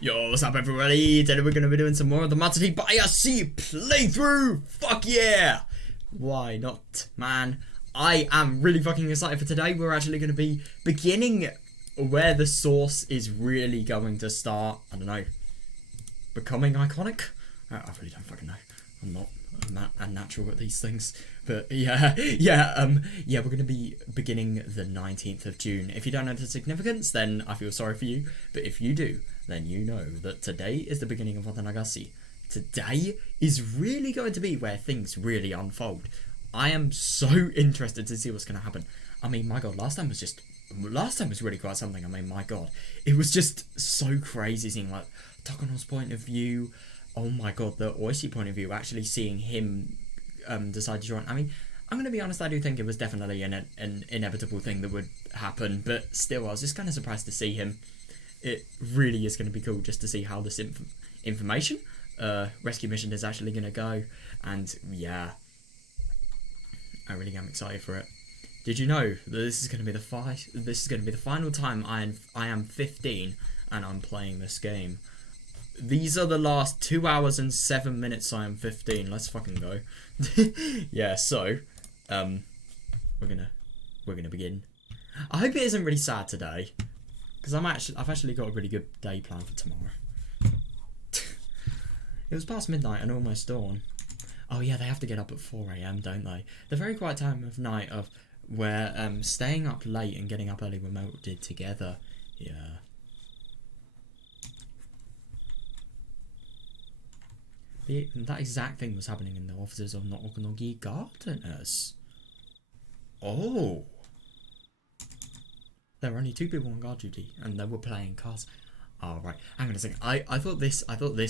Yo, what's up everybody? Today we're going to be doing some more of the Matsuribayashi playthrough! Fuck yeah! Why not, man? I am really fucking excited for today. We're actually going to be beginning where the source is really going to start, I don't know, becoming iconic? I really don't fucking know. I'm not unnatural at these things. But yeah, we're going to be beginning the 19th of June. If you don't know the significance, then I feel sorry for you. But if you do, then you know that today is the beginning of Watanagasi. Today is really going to be where things really unfold. I am so interested to see what's going to happen. I mean, my god, last time was really quite something. I mean, my god, it was just so crazy seeing like Takano's point of view. Oh my god, the Oishi point of view, actually seeing him decide to join. I mean, I'm going to be honest, I do think it was definitely an inevitable thing that would happen, but still, I was just kind of surprised to see him. It really is going to be cool just to see how this information rescue mission is actually going to go, and yeah, I really am excited for it. Did you know that this is going to be the final time I am 15 and I'm playing this game? These are the last 2 hours and 7 minutes I am 15. Let's fucking go. Yeah, so we're gonna begin. I hope it isn't really sad today, because I've actually got a really good day planned for tomorrow. It was past midnight and almost dawn. Oh yeah, they have to get up at 4 AM, don't they? The very quiet time of night of where staying up late and getting up early were melded together. Yeah. That exact thing was happening in the offices of Nokonogi Gardeners. Oh. There were only 2 people on guard duty, and they were playing cards. Oh right, hang on a second. I thought this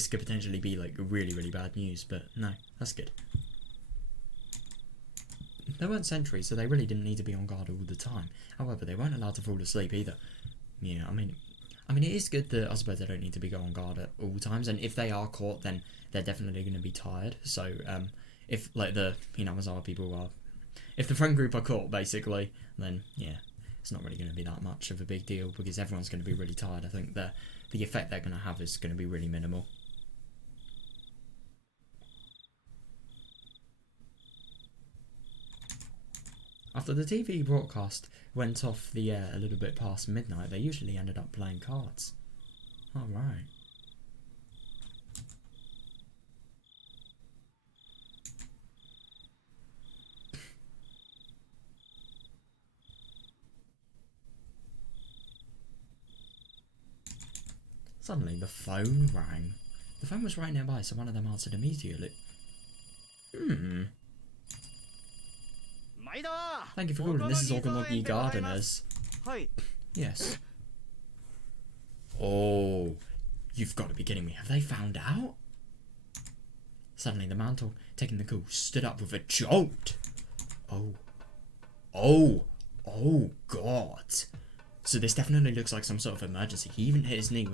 could potentially be like really, really bad news, but no, that's good. They weren't sentries, so they really didn't need to be on guard all the time. However, they weren't allowed to fall asleep either. Yeah, I mean, it is good that I suppose they don't need to be on guard at all times, and if they are caught, then they're definitely going to be tired. So, if like the Hinamazawa people are, if the friend group are caught, basically, then yeah, it's not really going to be that much of a big deal because everyone's going to be really tired. I think the effect they're going to have is going to be really minimal. After the TV broadcast went off the air a little bit past midnight, they usually ended up playing cards. Alright. Suddenly the phone rang. The phone was right nearby, so one of them answered immediately. Thank you for calling. This is Okonogi Gardeners. Yes. Oh, you've got to be kidding me. Have they found out? Suddenly the man taking the call stood up with a jolt. Oh god. So this definitely looks like some sort of emergency. He even hit his knee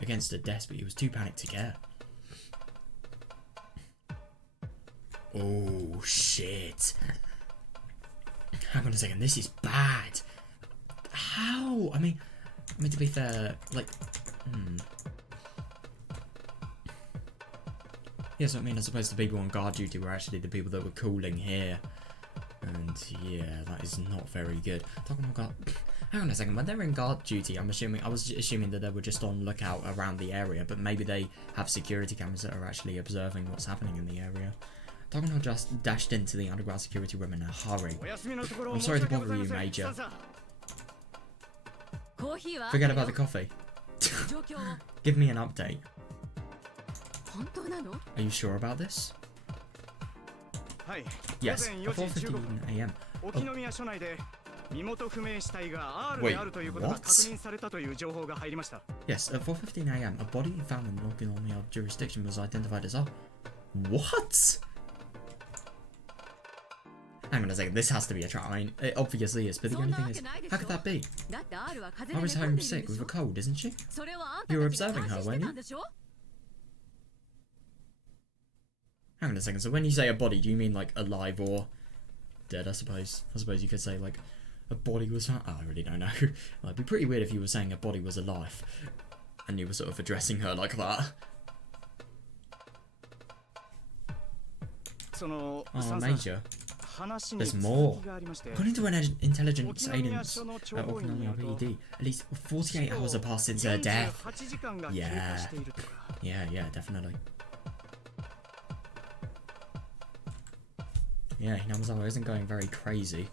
against a desk, but he was too panicked to care. Oh shit. Hang on a second, this is bad. How? I mean to be fair, like, Yes, I suppose the people on guard duty were actually the people that were calling here. And yeah, that is not very good. Talking about guard, hang on a second, when they're in guard duty, I was assuming that they were just on lookout around the area, but maybe they have security cameras that are actually observing what's happening in the area. Takano just dashed into the underground security room in a hurry. I'm sorry to bother you, Major. Forget about the coffee. Give me an update. Are you sure about this? Yes, at 4:15 AM. Wait, what? Yes, at 4:15 AM, a body found in Nokonomiya jurisdiction was identified as What? Hang on a second, this has to be a trap. I mean, it obviously is, but the only thing is, how could that be? I was home sick with a cold, isn't she? You were observing her, weren't you? Hang on a second, so when you say a body, do you mean like alive or dead, I suppose? I suppose you could say like a body was found. Oh, I really don't know. It'd be pretty weird if you were saying a body was alive. And you were sort of addressing her like that. Oh, Major. There's more. According to an intelligence agent's Okinawa RPD, at least 48 hours have passed since her death. Yeah. Yeah, definitely. Yeah, Hinamizawa isn't going very crazy.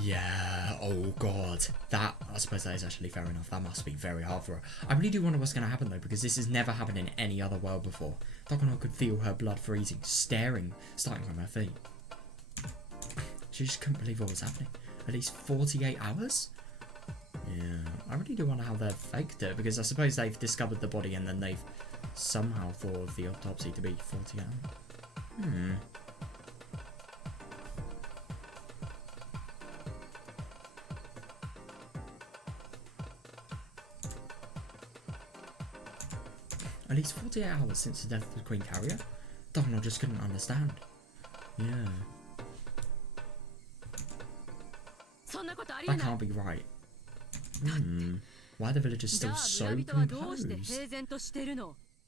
Yeah, oh god. That, I suppose that is actually fair enough. That must be very hard for her. I really do wonder what's going to happen though, because this has never happened in any other world before. Takano could feel her blood freezing, starting from her feet. She just couldn't believe what was happening. At least 48 hours? Yeah, I really do wonder how they've faked it, because I suppose they've discovered the body and then they've somehow thought of the autopsy to be 40 hours. At least 48 hours since the death of the Queen Carrier? Takano just couldn't understand. Yeah. That can't be right. Why are the villagers still so composed?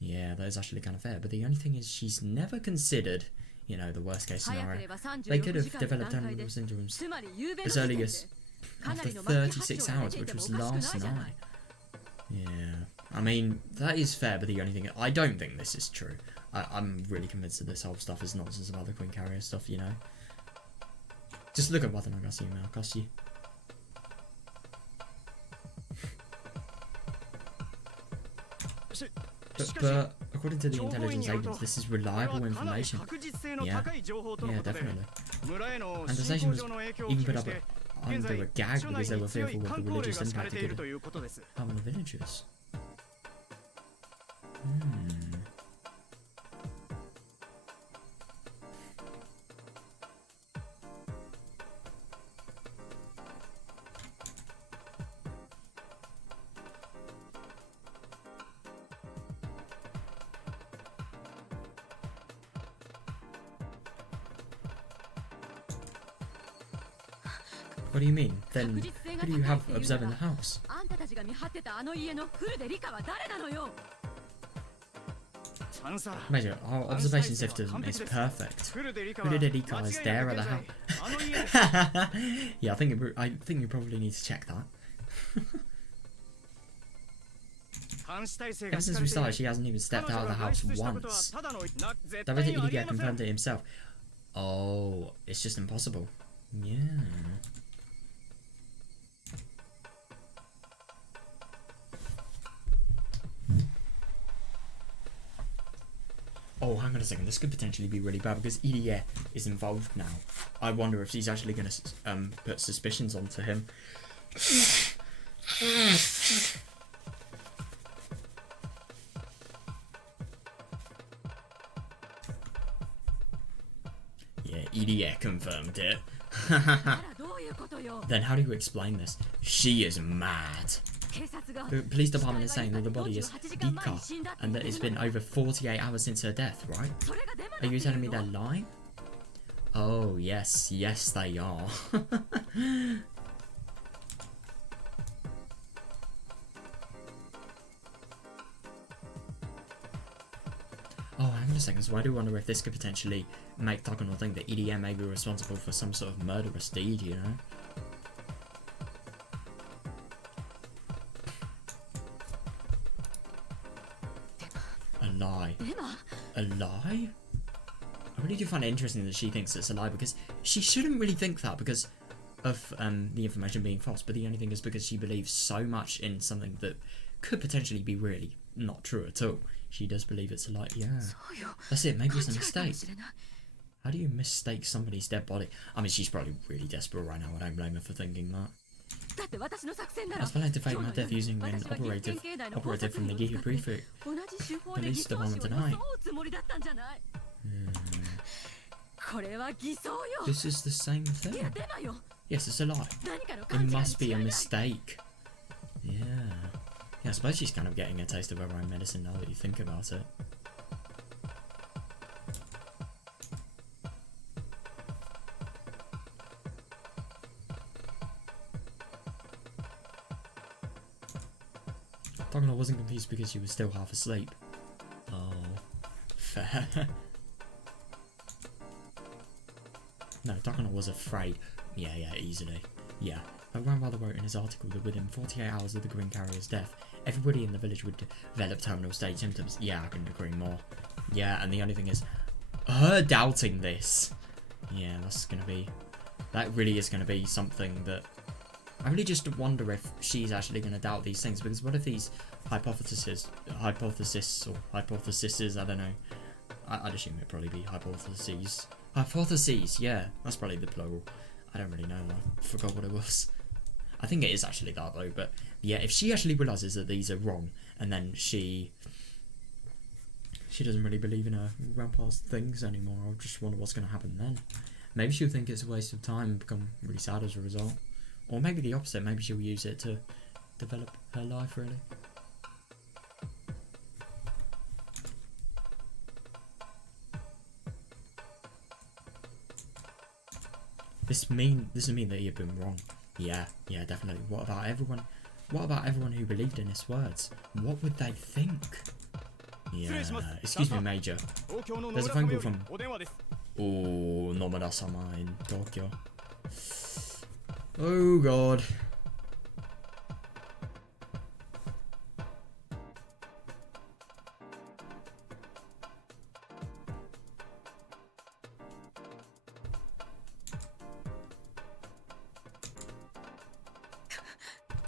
Yeah, that is actually kind of fair, but the only thing is she's never considered, you know, the worst case scenario. They could have developed animal syndromes as early as after 36 hours, which was last night. Yeah, I mean, that is fair, but the only thing, I don't think this is true. I'm really convinced that this whole stuff is nonsense about the Queen Carrier stuff, you know. Just look at what the Nagasi email cost you. But according to the intelligence agents, this is reliable information. Yeah, definitely. And the station was even put up under a gag because they were fearful of the religious impact it could have on the villagers. What do you mean? Then who do you have observing the house? Major, our observation system is perfect. Who did Rika is there at the house? Yeah, I think you probably need to check that. Ever since we started, she hasn't even stepped out of the house once. Director Idiot confirmed it himself. Oh, it's just impossible. Yeah. Oh, hang on a second. This could potentially be really bad because Irie is involved now. I wonder if she's actually going to put suspicions onto him. Yeah, Irie confirmed it. Then how do you explain this? She is mad. The police department is saying that the body is Rika and that it's been over 48 hours since her death, right? Are you telling me they're lying? Oh, yes, they are. Oh, hang on a second, so I do wonder if this could potentially make Takano think that EDM may be responsible for some sort of murderous deed, you know? A lie? I really do find it interesting that she thinks it's a lie, because she shouldn't really think that because of the information being false, but the only thing is because she believes so much in something that could potentially be really not true at all. She does believe it's a lie. Yeah, that's it, maybe it's a mistake. How do you mistake somebody's dead body? I mean, she's probably really desperate right now. I don't blame her for thinking that. I was planning to fake my death using an operative from the Giga police department tonight. This is the same thing. Yes, it's a lie. It must be a mistake. Yeah, I suppose she's kind of getting a taste of her own medicine now that you think about it. Takano wasn't confused because she was still half asleep. Oh, fair. No, Takano was afraid. Yeah, easily. Yeah. My grandfather wrote in his article that within 48 hours of the green carrier's death, everybody in the village would develop terminal stage symptoms. Yeah, I couldn't agree more. Yeah, and the only thing is, her doubting this. Yeah, that really is gonna be something that I really just wonder if she's actually gonna doubt these things, because what if these hypotheses, I don't know. I'd assume it'd probably be hypotheses. Hypotheses, yeah, that's probably the plural. I don't really know, I forgot what it was. I think it is actually that though, but yeah, if she actually realises that these are wrong, and then she doesn't really believe in her grandpa's things anymore, I just wonder what's going to happen then. Maybe she'll think it's a waste of time and become really sad as a result. Or maybe the opposite, maybe she'll use it to develop her life, really. This mean that you've been wrong. Yeah, definitely. What about everyone who believed in his words? What would they think? Yeah, excuse me, Major. There's a phone call from Nomura-sama in Tokyo. Oh god.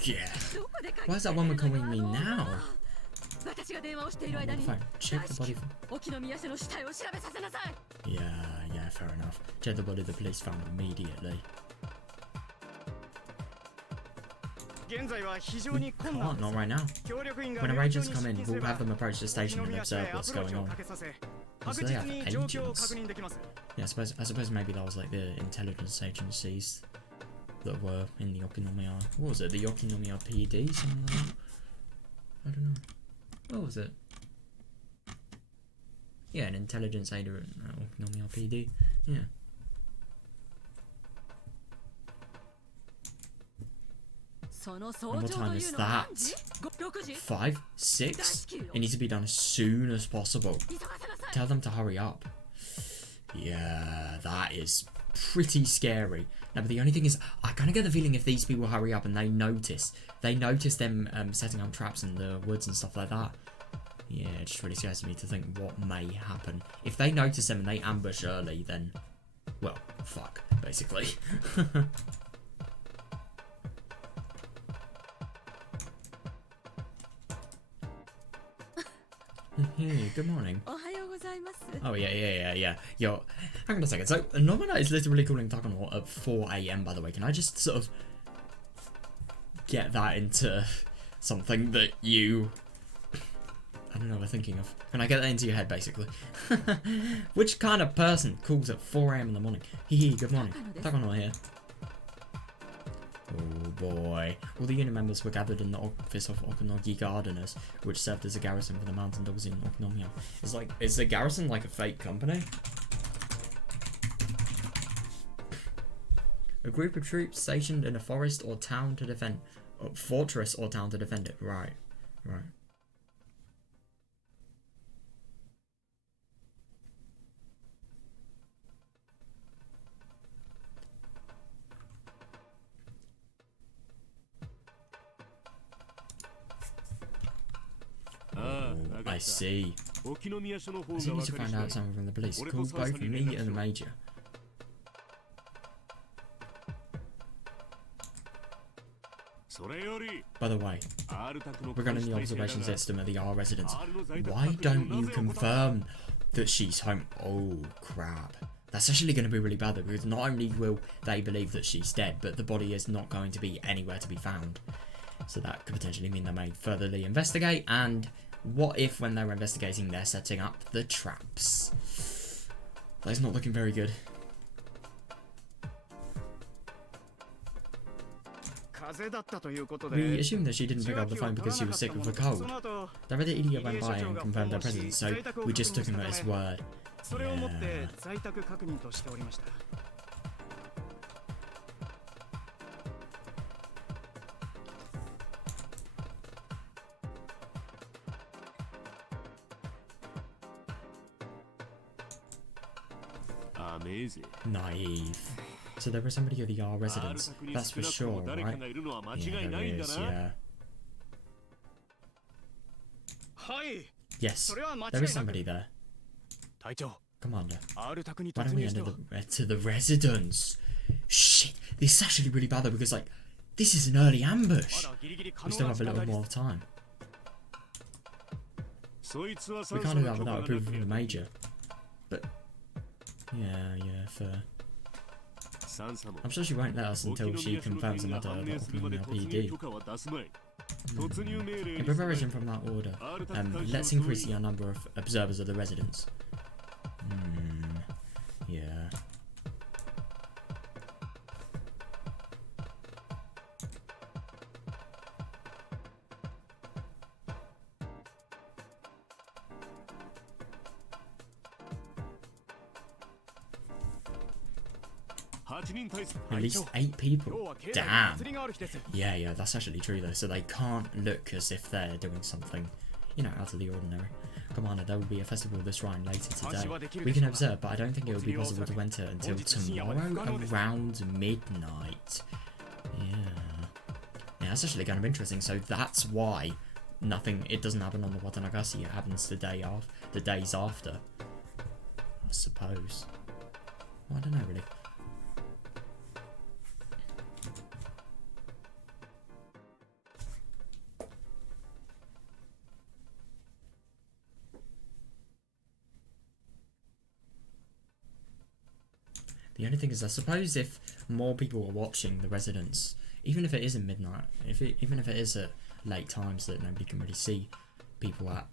Yeah. Why is that woman calling me now? Fine. Check the body. Yeah, fair enough. Check the body the police found immediately. We can't, not right now. When our agents come in, we'll have them approach the station and observe what's going on. Because they have agents. Yeah, I suppose maybe that was like the intelligence agencies that were in the Yokinomiya. What was it? The Yokinomiya PD? Something like that? I don't know. What was it? Yeah, an intelligence aid at Yokinomiya PD. Yeah. And what time is that? 5? 6? It needs to be done as soon as possible. Tell them to hurry up. Yeah, that is pretty scary. Now, but the only thing is, I kind of get the feeling if these people hurry up and they notice them setting up traps in the woods and stuff like that. Yeah, it just really scares me to think what may happen. If they notice them and they ambush early, then, well, fuck, basically. Hey, good morning. Oh, yeah. Yo, hang on a second. So, Nomura is literally calling Takano at 4 AM, by the way. Can I just sort of get that into something that you, I don't know, are thinking of? Can I get that into your head, basically? Which kind of person calls at 4 AM in the morning? Hee, good morning. Takano here. Oh boy. All the unit members were gathered in the office of Okunogi Gardeners, which served as a garrison for the mountain dogs in Okunomiya. Is the garrison like a fake company? A group of troops stationed in a forest or town to defend... fortress or town to defend it. Right. I see. I still need to find out something from the police. Call both me and the Major. By the way, regarding the observation system at the R residence, why don't you confirm that she's home? Oh crap. That's actually going to be really bad though, because not only will they believe that she's dead, but the body is not going to be anywhere to be found. So that could potentially mean they may furtherly investigate, and what if when they're investigating they're setting up the traps? That's not looking very good. We assumed that she didn't pick up the phone because she was sick with a cold. The other idiot went by and confirmed her presence, so we just took him at his word. Yeah. Naive. So there was somebody of the R residence. That's for sure, right? Yeah, there is, yeah. Yes, there is somebody there. Commander, why don't we enter to the residence? Shit, this is actually really bad though, because like, this is an early ambush. We still have a little more time. We can't do that without approval from the Major. But, yeah, fair. I'm sure she won't let us until she confirms the matter of the PD. In preparation from that order, let's increase the number of observers of the residence. Yeah. At least 8 people. Damn. Yeah, that's actually true though. So they can't look as if they're doing something, you know, out of the ordinary. Commander, there will be a festival of the shrine later today. We can observe, but I don't think it will be possible to enter until tomorrow around midnight. Yeah, that's actually kind of interesting. So that's why it doesn't happen on the Watanagasi. It happens the days after, I suppose. Well, I don't know really. The only thing is, I suppose if more people are watching the residence, even if it isn't midnight, even if it is at late times that nobody can really see people at,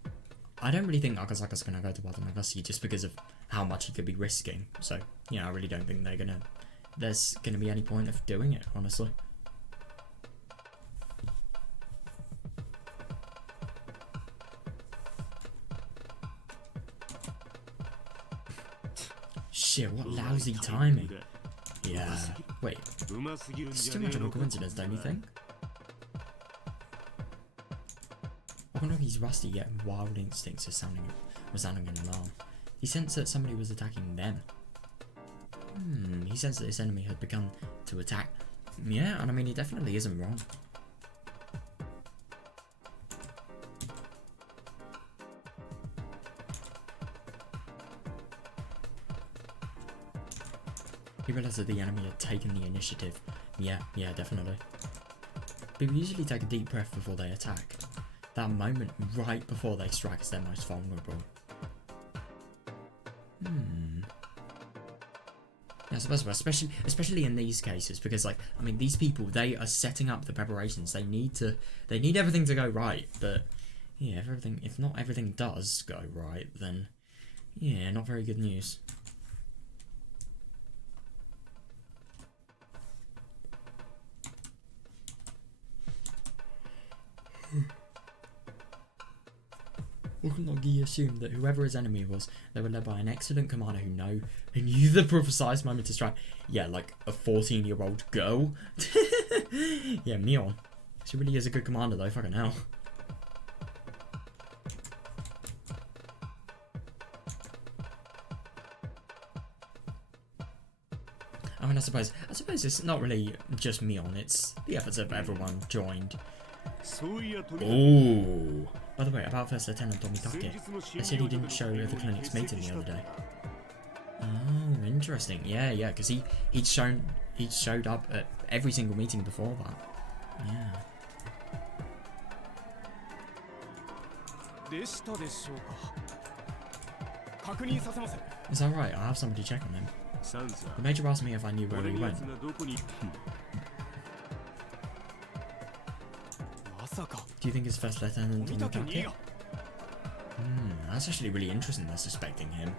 I don't really think Akasaka's going to go to Watanagasi just because of how much he could be risking. So, yeah, I really don't think there's going to be any point of doing it, honestly. Shit, what lousy timing. Yeah. Wait. It's too much of a coincidence, don't you think? Wakanori's rusty yet wild instincts are sounding an alarm. He sensed that somebody was attacking them. He sensed that his enemy had begun to attack. Yeah, and I mean, he definitely isn't wrong. He realised that the enemy had taken the initiative. Yeah, definitely. People usually take a deep breath before they attack. That moment right before they strike is their most vulnerable. Yeah, I suppose, especially in these cases, because like, I mean, these people, they are setting up the preparations. They need everything to go right. But yeah, if not everything does go right, then yeah, not very good news. Wakanagi assumed that whoever his enemy was, they were led by an excellent commander who knew the precise moment to strike. Yeah, like a 14-year-old girl. Yeah, Mion. She really is a good commander though, fucking hell. I mean, I suppose it's not really just Mion, it's the efforts of everyone joined. Ooh. By the way, about First Lieutenant Tomitake, they said he didn't show at the clinic's meeting the other day. Oh, interesting. Yeah, because he'd showed up at every single meeting before that. Yeah. Is that right? I'll have somebody check on him. The Major asked me if I knew where he went. Do you think it's First Lieutenant Tomitake? That's actually really interesting, they're suspecting him.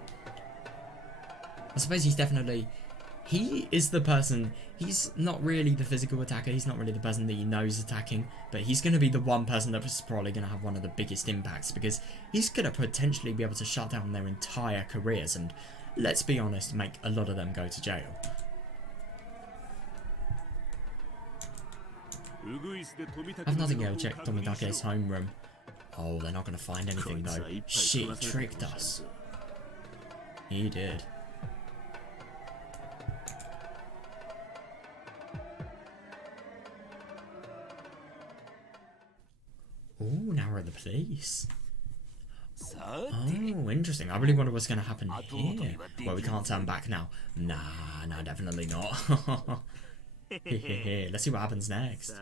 I suppose he is the person, he's not really the physical attacker, he's not really the person that you know is attacking, but he's going to be the one person that's probably going to have one of the biggest impacts, because he's going to potentially be able to shut down their entire careers and, let's be honest, make a lot of them go to jail. I've nothing yet. Check Tomitake's homeroom. Oh, they're not going to find anything though. Shit, tricked us. He did. police. Oh, interesting. I really wonder what's going to happen here. Well, we can't turn back now. Nah, no, definitely not. Let's see what happens next.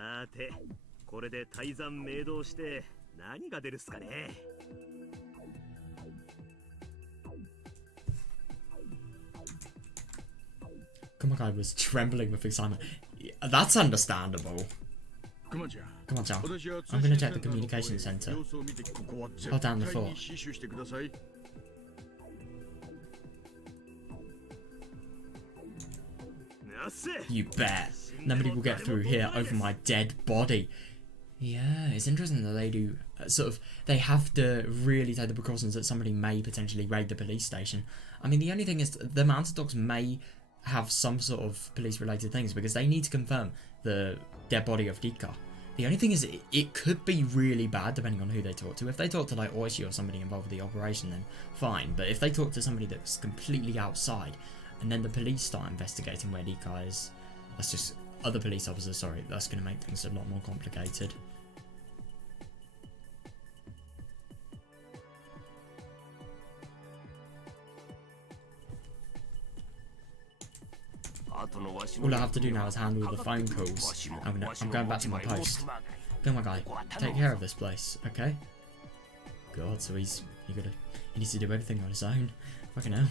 Kumagai was trembling with excitement. That's understandable. Come on, Zhao. I'm gonna check the communication center. Hold down the fort. You bet. Nobody will get through here over my dead body. Yeah, it's interesting that they do they have to really take the precautions that somebody may potentially raid the police station. I mean, the only thing is the mountain dogs may have some sort of police related things because they need to confirm the dead body of Rika. The only thing is it could be really bad depending on who they talk to. If they talk to like Oishi or somebody involved with the operation, then fine. But if they talk to somebody that's completely outside and then the police start investigating where Rika is, that's just other police officers, sorry, that's going to make things a lot more complicated. All I have to do now is handle the phone calls. I'm going back to my post. Go, my guy. Take care of this place, okay? God, so he needs to do everything on his own. Fucking hell.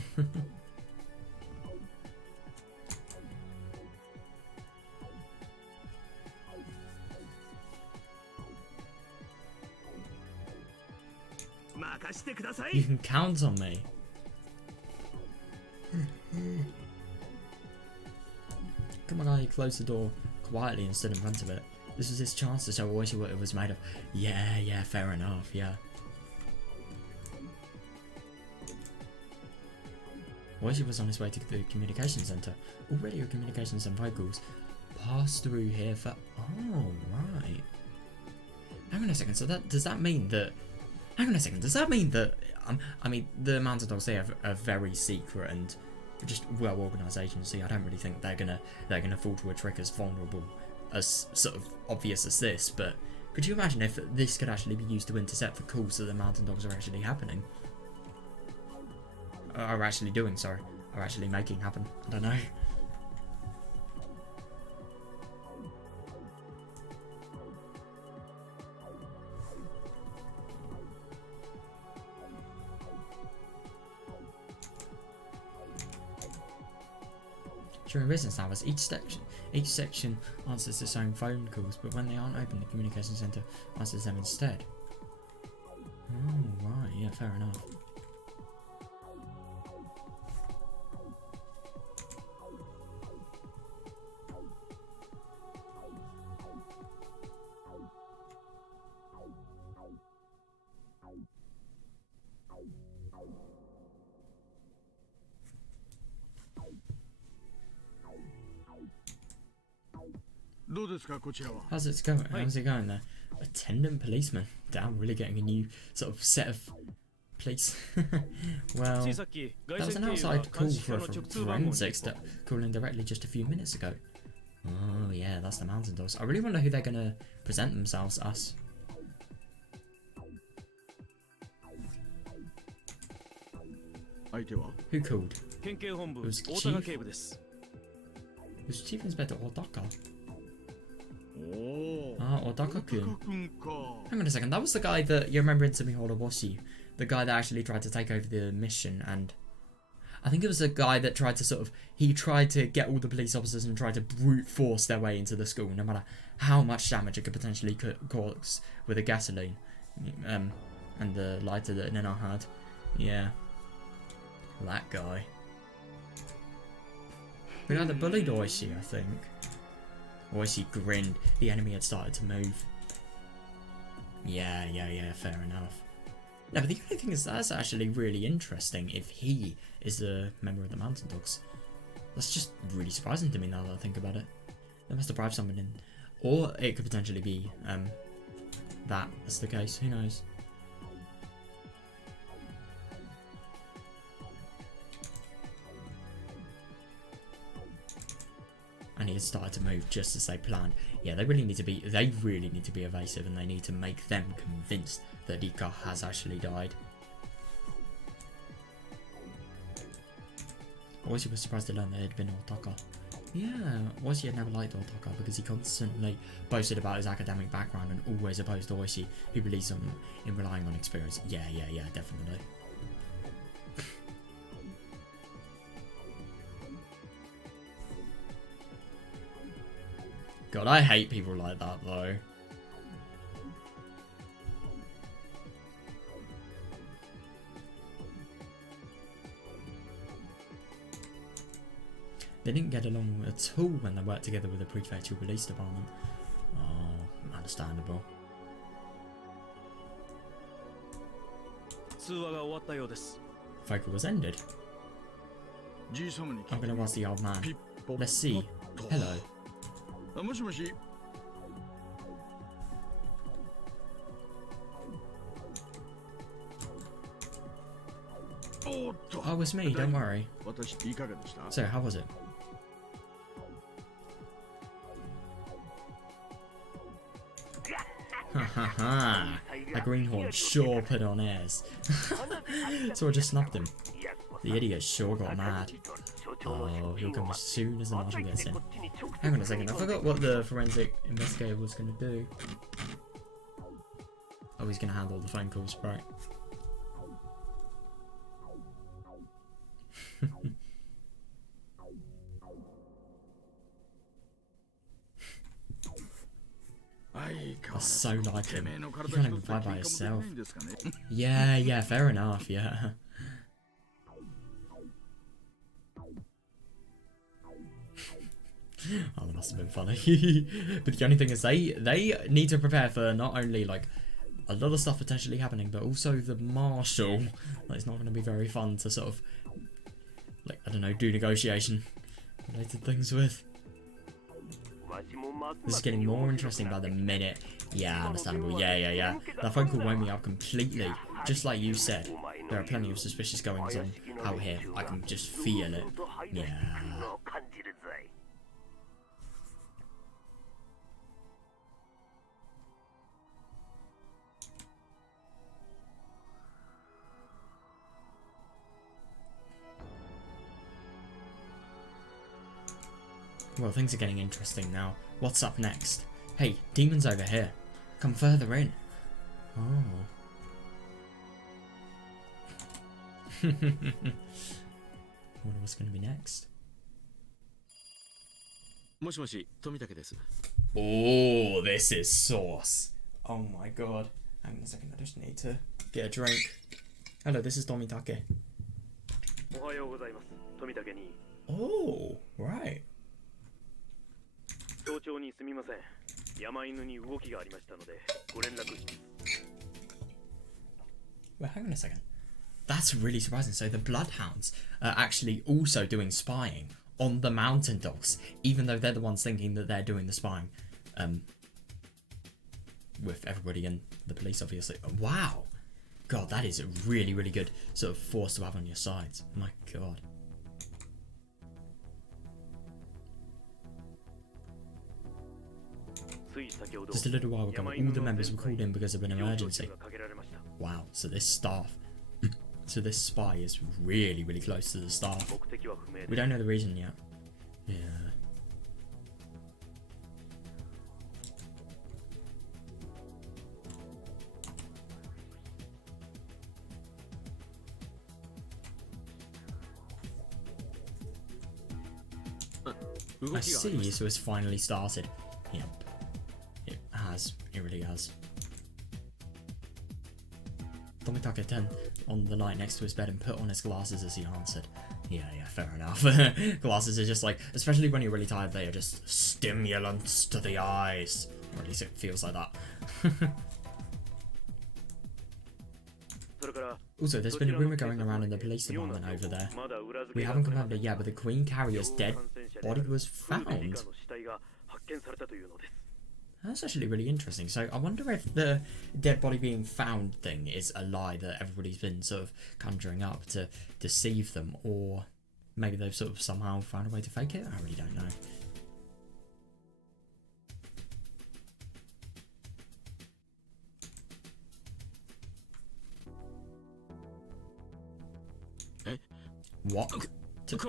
You can count on me. Come on, he closed the door quietly and stood in front of it. This was his chance to show Oishi what it was made of. Yeah, fair enough, yeah. Oishi was on his way to the communication center. All radio communications and phone calls pass through here for... Oh, right. Hang on a second, so does that mean that... Hang on a second, does that mean that... I mean, the mountain dogs, they have a very secret and just well-organised agency. I don't really think they're gonna fall to a trick as vulnerable, as sort of obvious as this, but could you imagine if this could actually be used to intercept the calls that the mountain dogs are actually happening? Are actually doing, sorry. Are actually making happen. I don't know. During business hours, each section answers its own phone calls, but when they aren't open, the communication center answers them instead. Oh, right, yeah, fair enough. How's it going? How's it going there? Attendant policeman. Damn, really getting a new sort of set of police. Well, that was an outside call for forensics that called in directly just a few minutes ago. Oh yeah, that's the mountain dogs. I really wonder who they're gonna present themselves as. Who called? It was Chief. It was Chief Inspector Otaka. Ah, Otaka-kun. Hang on a second, that was the guy that you remember in Higurashi, the guy that actually tried to take over the mission, and I think it was the guy that tried to he tried to get all the police officers and tried to brute force their way into the school, no matter how much damage it could potentially cause with the gasoline, and the lighter that Nina had. Yeah. That guy. We had the bullied Oishi, I think. Oishi grinned. The enemy had started to move. Yeah, fair enough. No, but the only thing is that's actually really interesting if he is a member of the Mountain Dogs. That's just really surprising to me now that I think about it. They must have bribed someone in. Or it could potentially be that's the case, who knows. And and he has started to move just as they planned. Yeah, they really need to be evasive, and they need to make them convinced that Rika has actually died. Oishi was surprised to learn that it had been Otaka. Yeah, Oishi had never liked Otaka because he constantly boasted about his academic background and always opposed Oishi, who believes in relying on experience. Yeah, definitely. God, I hate people like that though. They didn't get along at all when they worked together with the prefectural police department. Oh, understandable. Vocal was ended. I'm gonna ask the old man. Let's see. Hello. Oh, it's me, don't worry. So, how was it? Ha ha ha. That greenhorn sure put on airs. So I just snubbed him. The idiot sure got mad. Oh, he'll come as soon as the marshal gets in. Hang on a second, I forgot what the forensic investigator was going to do. Oh, he's going to handle the phone calls, right? I so like him. You can't even fly by yourself. Yeah, fair enough, yeah. Oh, that must have been funny. But the only thing is they need to prepare for not only like a lot of stuff potentially happening, but also the marshal. Like, it's not going to be very fun to sort of, like, I don't know, do negotiation related things with. This is getting more interesting by the minute. Yeah, understandable. Yeah. That phone call woke me up completely. Just like you said, there are plenty of suspicious goings on out here. I can just feel it. Yeah. Well, things are getting interesting now. What's up next? Hey, demon's over here. Come further in. Oh. Wonder what's going to be next. Oh, this is sauce. Oh my god. Hang on a second, I just need to get a drink. Hello, this is Tomitake. Oh, right. Well, hang on a second. That's really surprising. So the Bloodhounds are actually also doing spying on the mountain dogs, even though they're the ones thinking that they're doing the spying. With everybody and the police, obviously. Wow. God, that is a really, really good sort of force to have on your sides. My god. Just a little while ago, all the members were called in because of an emergency. Wow, so this spy is really, really close to the staff. We don't know the reason yet. Yeah. I see, so it's finally started. Yep. It really has. Tomitake 10 on the night next to his bed and put on his glasses as he answered. Yeah, fair enough. Glasses are just like, especially when you're really tired, they are just stimulants to the eyes. Or at least it feels like that. Also, there's been a rumour going around in the police department over there. We haven't confirmed it yet, but the Queen Carrier's dead body was found. That's actually really interesting. So I wonder if the dead body being found thing is a lie that everybody's been sort of conjuring up to deceive them, or maybe they've sort of somehow found a way to fake it. I really don't know. What?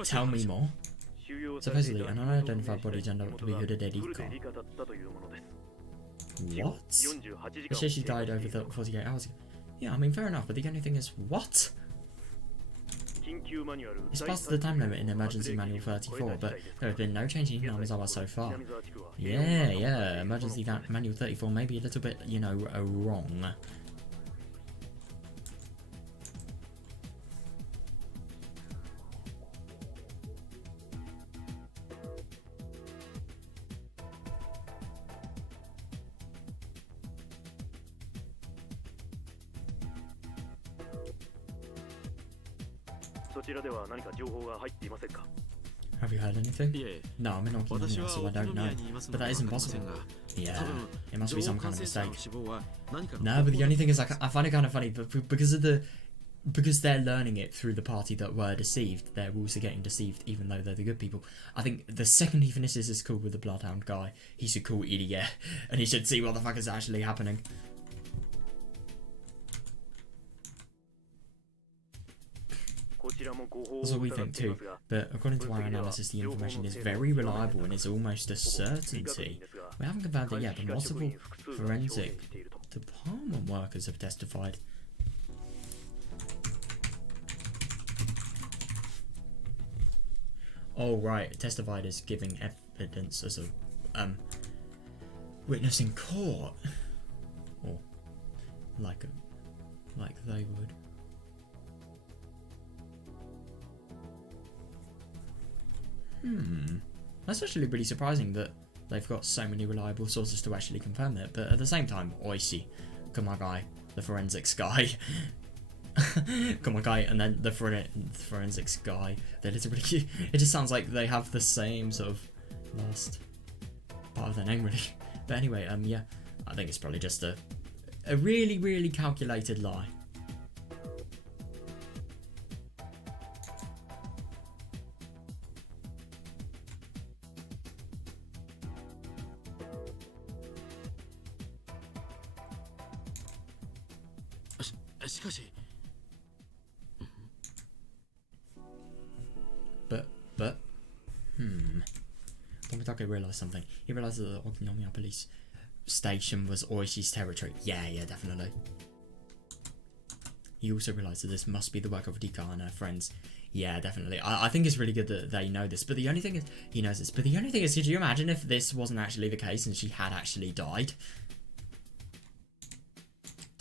Tell me more. Supposedly, an unidentified body turned out to be hooded Rika. What? It says she died over 48 hours ago. Yeah, I mean, fair enough, but the only thing is, what? It's past the time limit in Emergency Manual 34, but there have been no change in Namizawa so far. Yeah, Emergency Manual 34 may be a little bit, you know, wrong. Have you heard anything? No, I'm in Okinawa, so I don't know. But that isn't possible. Yeah, it must be some kind of mistake. No, but the only thing is, I find it kind of funny, but because they're learning it through the party that were deceived, they're also getting deceived, even though they're the good people. I think the second he finishes his call with the Bloodhound guy, he should call Irie, and he should see what the fuck is actually happening. That's what we think too, but according to our analysis, the information is very reliable and is almost a certainty. We haven't confirmed it yet, but multiple forensic department workers have testified. Oh right, testified as giving evidence as a witness in court, or like they would. That's actually really surprising that they've got so many reliable sources to actually confirm it, but at the same time, oishi, Kumagai, the forensics guy, Kumagai, and then the forensics guy, they're literally, it just sounds like they have the same sort of last part of their name really. But anyway, yeah, I think it's probably just a really, really calculated lie. But, Tomitake realised something. He realised that the Okinawa police station was Oishi's territory. Yeah, definitely. He also realised that this must be the work of Rika and her friends. Yeah, definitely. I think it's really good that they know this, but the only thing is, he knows this, but the only thing is, could you imagine if this wasn't actually the case and she had actually died?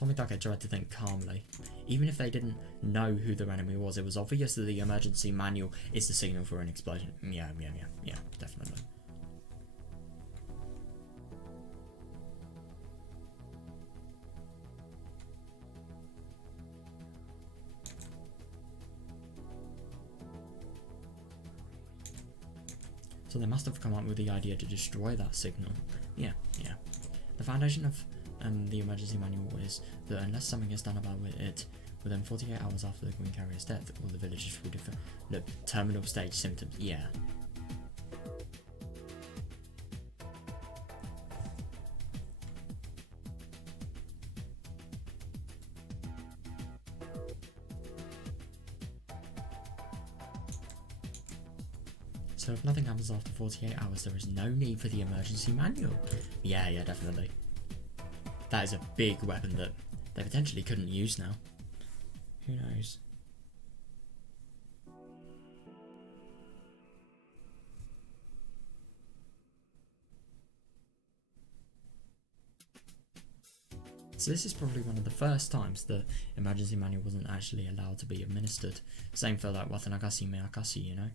Tomitake tried to think calmly. Even if they didn't know who their enemy was, it was obvious that the emergency manual is the signal for an explosion. Yeah, definitely. So they must have come up with the idea to destroy that signal. Yeah. The foundation of the emergency manual is that unless something is done about it within 48 hours after the Queen Carrier's death, all the villagers will develop terminal stage symptoms. Yeah. So if nothing happens after 48 hours, there is no need for the emergency manual. Yeah, definitely. That is a big weapon that they potentially couldn't use now. Who knows? So this is probably one of the first times the emergency manual wasn't actually allowed to be administered. Same for like Watanagasi Meakasi, you know?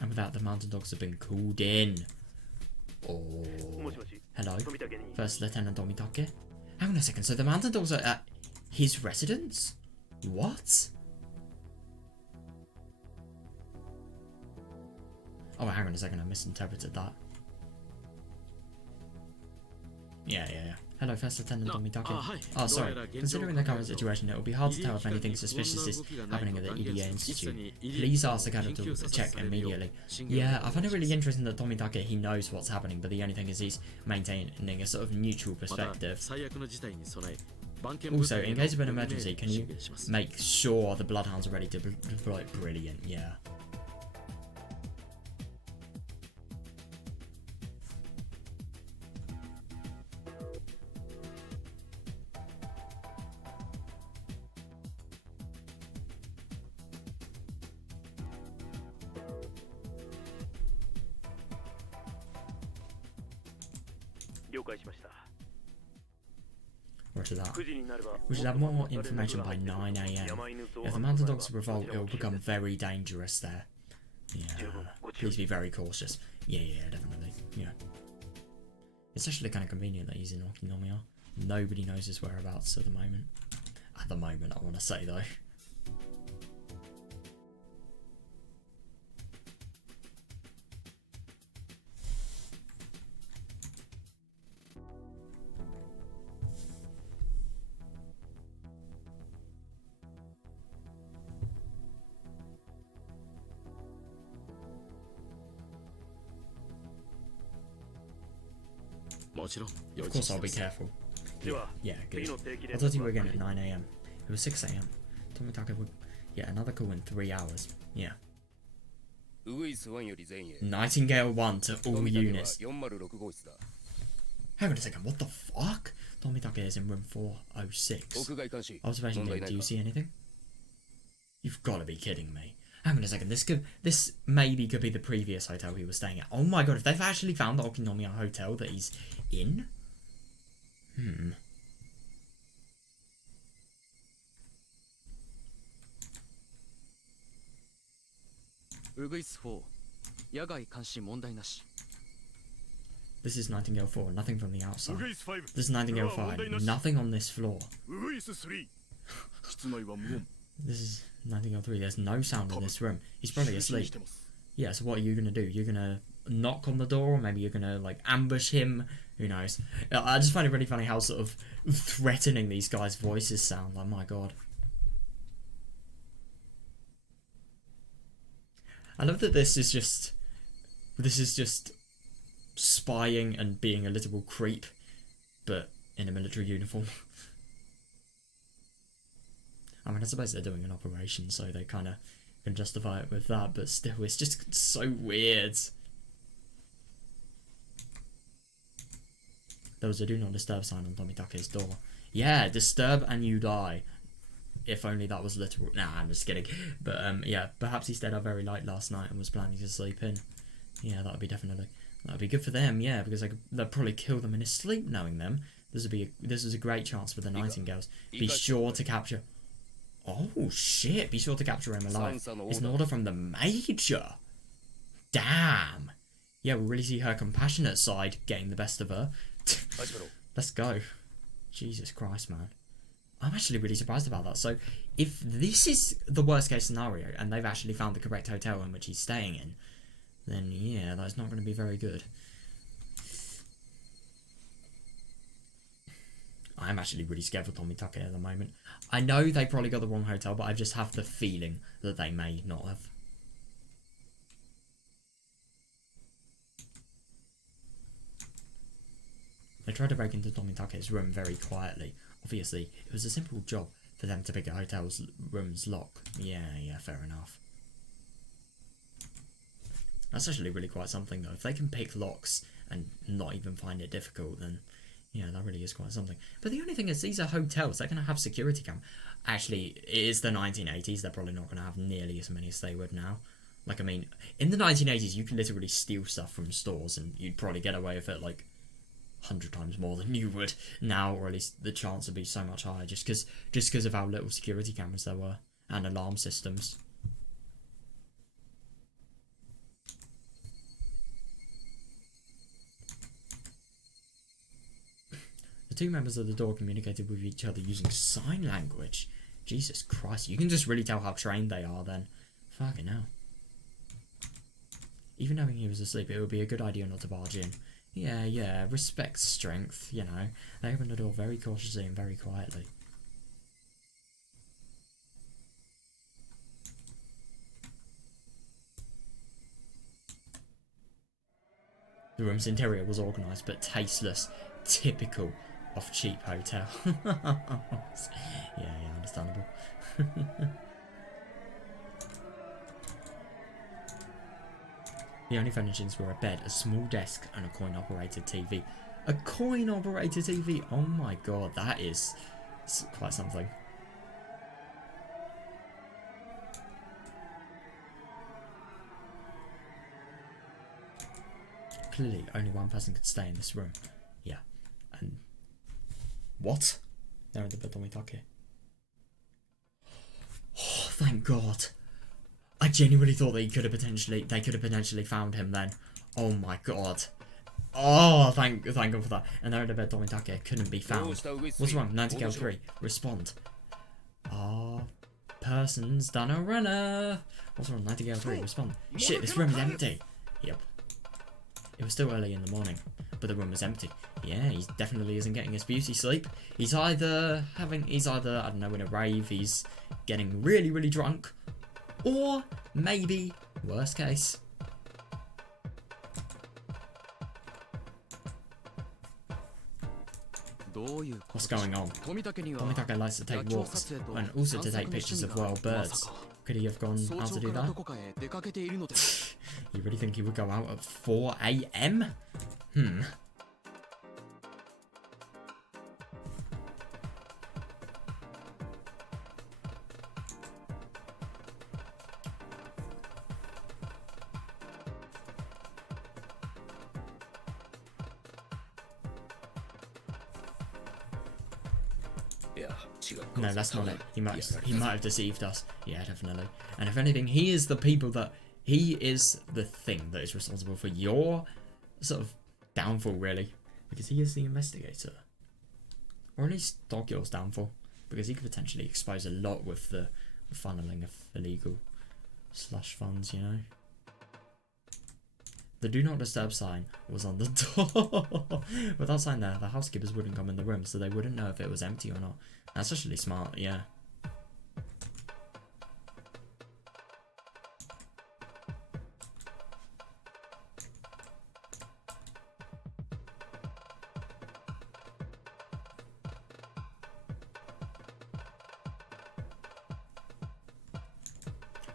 And without, the mountain dogs have been called in. Oh. Hello? First Lieutenant Tomitake? Hang on a second, so the mountain dogs are at his residence? What? Oh, hang on a second, I misinterpreted that. Yeah. Hello, First Lieutenant Tomitake. Oh, sorry. Considering the current situation, it will be hard to tell if anything suspicious is happening at the EDA Institute. Please ask the colonel to check immediately. Yeah, I find it really interesting that Tomitake, he knows what's happening, but the only thing is he's maintaining a sort of neutral perspective. Also, in case of an emergency, can you make sure the bloodhounds are ready to deploy? Brilliant, yeah. Roger that. We should have more information by 9 AM. If the mountain dogs revolt, it will become very dangerous there. Yeah, please be very cautious. Yeah, definitely. Yeah. It's actually kind of convenient that he's in Okinomiya. Nobody knows his whereabouts at the moment. At the moment, I want to say, though. Of course, I'll be careful. Yeah, good. I thought you were again at 9 AM. It was 6 AM. Tomitaka would. Yeah, another call in 3 hours. Yeah. Nightingale 1 to all units. Hang on a second, what the fuck? Tomitaka is in room 406. Observation data, do you see anything? You've got to be kidding me. Hang on a second, this maybe could be the previous hotel he was staying at. Oh my god, if they've actually found the Okinomiya hotel that he's in? This is Nightingale 4, nothing from the outside. This is Nightingale 5, nothing on this floor. This is Nightingale 3, there's no sound in this room. He's probably asleep. Yeah, so what are you going to do? You're going to knock on the door, or maybe you're going to, like, ambush him? Who knows? I just find it really funny how sort of threatening these guys' voices sound. Like, my god. I love that this is just spying and being a literal creep, but in a military uniform. I mean, I suppose they're doing an operation, so they kind of can justify it with that, but still, it's just so weird. There was a do not disturb sign on Tomitaka's door. Yeah, disturb and you die. If only that was literal. Nah, I'm just kidding. But yeah, perhaps he stayed up very late last night and was planning to sleep in. Yeah, that'd be good for them. Yeah, because they'd probably kill them in his sleep, knowing them. This is a great chance for the Nightingales. Be sure to capture. Oh shit! Be sure to capture him alive. It's an order from the Major. Damn. Yeah, we'll really see her compassionate side getting the best of her. Let's go. Jesus Christ, man. I'm actually really surprised about that. So, if this is the worst case scenario, and they've actually found the correct hotel in which he's staying in, then yeah, that's not going to be very good. I'm actually really scared for Tomitaka at the moment. I know they probably got the wrong hotel, but I just have the feeling that they may not have. They tried to break into Tomitaka's room very quietly. Obviously, it was a simple job for them to pick a hotel's room's lock. Yeah, fair enough. That's actually really quite something, though. If they can pick locks and not even find it difficult, then yeah, that really is quite something. But the only thing is, these are hotels. They're going to have security cam. Actually, it is the 1980s. They're probably not going to have nearly as many as they would now. Like, I mean, in the 1980s, you could literally steal stuff from stores and you'd probably get away with it, like, 100 times more than you would now, or at least the chance would be so much higher just because of how little security cameras there were and alarm systems. The two members of the door communicated with each other using sign language. Jesus Christ, you can just really tell how trained they are then. Fucking hell. Even knowing he was asleep, it would be a good idea not to barge in. Yeah, respect strength, you know. They opened the door very cautiously and very quietly. The room's interior was organised but tasteless. Typical. off cheap hotel. Yeah, understandable. The only furnishings were a bed, a small desk, and a coin-operated TV. A coin-operated TV? Oh my god, that is quite something. Clearly, only one person could stay in this room. Yeah. And... what? They're in the Bedomitake. Oh, thank god. I genuinely thought they could have potentially found him then. Oh my god. Oh, thank god for that. And they're in the Bedomitake, couldn't be found. What's wrong? 90 Gale 3. Respond. Person's done a runner. What's wrong? 90 Gale 3. Respond. Shit, this room is empty. Yep. It was still early in the morning, but the room was empty. Yeah, he definitely isn't getting his beauty sleep. He's either, I don't know, in a rave, he's getting really, really drunk, or maybe, worst case, what's going on? Tomitake likes to take walks, and also to take pictures of wild birds. Could he have gone out to do that? You really think he would go out at 4 AM? No, that's not it. He might have deceived us. Yeah, definitely. And if anything, he is the thing that is responsible for your sort of downfall, really, because he is the investigator, or at least Tokyo's downfall, because he could potentially expose a lot with the funneling of illegal slush funds, you know. The do not disturb sign was on the door. With that sign there, the housekeepers wouldn't come in the room, so they wouldn't know if it was empty or not. That's actually smart, yeah.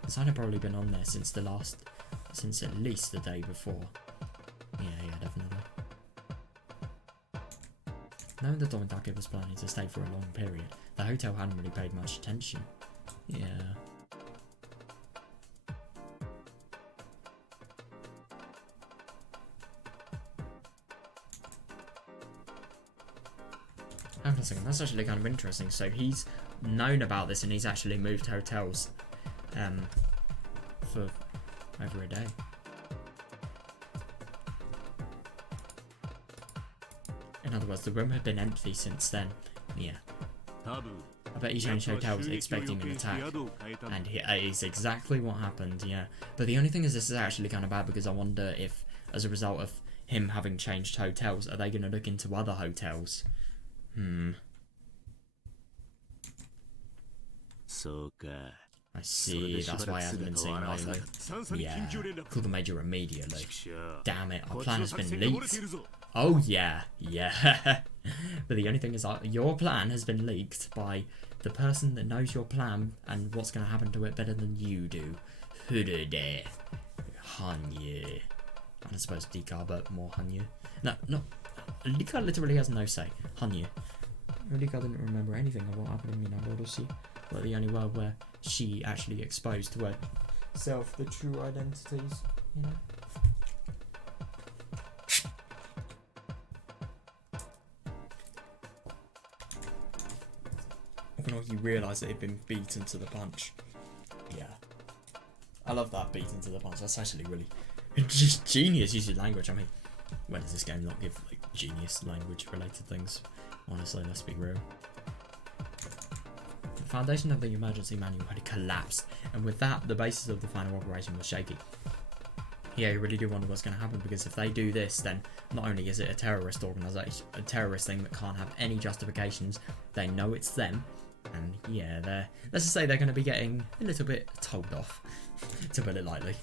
The sign had probably been on there since at least the day before. Yeah, definitely. Knowing that Tomitake was planning to stay for a long period, the hotel hadn't really paid much attention. Yeah. Hang on a second, that's actually kind of interesting. So he's known about this and he's actually moved hotels for over a day. In other words, the room had been empty since then. Yeah. I bet he changed hotels expecting an attack. And it's exactly what happened, yeah. But the only thing is, this is actually kind of bad, because I wonder if, as a result of him having changed hotels, are they going to look into other hotels? I see, that's why I haven't been seeing lately. Yeah, call the major immediately. Damn it, our plan has been leaked. Oh yeah. But the only thing is, your plan has been leaked by the person that knows your plan and what's going to happen to it better than you do. Hurade. Hanye. And I suppose Rika, but more Hanye. No. Rika literally has no say. Hanye. Rika didn't remember anything of what happened in Minabodoshi. But the only world where she actually exposed to herself the true identities, you know? When you realise that he'd been beaten to the punch. Yeah. I love that, beaten to the punch. That's actually really just genius use of language. I mean, when does this game not give like genius language related things? Honestly, let's be real. The foundation of the emergency manual had collapsed, and with that, the basis of the final operation was shaky. Yeah, you really do wonder what's going to happen, because if they do this, then not only is it a terrorist organisation, a terrorist thing that can't have any justifications, they know it's them, and yeah, let's just say they're going to be getting a little bit told off, to put it lightly.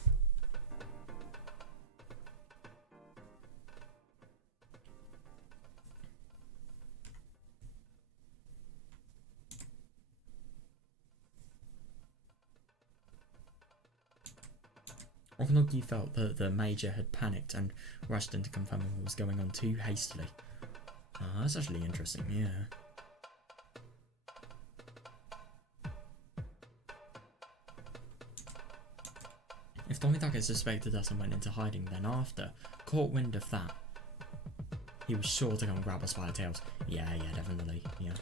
Okonogi felt that the Major had panicked and rushed in to confirm what was going on too hastily. Ah, that's actually interesting, yeah. If Tomitake suspected us and went into hiding then after, caught wind of that, he was sure to come grab us by our tails. Yeah, definitely, yeah.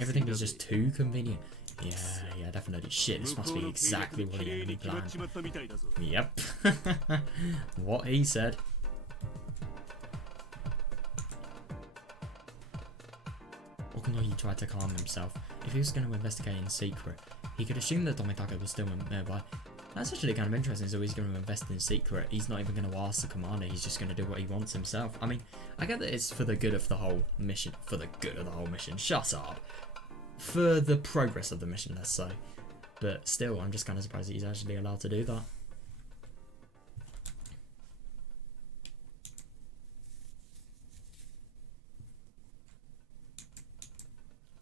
Everything is just too convenient. Yeah, definitely. Shit, this must be exactly what the enemy planned. Yep. What he said. Okonogi tried to calm himself. If he was going to investigate in secret, he could assume that Tomitake was still nearby. That's actually kind of interesting, so he's going to invest in secret. He's not even going to ask the commander, he's just going to do what he wants himself. I mean, I get that it's for the good of the whole mission. For the good of the whole mission. Shut up. For the progress of the mission, let's say. But still, I'm just kind of surprised that he's actually allowed to do that.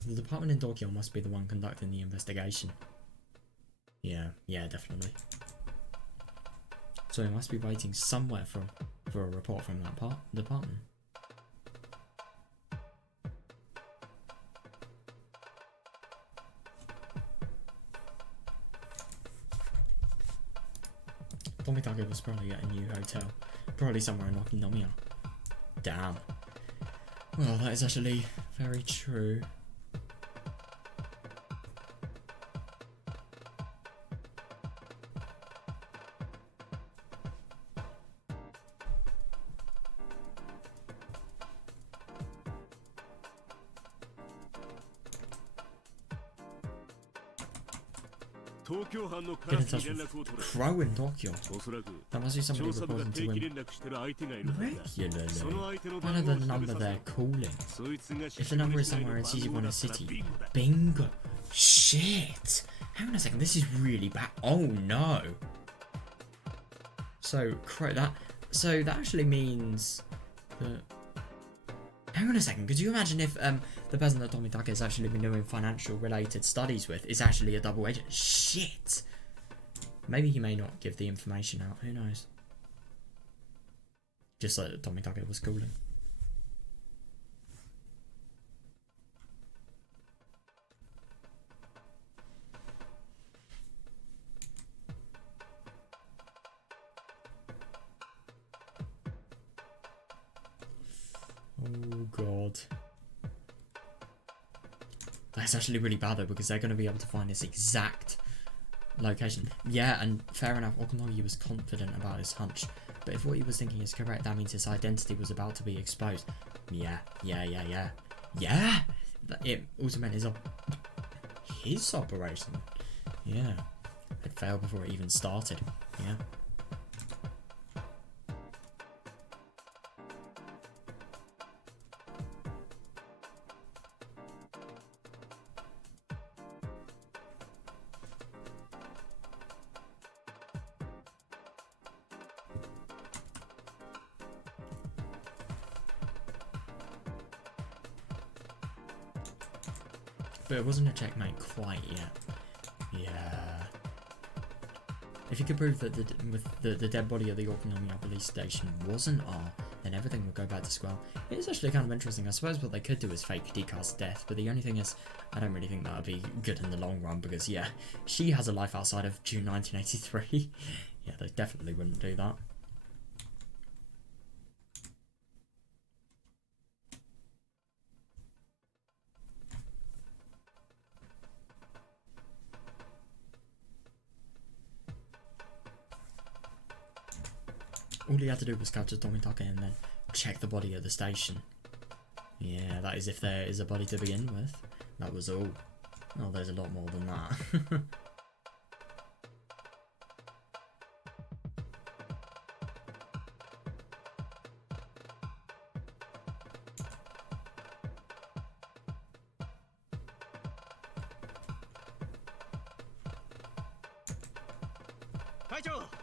The department in Tokyo must be the one conducting the investigation. Yeah, definitely. So he must be waiting somewhere for a report from that department. Tomitake was probably at a new hotel. Probably somewhere in Okinawa. Damn. Well, that is actually very true. Get in touch with Crow in Tokyo. That must be somebody reporting to him regularly. I know the number they're calling. If the number is somewhere in Shizuoka City, bingo. Shit. Hang on a second, this is really bad. Oh no. So Crow, that actually means that. Hang on a second, could you imagine if the person that Tomitake has actually been doing financial related studies with is actually a double agent? Shit! Maybe he may not give the information out, who knows? Just like Tomitake was calling. Oh god. That's actually really bad though, because they're going to be able to find his exact location. Yeah, and fair enough, Okonogi was confident about his hunch. But if what he was thinking is correct, that means his identity was about to be exposed. Yeah. It also meant his operation. Yeah. Had failed before it even started. Yeah. But it wasn't a checkmate quite yet. Yeah. If you could prove that the dead body of the Okinawa police station wasn't R, then everything would go back to square. It is actually kind of interesting. I suppose what they could do is fake Dika's death, but the only thing is, I don't really think that would be good in the long run, because yeah, she has a life outside of June 1983. Yeah, they definitely wouldn't do that. All he had to do was capture Tomitake and then check the body at the station. Yeah, that is if there is a body to begin with. That was all. Oh, there's a lot more than that.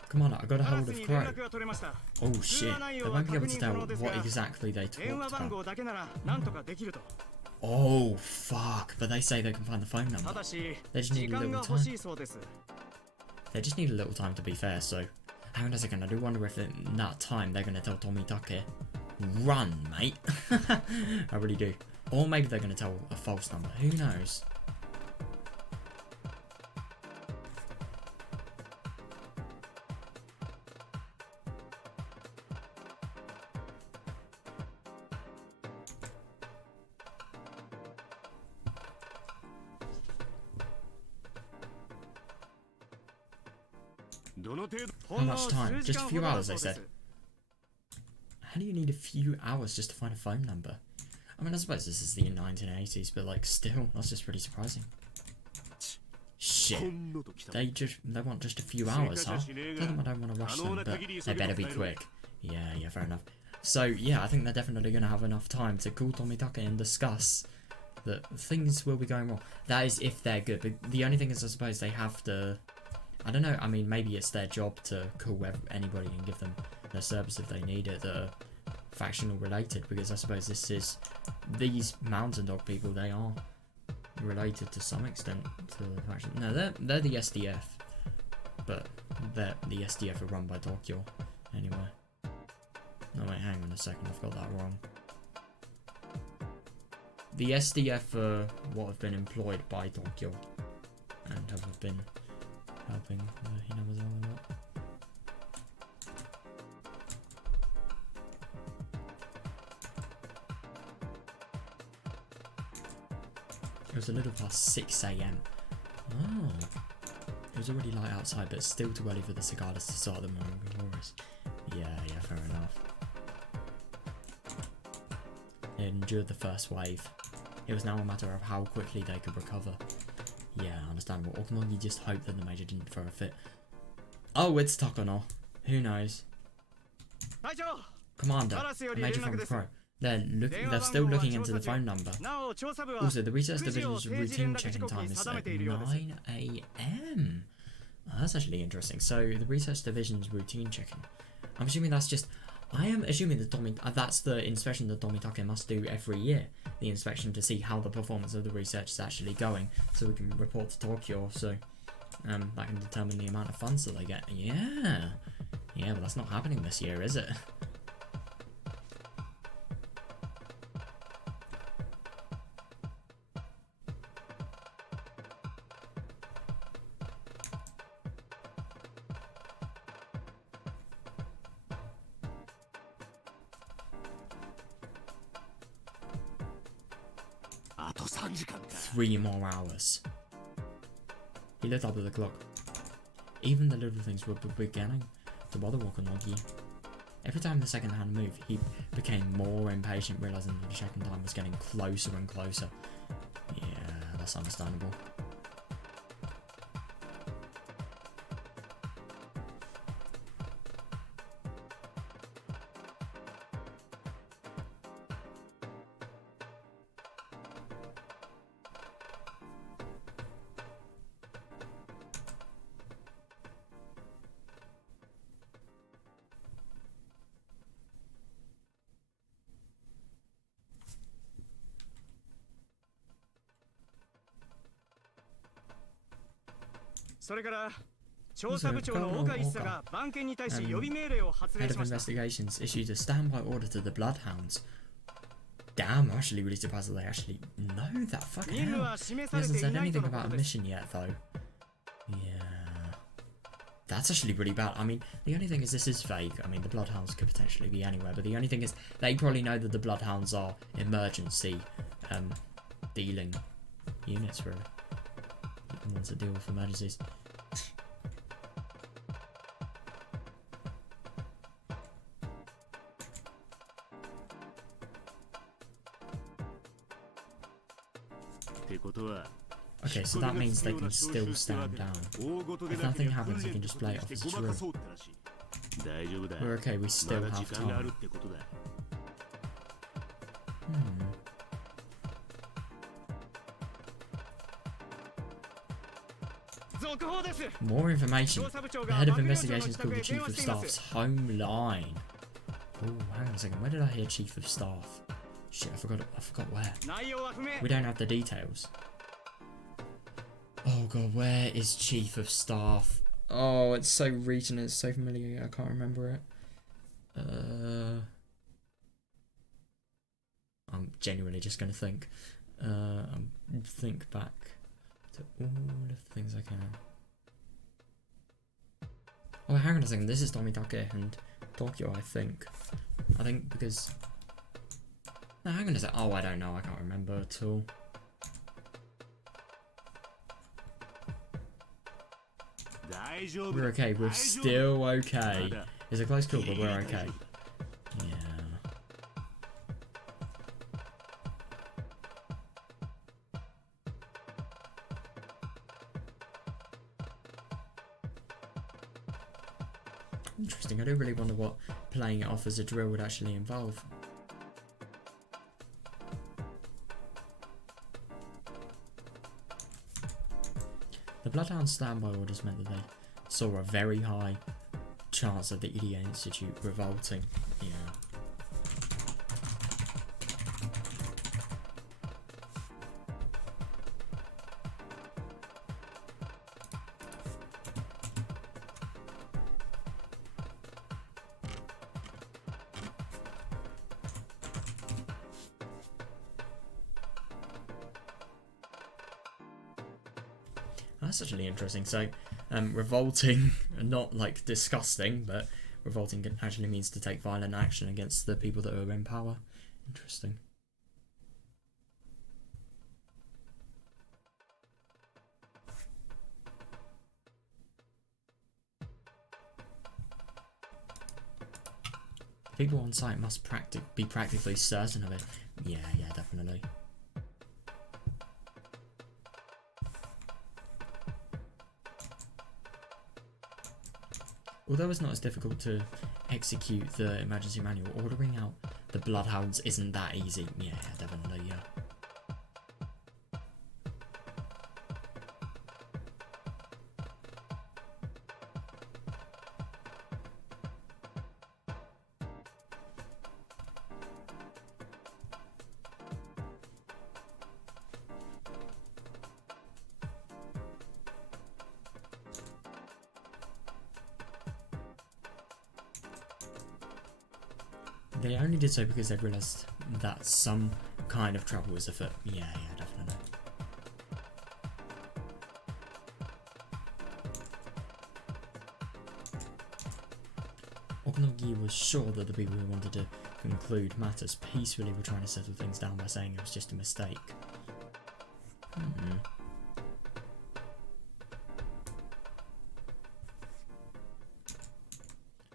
Come on, I got a hold of Crow. Oh shit, they won't be able to tell what exactly they talked about. Oh fuck, but they say they can find the phone number. They just need a little time. They just need a little time, to be fair, so hang on a second, I do wonder if in that time they're going to tell Tomitake, run mate. I really do. Or maybe they're going to tell a false number, who knows. How much time? Just a few hours, they said. How do you need a few hours just to find a phone number? I mean, I suppose this is the 1980s, but like, still, that's just pretty surprising. Shit. They want just a few hours, huh? Tell them I don't want to rush them, but they better be quick. Yeah, fair enough. So, yeah, I think they're definitely going to have enough time to call Tomitake and discuss that things will be going wrong. That is if they're good, but the only thing is, I suppose they have to... I don't know, I mean, maybe it's their job to call anybody and give them their service if they need it that are factional related, because I suppose these mountain dog people, they are related to some extent to the faction. No, they're the SDF, but the SDF are run by Tokyo anyway. No wait, hang on a second, I've got that wrong. The SDF are what have been employed by Tokyo and have been helping Hinamazawa a lot. It was a little past 6 AM. Oh. It was already light outside, but still too early for the cicadas to start the morning glorious. Yeah, fair enough. They endured the first wave. It was now a matter of how quickly they could recover. Yeah, understandable. Or can you just hope that the Major didn't throw a fit? Oh, it's Takono. Who knows? Commander, a Major from the Pro. They're still looking into the phone number. Also, the Research Division's routine checking time is at 9 AM. Oh, that's actually interesting. So, the Research Division's routine checking. I'm assuming that's just... I am assuming that that's the inspection that Tomitake must do every year. The inspection to see how the performance of the research is actually going, so we can report to Tokyo, so that can determine the amount of funds that they get. Yeah, but that's not happening this year, is it? Three more hours. He looked up at the clock. Even the little things were beginning to bother Wakanogi. Every time the second hand moved, he became more impatient, realizing that the check-in time was getting closer and closer. Yeah, that's understandable. Also, Head of Investigations issued a standby order to the Bloodhounds. Damn, I'm actually really surprised that they actually know that. Fucking hell. He hasn't said anything about a mission yet, though. Yeah. That's actually really bad. I mean, the only thing is this is vague. I mean, the Bloodhounds could potentially be anywhere, but the only thing is they probably know that the Bloodhounds are emergency dealing units, really. The ones that deal with emergencies. Okay, so that means they can still stand down. If nothing happens, you can just play it off as true. We're okay, we still have time. More information. The head of investigations called the Chief of Staff's home line. Oh, hang on a second. Where did I hear Chief of Staff? Shit, I forgot where. We don't have the details. Oh god, where is Chief of Staff? Oh, it's so recent, it's so familiar, I can't remember it. I'm genuinely just gonna think. Think back to all of the things I can. Oh, hang on a second, this is Tomitake and Tokyo, I think. I think because... No, hang on a second. Oh, I don't know, I can't remember at all. We're okay, we're still okay. It's a close call, but we're okay. Yeah. Interesting, I do really wonder what playing it off as a drill would actually involve. The Bloodhound standby orders meant that they saw a very high chance of the EDA Institute revolting. Yeah. That's actually interesting. So, revolting, not like disgusting, but revolting actually means to take violent action against the people that are in power. Interesting. People on site must be practically certain of it. Yeah, definitely. Although it's not as difficult to execute the emergency manual, ordering out the Bloodhounds isn't that easy. Yeah, definitely, yeah. They only did so because they realised that some kind of trouble was afoot. Yeah, definitely. Okanogi was sure that the people who wanted to conclude matters peacefully were trying to settle things down by saying it was just a mistake.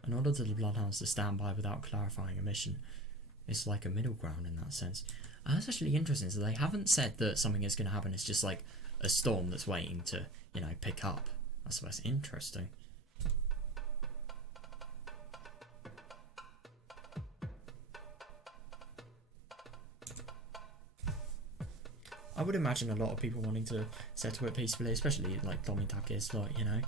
In order to the Bloodhounds to stand by without clarifying a mission, it's like a middle ground in that sense. And that's actually interesting, so they haven't said that something is going to happen, it's just like a storm that's waiting to, you know, pick up. I suppose interesting. I would imagine a lot of people wanting to settle it peacefully, especially like Tomitake's, like, you know.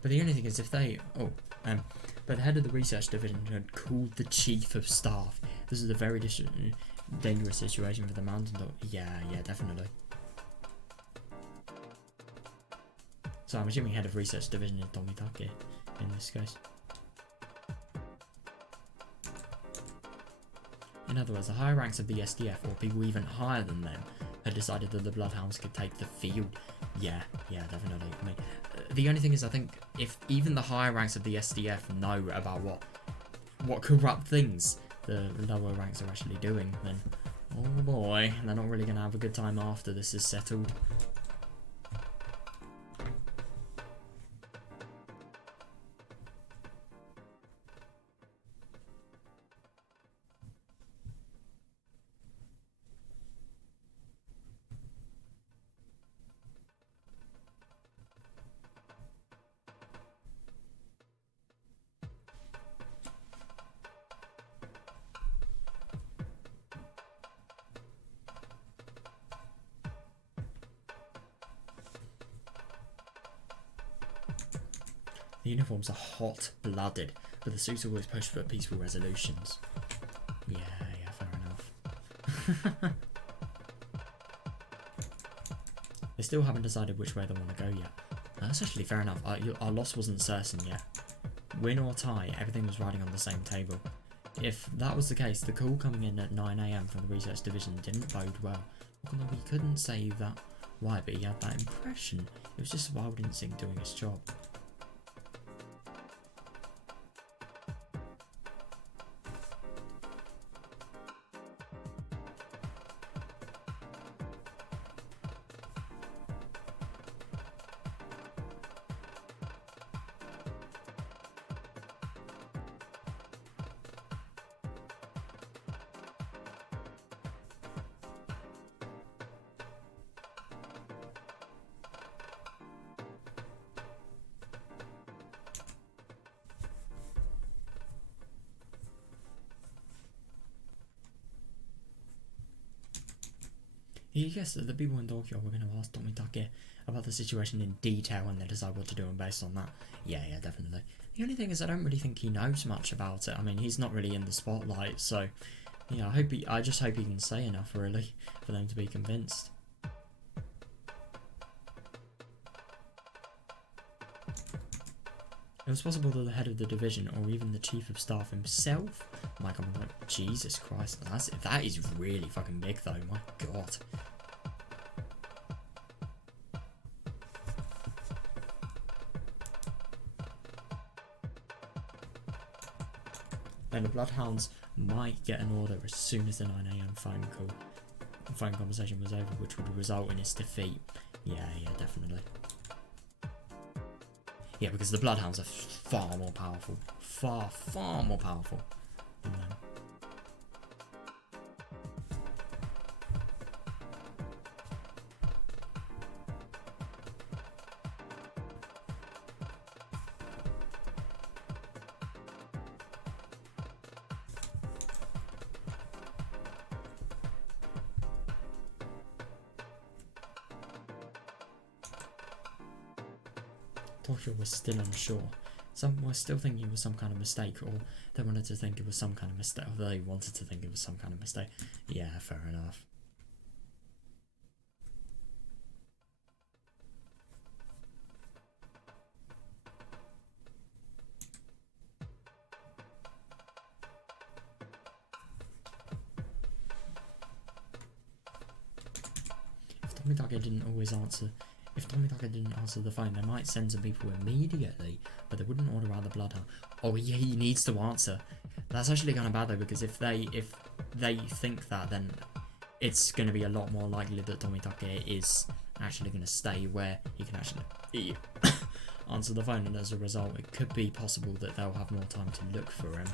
But the only thing is, if they... but the head of the research division had called the Chief of Staff. This is a very dangerous situation for the Mountain Dog. Yeah, definitely. So I'm assuming head of research division is Tomitake in this case. In other words, the higher ranks of the SDF, or people even higher than them, had decided that the Bloodhounds could take the field. Yeah, definitely. I mean, the only thing is, I think if even the higher ranks of the SDF know about what corrupt things the lower ranks are actually doing, then oh boy, they're not really going to have a good time after this is settled. The uniforms are hot-blooded, but the suits always push for peaceful resolutions. Yeah, fair enough. They still haven't decided which way they want to go yet. That's actually fair enough. Our loss wasn't certain yet. Win or tie, everything was riding on the same table. If that was the case, the call coming in at 9 AM from the research division didn't bode well. Although we couldn't say that why, but he had that impression. It was just a wild instinct doing his job. He guessed that the people in Tokyo were going to ask Tomitake about the situation in detail and then decide what to do, and based on that, yeah, definitely. The only thing is I don't really think he knows much about it. I mean, he's not really in the spotlight, so yeah, I just hope he can say enough, really, for them to be convinced. It was possible that the head of the division, or even the chief of staff himself, might come and like, Jesus Christ, that is really fucking big though, my god. Then the Bloodhounds might get an order as soon as the 9 AM phone conversation was over, which would result in his defeat. Yeah, definitely. Yeah, because the Bloodhounds are far more powerful. Far more powerful than them. Tokyo was still unsure. Some were still thinking it was some kind of mistake, or they wanted to think it was some kind of mistake, or they wanted to think it was some kind of mistake. Yeah, fair enough. If Tomitake didn't answer the phone, they might send some people immediately, but they wouldn't order out the Bloodhound. Oh yeah, he needs to answer. That's actually kind of bad though, because if they think that, then it's going to be a lot more likely that Tomitake is actually going to stay where he can actually answer the phone, and as a result, it could be possible that they'll have more time to look for him.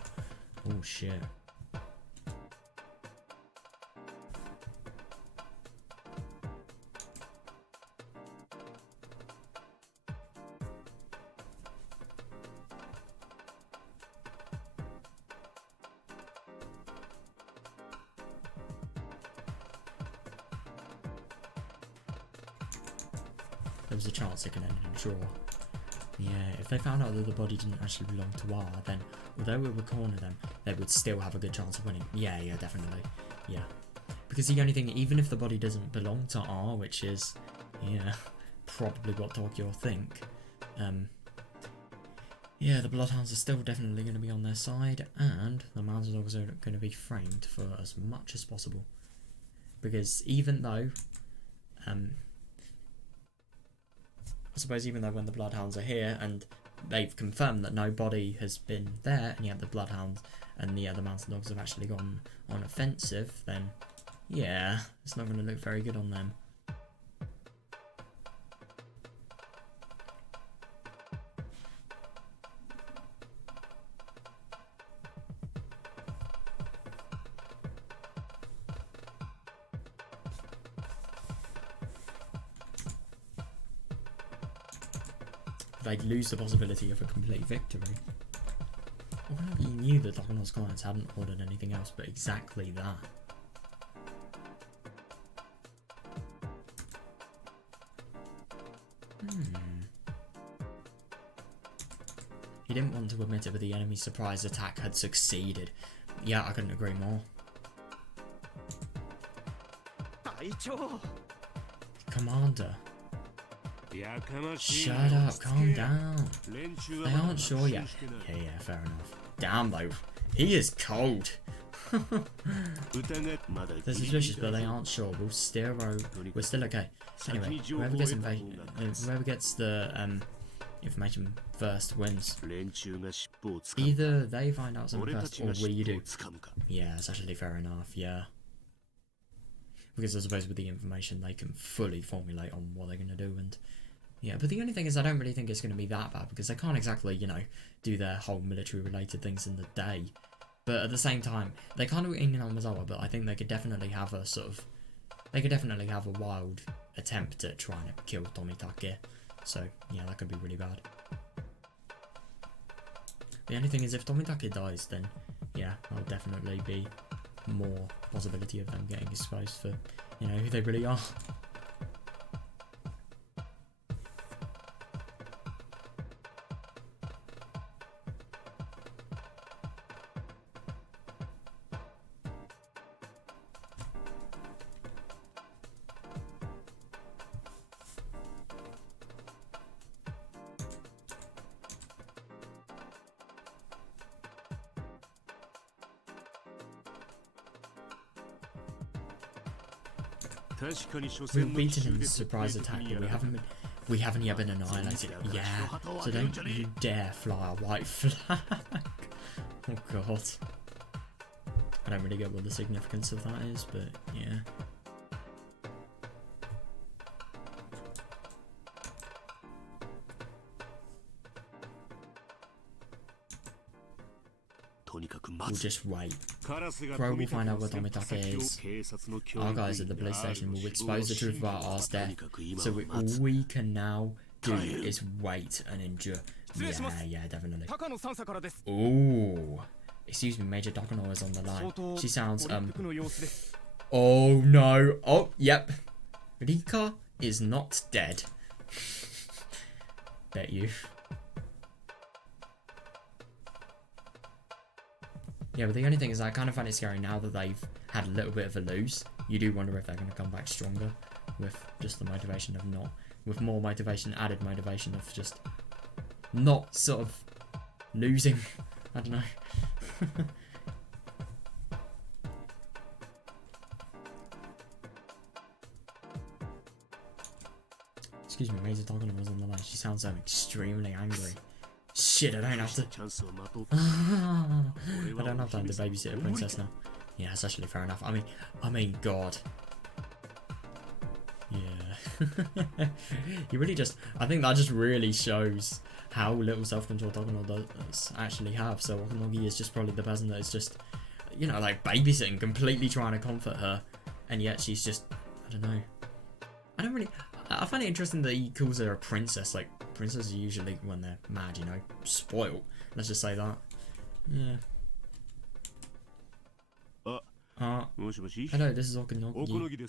Oh shit. There was a chance it could end in a draw. Yeah, if they found out that the body didn't actually belong to R, then although it would corner them, they would still have a good chance of winning. Yeah, definitely. Yeah. Because the only thing, even if the body doesn't belong to R, which is, yeah, probably what Tokyo think, yeah, the Bloodhounds are still definitely going to be on their side, and the Mountain Dogs are going to be framed for as much as possible. Because even though, I suppose even though when the Bloodhounds are here and they've confirmed that no body has been there, and yet the Bloodhounds and the other Mountain Dogs have actually gone on offensive, then yeah, it's not going to look very good on them. They'd lose the possibility of a complete victory. Well, you knew that Docono's clients hadn't ordered anything else but exactly that. He didn't want to admit it, but the enemy's surprise attack had succeeded. Yeah, I couldn't agree more. Commander. Shut up, calm down. They aren't sure yet. Yeah, fair enough. Damn though, he is cold. They're suspicious, but they aren't sure. We're still okay. Anyway, whoever gets the information first wins. Either they find out something first, or we do. Yeah, it's actually fair enough. Yeah. Because I suppose with the information they can fully formulate on what they're going to do, and yeah, but the only thing is I don't really think it's going to be that bad because they can't exactly, you know, do their whole military related things in the day, but at the same time they can't do it in Yamazawa, but I think they could definitely have a wild attempt at trying to kill Tomitake, so yeah, that could be really bad. The only thing is if Tomitake dies, then yeah, there'll definitely be more possibility of them getting exposed for, you know, who they really are. We've beaten him in the surprise attack, but we haven't yet been annihilated. Yeah, so don't you dare fly a white flag. Oh god. I don't really get what the significance of that is, but yeah. We'll just wait. Crow will find out what Tomitake is. Our guys at the police station will expose the truth about R's death. So all we can now do is wait and endure. Yeah, definitely. Ooh. Excuse me, Major Takano is on the line. She sounds, oh no. Oh, yep. Rika is not dead. Bet you. Yeah, but the only thing is I kind of find it scary now that they've had a little bit of a lose. You do wonder if they're going to come back stronger with just the motivation of not, with more motivation, added motivation of just not sort of losing. I don't know. Excuse me, Razor Dogana was on the line. She sounds extremely angry. Shit, I don't have to. I don't have time to babysit a princess now. Yeah, that's actually fair enough. I mean, God. Yeah. You really just. I think that just really shows how little self-control Dogano does actually have. So Okanogi is just probably the person that is just, you know, like babysitting, completely trying to comfort her, and yet she's just. I don't know. I find it interesting that he calls her a princess. Like, princesses are usually, when they're mad, you know, spoiled. Let's just say that. Yeah. Hello, this is Okanogi.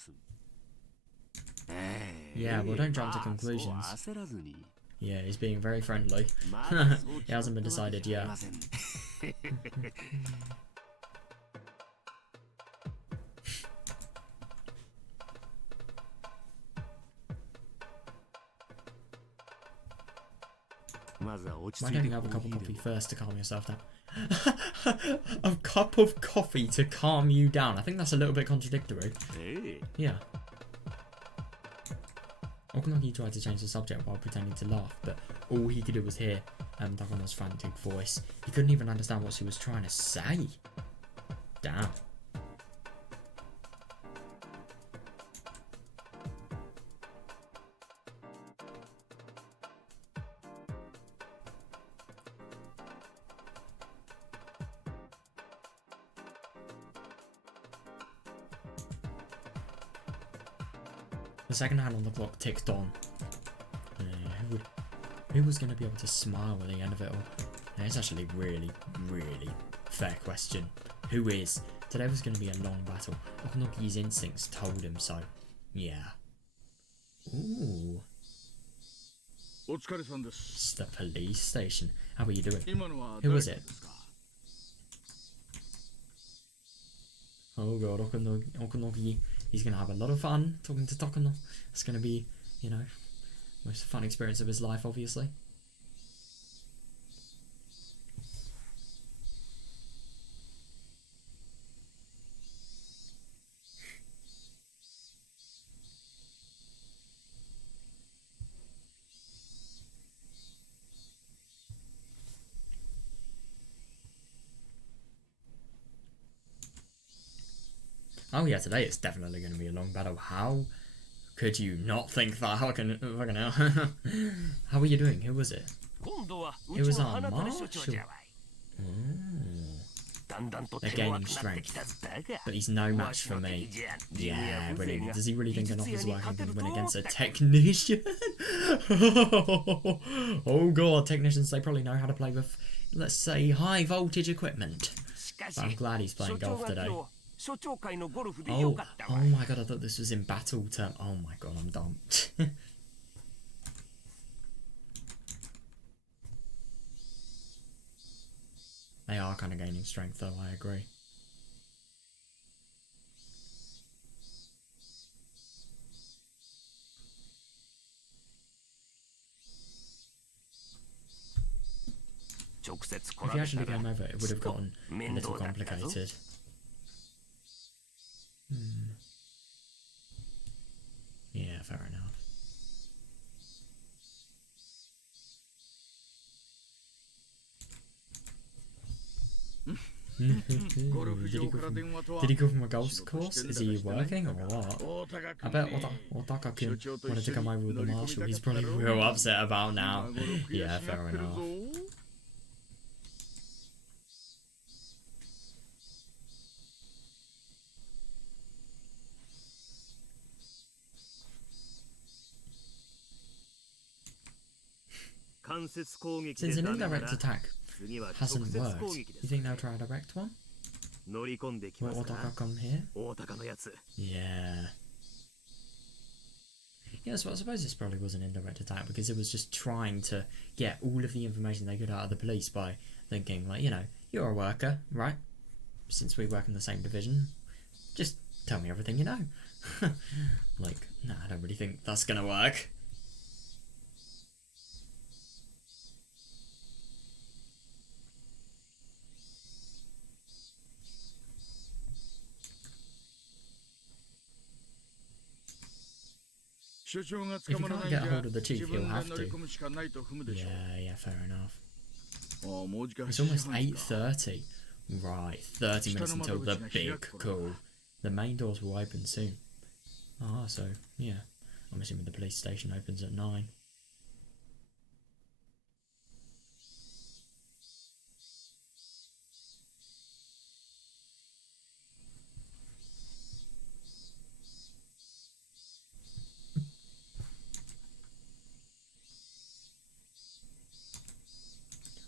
Yeah, well, don't jump to conclusions. Yeah, he's being very friendly. It hasn't been decided yet. Why don't you have a cup of coffee first to calm yourself down? A cup of coffee to calm you down. I think that's a little bit contradictory. Yeah. Okanogi tried to change the subject while pretending to laugh, but all he could do was hear Takano's frantic voice. He couldn't even understand what she was trying to say. Damn. The second hand on the clock ticked on. Who was going to be able to smile at the end of it all? It's actually really, really fair question. Who is? Today was going to be a long battle. Okanogi's instincts told him so. Yeah. Ooh. It's the police station. How are you doing? Who was it? Oh god, Okunogi. He's gonna have a lot of fun talking to Takuno. It's gonna be, you know, most fun experience of his life, obviously. Oh yeah, today it's definitely going to be a long battle. How could you not think that? Fucking hell. How are you doing? Who was it? It was our Marshal. They're gaining strength, but he's no match for me. Yeah, brilliant. Does he really think an officer working can win against a technician? Oh god, technicians, they probably know how to play with, let's say, high voltage equipment. But I'm glad he's playing golf today. Oh my god, I thought this was in battle term. Oh my god, I'm dumped. They are kind of gaining strength though, I agree. If you actually came over, it would have gotten a little complicated. Yeah, fair enough. Did he go from a golf course? Is he working or what? I bet Otaka-kun wanted to come over with the marshal. He's probably real upset about now. Yeah, fair enough. Since an indirect attack hasn't worked, you think they'll try a direct one? Will Otaka come here? Yeah. Yeah, so I suppose this probably was an indirect attack because it was just trying to get all of the information they could out of the police by thinking, like, you know, you're a worker, right? Since we work in the same division, just tell me everything you know. Like, nah, I don't really think that's gonna work. If you can't get a hold of the chief, he'll have to. Yeah, fair enough. It's almost 8:30. Right, 30 minutes until the big call. The main doors will open soon. Ah, so, yeah. I'm assuming the police station opens at 9.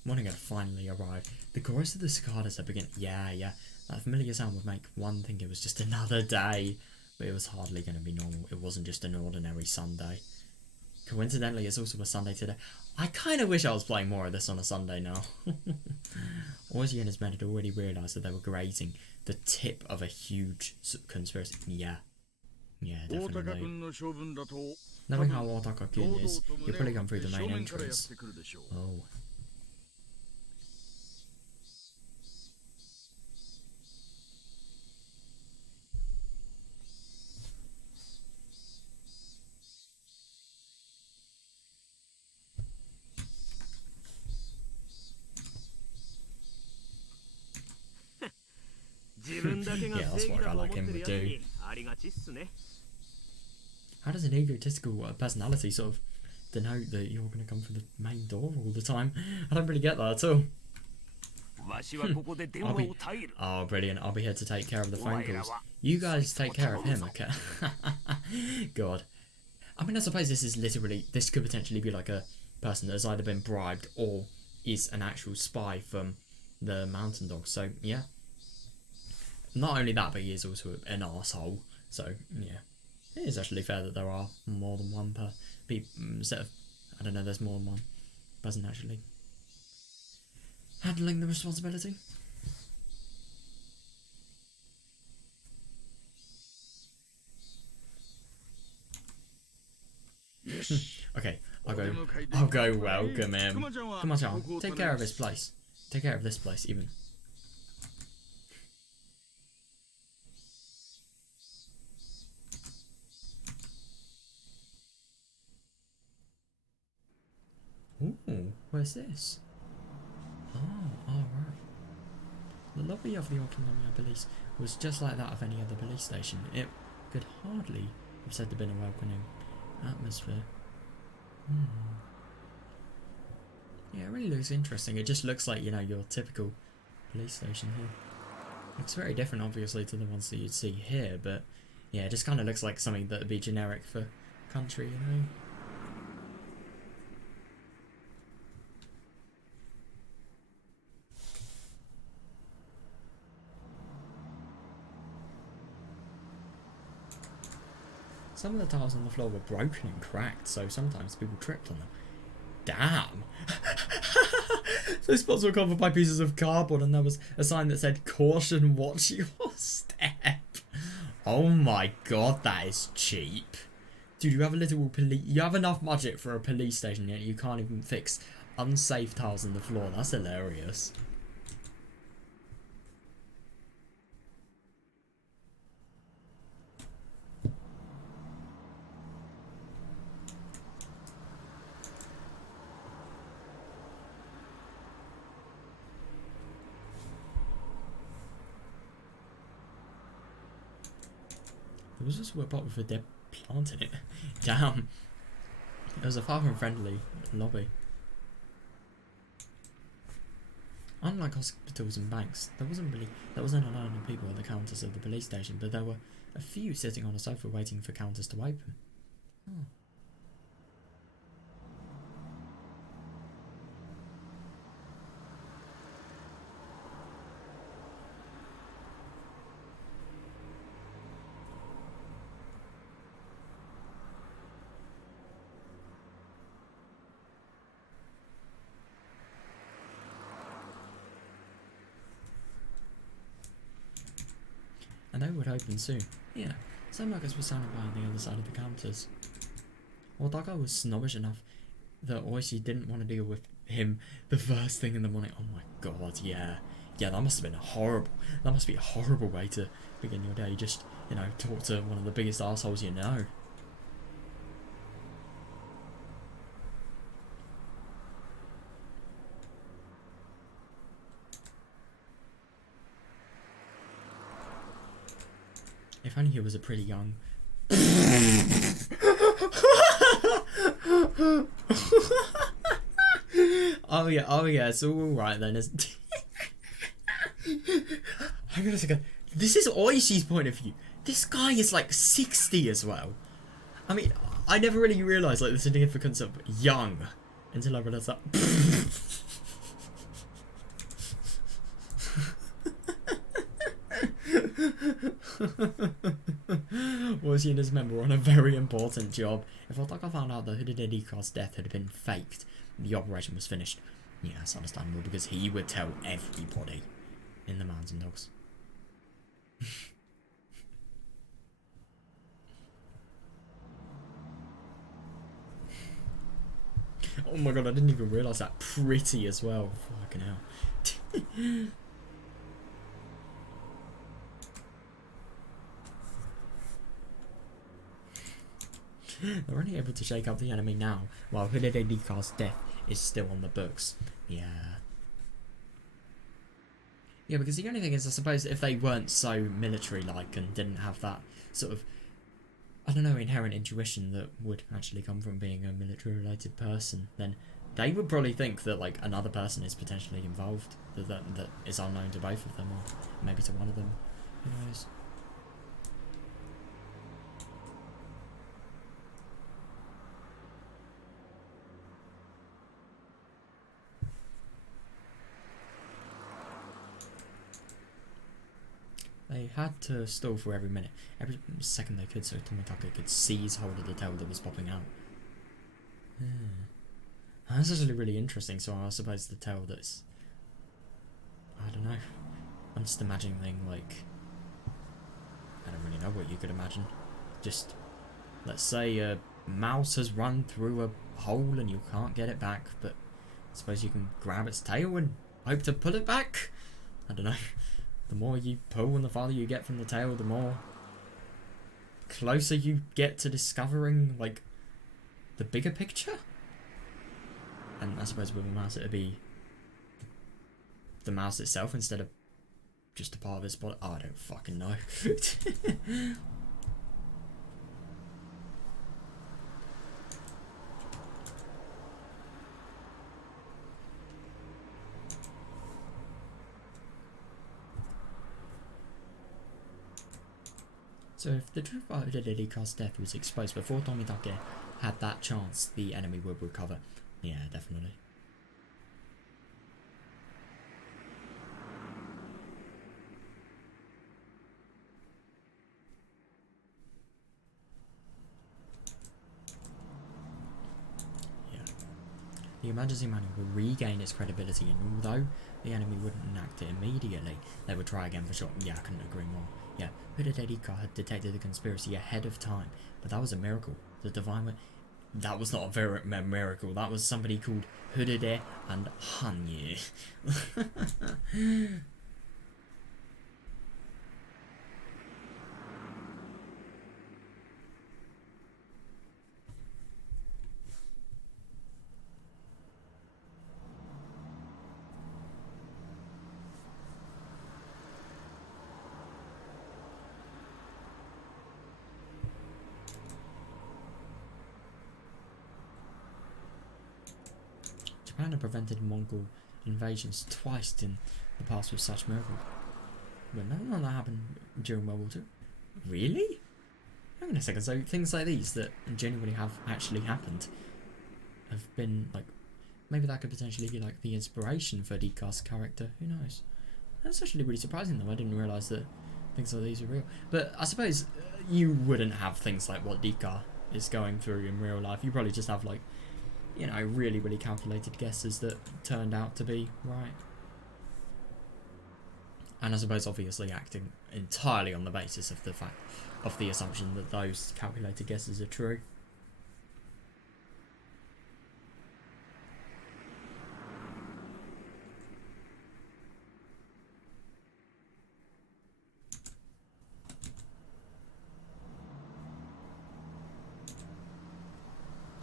Morning had finally arrived. The chorus of the cicadas are beginning. Yeah. That familiar sound would make one think it was just another day. But it was hardly going to be normal. It wasn't just an ordinary Sunday. Coincidentally, it's also a Sunday today. I kind of wish I was playing more of this on a Sunday now. Ozzy and his men had already realised that they were grazing the tip of a huge conspiracy. Yeah, definitely. Knowing how Otaka-kun is, he'll probably come through the main entrance. Oh. Yeah, that's what a guy like him would do. How does an egotistical personality sort of denote that you're going to come through the main door all the time? I don't really get that at all. Oh, brilliant. I'll be here to take care of the phone calls. You guys take care of him, okay? God. I mean, I suppose this could potentially be like a person that has either been bribed or is an actual spy from the Mountain Dog. So, yeah. Not only that, but he is also an arsehole. So, yeah. It is actually fair that there are more than one set of I don't know, there's more than one person actually handling the responsibility. Okay, I'll go welcome him. Come on, John. Take care of this place. Take care of this place, even. Ooh, where's this? Oh, alright. The lobby of the Okinawa police was just like that of any other police station. It could hardly have said to have been a welcoming atmosphere. Yeah, it really looks interesting. It just looks like, you know, your typical police station here. Looks very different, obviously, to the ones that you'd see here, but yeah, it just kind of looks like something that would be generic for country, you know? Some of the tiles on the floor were broken and cracked, so sometimes people tripped on them. Damn! Those spots were covered by pieces of cardboard and there was a sign that said, "Caution, watch your step." Oh my god, that is cheap. Dude, you have a literal police... You have enough budget for a police station, yet you can't even fix unsafe tiles in the floor. That's hilarious. There was this whip up with a dead plant in it. Damn. It was a far from friendly lobby. Unlike hospitals and banks, there wasn't a line of people at the counters of the police station, but there were a few sitting on a sofa waiting for counters to open. Oh. And they would open soon. Yeah, some workers were standing by on the other side of the counters. Otaka was snobbish enough that Oishi didn't want to deal with him the first thing in the morning. Oh my god, yeah. Yeah, that must have been that must be a horrible way to begin your day. Just, you know, talk to one of the biggest assholes you know. If only he was a pretty young... oh yeah, it's all right then, isn't hang on a second. This is Oishi's point of view. This guy is like 60 as well. I mean, I never really realised like the significance of young until I realised that. Was he and his men were on a very important job. If Otaka found out that Rika's death had been faked, the operation was finished. Yeah, that's understandable because he would tell everybody in the Mountain Dogs. Oh my god, I didn't even realise that. Pretty as well. Fucking hell. They're only able to shake up the enemy now, while Rika's death is still on the books. Yeah. Yeah, because the only thing is, I suppose, if they weren't so military-like and didn't have that sort of, I don't know, inherent intuition that would actually come from being a military-related person, then they would probably think that, like, another person is potentially involved, that is unknown to both of them, or maybe to one of them. Who knows? They had to stall for every minute, every second they could, so Tomitaka could seize hold of the tail that was popping out. That's actually really interesting. So I suppose the tale that's, I don't know. I'm just imagining like, I don't really know what you could imagine. Just, let's say a mouse has run through a hole and you can't get it back, but I suppose you can grab its tail and hope to pull it back. I don't know. The more you pull and the farther you get from the tail, the more closer you get to discovering like the bigger picture. And I suppose with a mouse it'd be the mouse itself instead of just a part of its body. Oh, I don't fucking know. So if the truth about Rika's death was exposed before Tomitake had that chance, the enemy would recover. Yeah, definitely. Yeah. The emergency manual would regain its credibility, and although the enemy wouldn't enact it immediately, they would try again for sure. Yeah, I couldn't agree more. Yeah, Rika had detected the conspiracy ahead of time, but that was a miracle. The divine... That was not a very miracle. That was somebody called Huride and Hanye. Japan had prevented Mongol invasions twice in the past with such miracles. But none of that happened during World War II. Really? Hang on a second, so things like these that genuinely have actually happened have been, like, maybe that could potentially be, like, the inspiration for Rika's character, who knows? That's actually really surprising though, I didn't realise that things like these were real. But I suppose you wouldn't have things like what Rika is going through in real life. You probably just have, like, you know, really, really calculated guesses that turned out to be right. And I suppose obviously acting entirely on the basis of the fact of the assumption that those calculated guesses are true.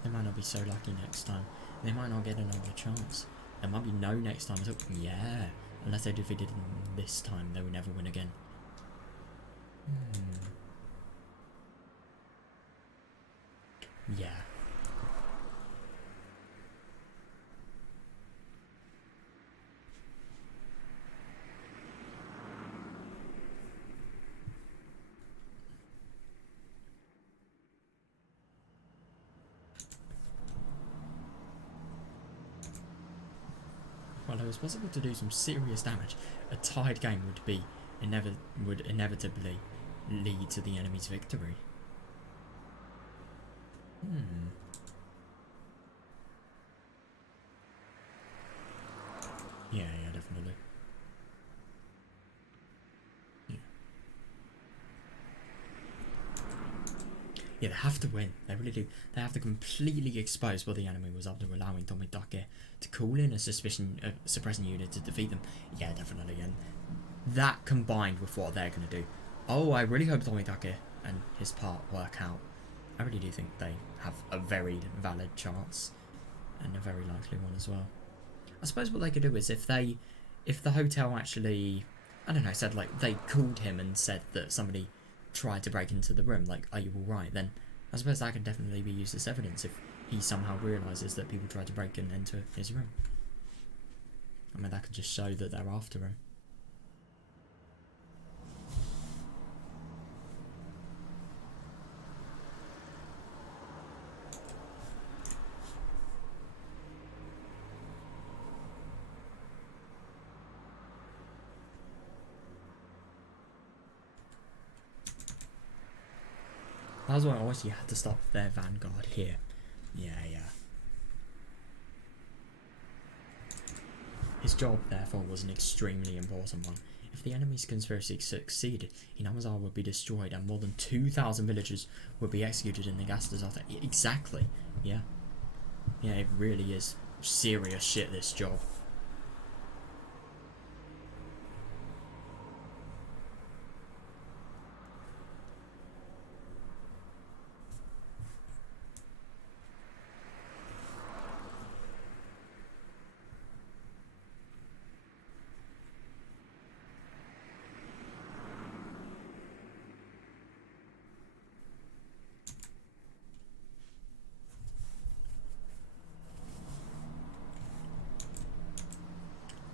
They might not be so lucky next time. They might not get another chance. There might be no next time at all. Yeah, unless they defeated them this time, they will never win again. Yeah. While it was possible to do some serious damage, a tied game would inevitably lead to the enemy's victory. Yeah, definitely. Yeah, they have to win. They really do. They have to completely expose what the enemy was up to, allowing Tomitake to call in a suppressing unit to defeat them. Yeah, definitely. And that combined with what they're going to do. Oh, I really hope Tomitake and his part work out. I really do think they have a very valid chance. And a very likely one as well. I suppose what they could do is if the hotel actually, I don't know, said like they called him and said that somebody tried to break into the room, like, are you alright? Then I suppose that could definitely be used as evidence if he somehow realises that people tried to break in into his room. I mean, that could just show that they're after him. That was why obviously you had to stop their vanguard here. Yeah. His job, therefore, was an extremely important one. If the enemy's conspiracy succeeded, Inamazar would be destroyed and more than 2,000 villagers would be executed in the gas disaster. Exactly. Yeah. Yeah, it really is serious shit, this job.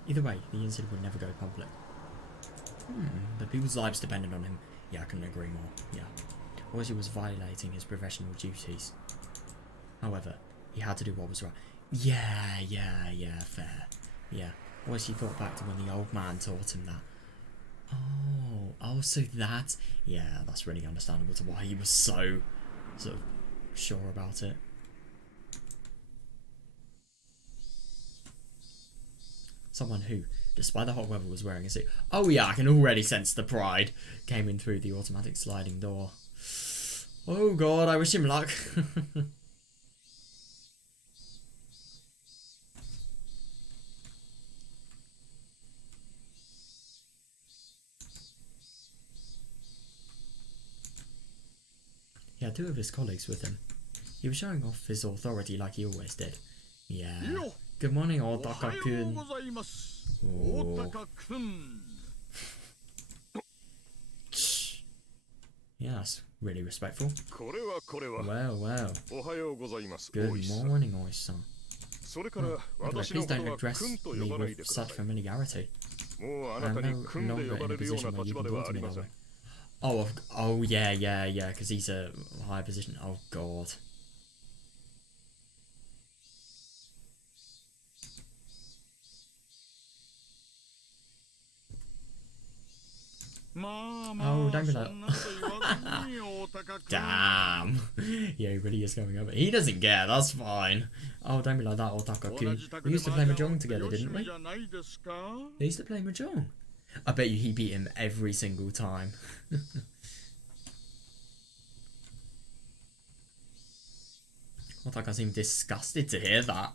Either way, the incident would never go public. But people's lives depended on him. Yeah, I couldn't agree more. Yeah. Oishi was violating his professional duties. However, he had to do what was right. Yeah, fair. Yeah. Oishi thought back to when the old man taught him that. Oh, so that... Yeah, that's really understandable to why he was so sort of sure about it. Someone who, despite the hot weather, was wearing a suit. Oh yeah, I can already sense the pride. Came in through the automatic sliding door. Oh god, I wish him luck. He had two of his colleagues with him. He was showing off his authority like he always did. Yeah. Good morning, Otaka-kun. Yeah, that's really respectful. Well. Good morning, Oishi-san. By the way, please don't address me with such familiarity. I am no longer in a position where you can talk to me that way. Oh yeah, because he's a higher position. Oh god. Oh, don't be like... Damn. Yeah, he really is going over. He doesn't care, that's fine. Oh, don't be like that, Otaka-kun. We used to play Mahjong together, didn't we? They used to play Mahjong. I bet you he beat him every single time. Otaka seemed disgusted to hear that.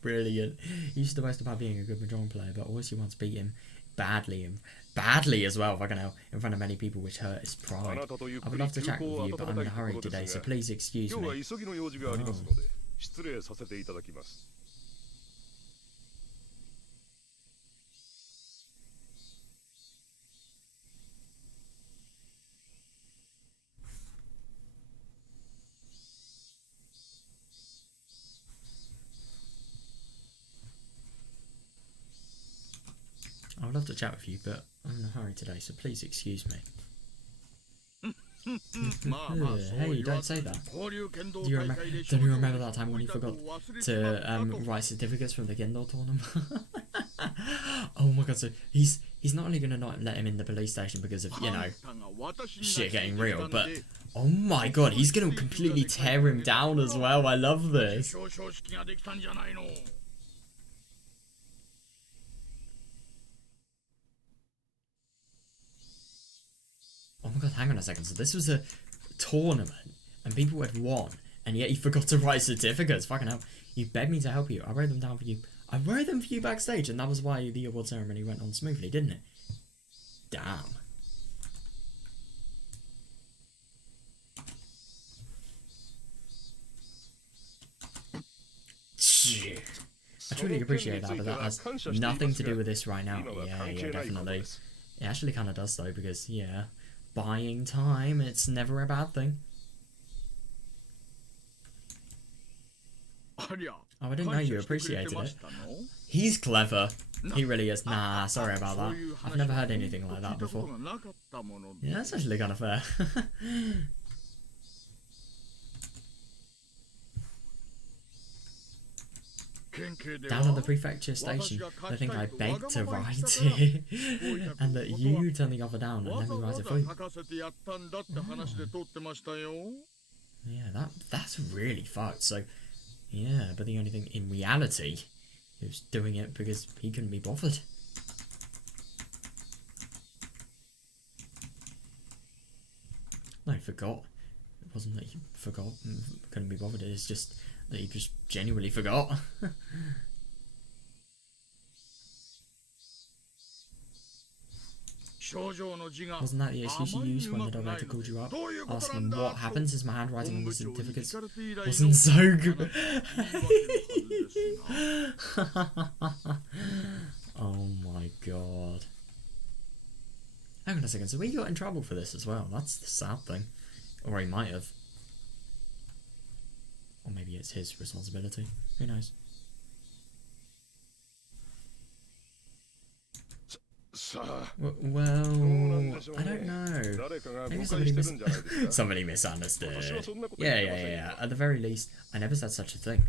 Brilliant. He used to boast about being a good Mahjong player, but always he once beat him badly, and badly as well, fucking hell, in front of many people, which hurt his pride. I would love to chat with you, but I'm in a hurry today, so please excuse me. I would love to chat with you, but I'm in a hurry today, so please excuse me. Hey, don't say that. Don't you remember that time when you forgot to write certificates from the Kendo tournament? Oh my god, so he's not only going to not let him in the police station because of, you know, shit getting real, but oh my god, he's going to completely tear him down as well. I love this. Oh my god, hang on a second. So this was a tournament and people had won, and yet you forgot to write certificates. Fucking hell. You begged me to help you. I wrote them down for you. I wrote them for you backstage, and that was why the award ceremony went on smoothly, didn't it? Damn. I truly appreciate that, but that has nothing to do with this right now. Yeah, definitely. It actually kind of does though, because, yeah, buying time, it's never a bad thing. Oh, I didn't know you appreciated it. He's clever. He really is. Nah, sorry about that. I've never heard anything like that before. Yeah, that's actually kind of fair. Down at the prefecture station, they think I begged to write it, and that you turn the offer down and let me write it for you. Oh. Yeah, that's really fucked. So Yeah, but the only thing in reality, he was doing it because he couldn't be bothered. No, he forgot. It wasn't that he forgot and couldn't be bothered, it's just that he just genuinely forgot. Wasn't that the excuse you used when the director called you up? Asking what happens is my handwriting on the certificates wasn't so good. Oh my god. Hang on a second, so we got in trouble for this as well. That's the sad thing. Or he might have. Or maybe it's his responsibility. Who knows? Well, I don't know. Maybe somebody misunderstood. Yeah. At the very least, I never said such a thing.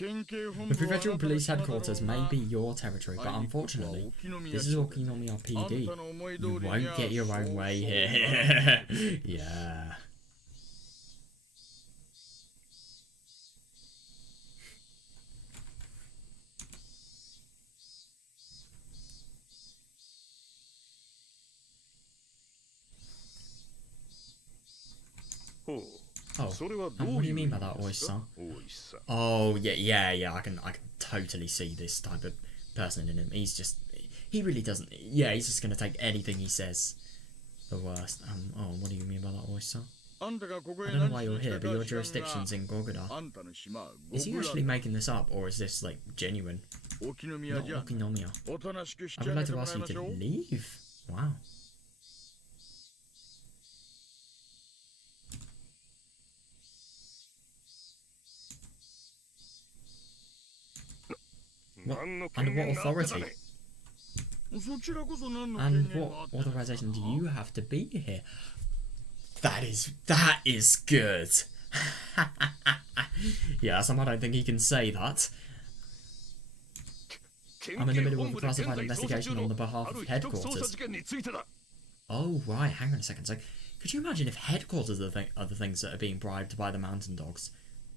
The Prefectural Police Headquarters may be your territory, but unfortunately, this is Okinomiya PD. You won't get your own way here. Yeah. Oh, and what do you mean by that, Oishi-san? Oh, yeah, I can totally see this type of person in him. He really doesn't, he's just gonna take anything he says the worst. Oh, what do you mean by that, Oishi-san? I don't know why you're here, but your jurisdiction's in Goguda. Is he actually making this up, or is this, like, genuine? Not Okinomiya. I would like to ask you to leave. Wow. Under what authority? And what authorization do you have to be here? That is good. Yeah, somehow I don't think he can say that. I'm in the middle of a classified investigation on the behalf of headquarters. Oh, right, hang on a second. So, could you imagine if headquarters are the things that are being bribed by the mountain dogs?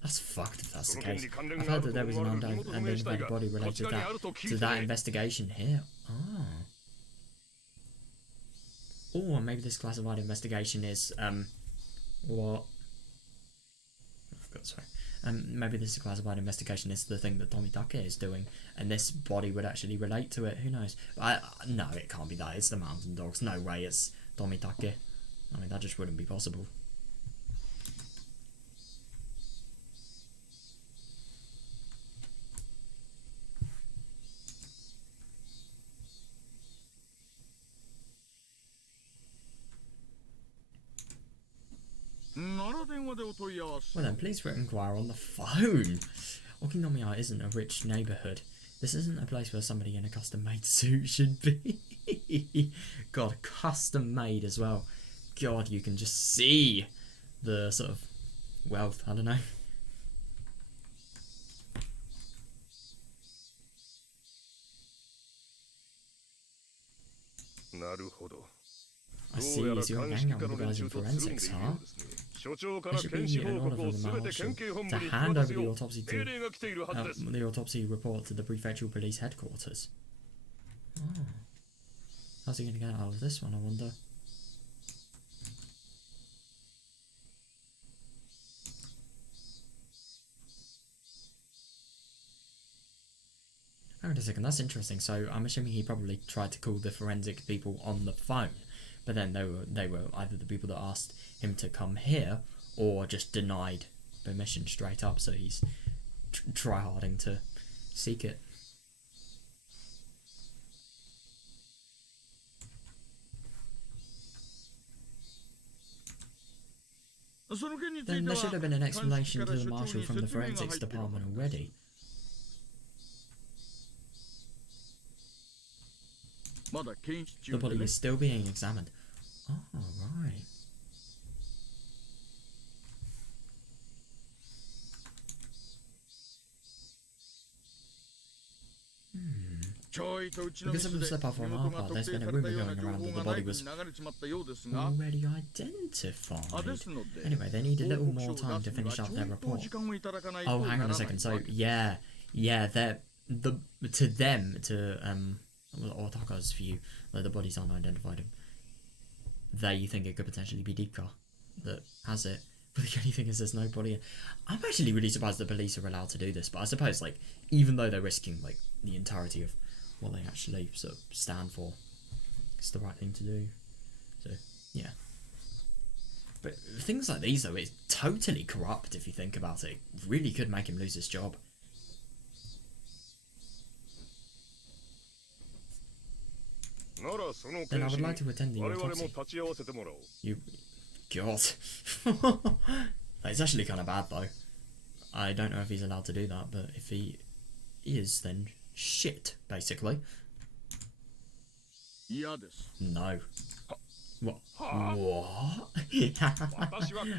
That's fucked if that's the case. I've heard that there was an unidentified body related to that investigation here. Oh. Or maybe this classified investigation is, what? Oh, God, sorry. Maybe this classified investigation is the thing that Tomitake is doing, and this body would actually relate to it. Who knows? No, it can't be that. It's the mountain dogs. No way it's Tomitake. I mean, that just wouldn't be possible. Well then, please inquire on the phone. Okinomiya isn't a rich neighbourhood. This isn't a place where somebody in a custom-made suit should be. God, custom-made as well. God, you can just see the sort of wealth, I don't know. I see, is your gang up with the guys in forensics, huh? There should be an order from the Marshal to hand over the autopsy report to the Prefectural Police Headquarters. Oh. How's he going to get out of this one, I wonder? Hang on a second, that's interesting. So I'm assuming he probably tried to call the forensic people on the phone, but then they were either the people that asked him to come here or just denied permission straight up, so he's try-harding to seek it. Then there should have been an explanation to the Marshal from the forensics department already. The body is still being examined. Oh, right. Because of the slip off on our part, there's been a rumour going around that the body was already identified. Anyway, they need a little more time to finish up their report. Oh, hang on a second. So, yeah, they're to Otaka's view, though the body's unidentified, they think it could potentially be Rika that has it. But the only thing is there's no body. I'm actually really surprised the police are allowed to do this, but I suppose, like, even though they're risking, like, the entirety of what they actually sort of stand for, it's the right thing to do. So, yeah. But things like these, though, it's totally corrupt if you think about it. It really could make him lose his job. Then I would like to attend the autopsy. You... God. It's actually kind of bad, though. I don't know if he's allowed to do that, but if he is, then shit, basically. No. What? What?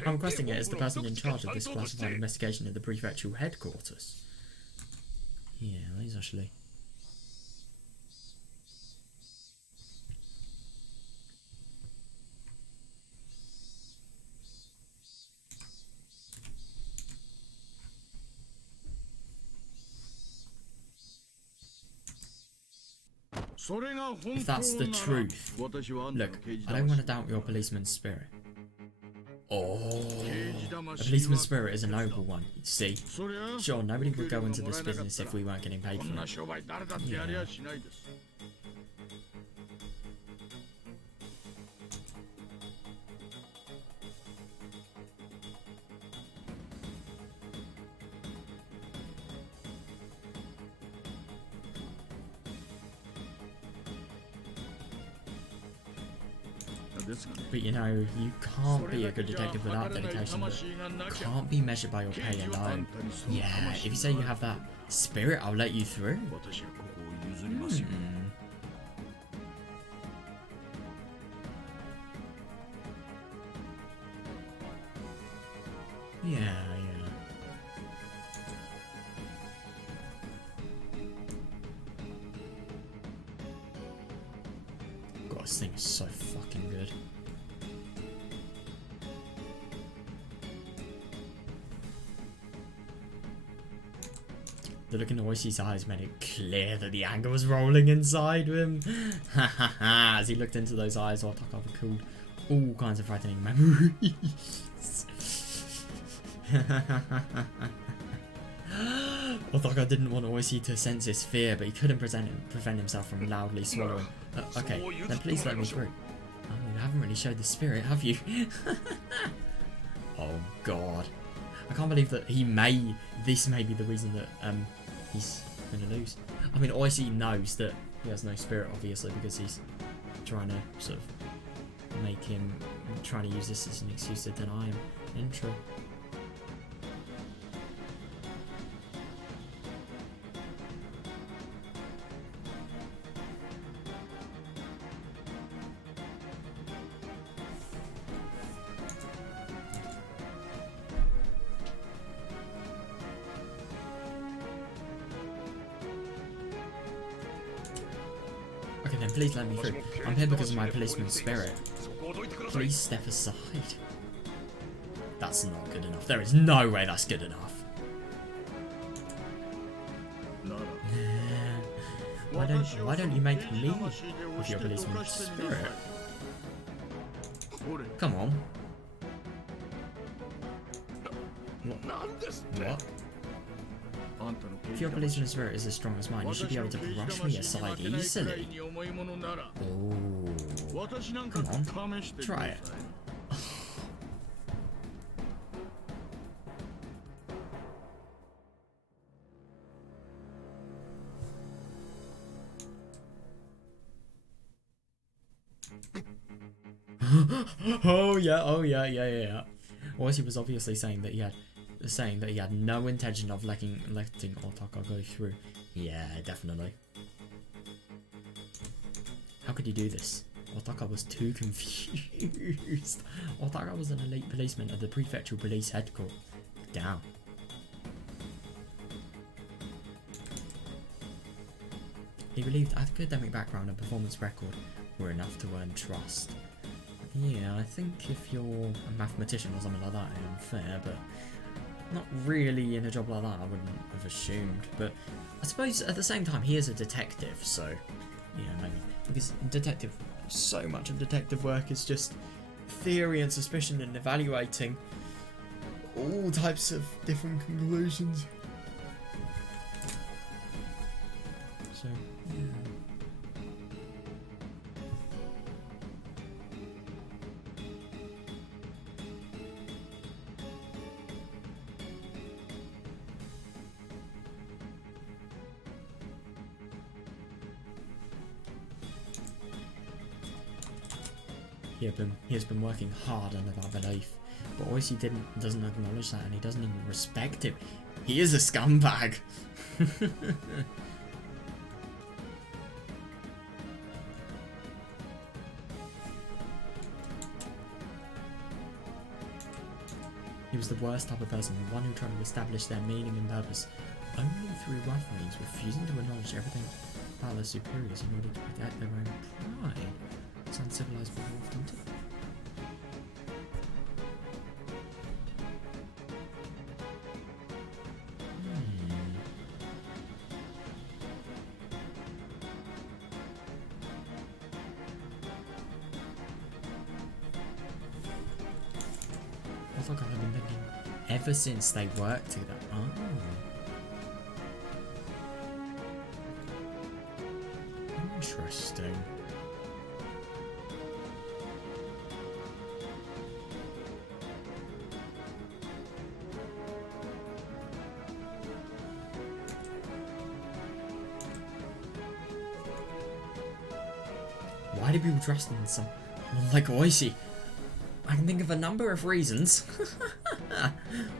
I'm requesting it as the person in charge of this classified investigation at the prefectural headquarters. Yeah, he's actually... If that's the truth, look, I don't want to doubt your policeman's spirit. Oh, a policeman's spirit is a noble one, see? Sure, nobody would go into this business if we weren't getting paid for it. Yeah. But you know, you can't be a good detective without dedication. Can't be measured by your pay alone. Yeah, if you say you have that spirit, I'll let you through. Yeah. God, this thing is so fucking good. The look in Oishi's eyes made it clear that the anger was rolling inside him. As he looked into those eyes, Otaka recalled all kinds of frightening memories. Otaka didn't want Oishi to sense his fear, but he couldn't prevent himself from loudly swallowing. Okay, then please let me through. Oh, you haven't really showed the spirit, have you? Oh god. I can't believe that this may be the reason that he's gonna lose. I mean, Oishi knows that he has no spirit, obviously, because he's trying to sort of trying to use this as an excuse to deny him entry. Okay then, please let me through. I'm here because of my policeman's spirit. Please step aside. That's not good enough. There is no way that's good enough. Why don't you make me with your policeman's spirit? Come on. What? If your policeman's spirit is as strong as mine, you should be able to brush me aside easily. Oh. Come on, try it. Oh yeah. Oishi was obviously saying that he had no intention of letting Otaka go through. Yeah, definitely. How could he do this? Otaka was too confused. Otaka was an elite policeman at the prefectural police headquarters. Damn. He believed academic background and performance record were enough to earn trust. Yeah, I think if you're a mathematician or something like that, it's fair, but not really in a job like that, I wouldn't have assumed. But I suppose at the same time, he is a detective, so yeah, maybe. Because detective, so much of detective work is just theory and suspicion and evaluating all types of different conclusions. So, yeah. He has been working hard under that belief, but Oishi doesn't acknowledge that, and he doesn't even respect him. He is a scumbag. He was the worst type of person, the one who tried to establish their meaning and purpose only through rough means, refusing to acknowledge everything about their superiors in order to protect their own pride. It's uncivilized but often too. I think I've been thinking ever since they worked together. Oh. Interesting. Why do people trust in someone like Oishi? I can think of a number of reasons.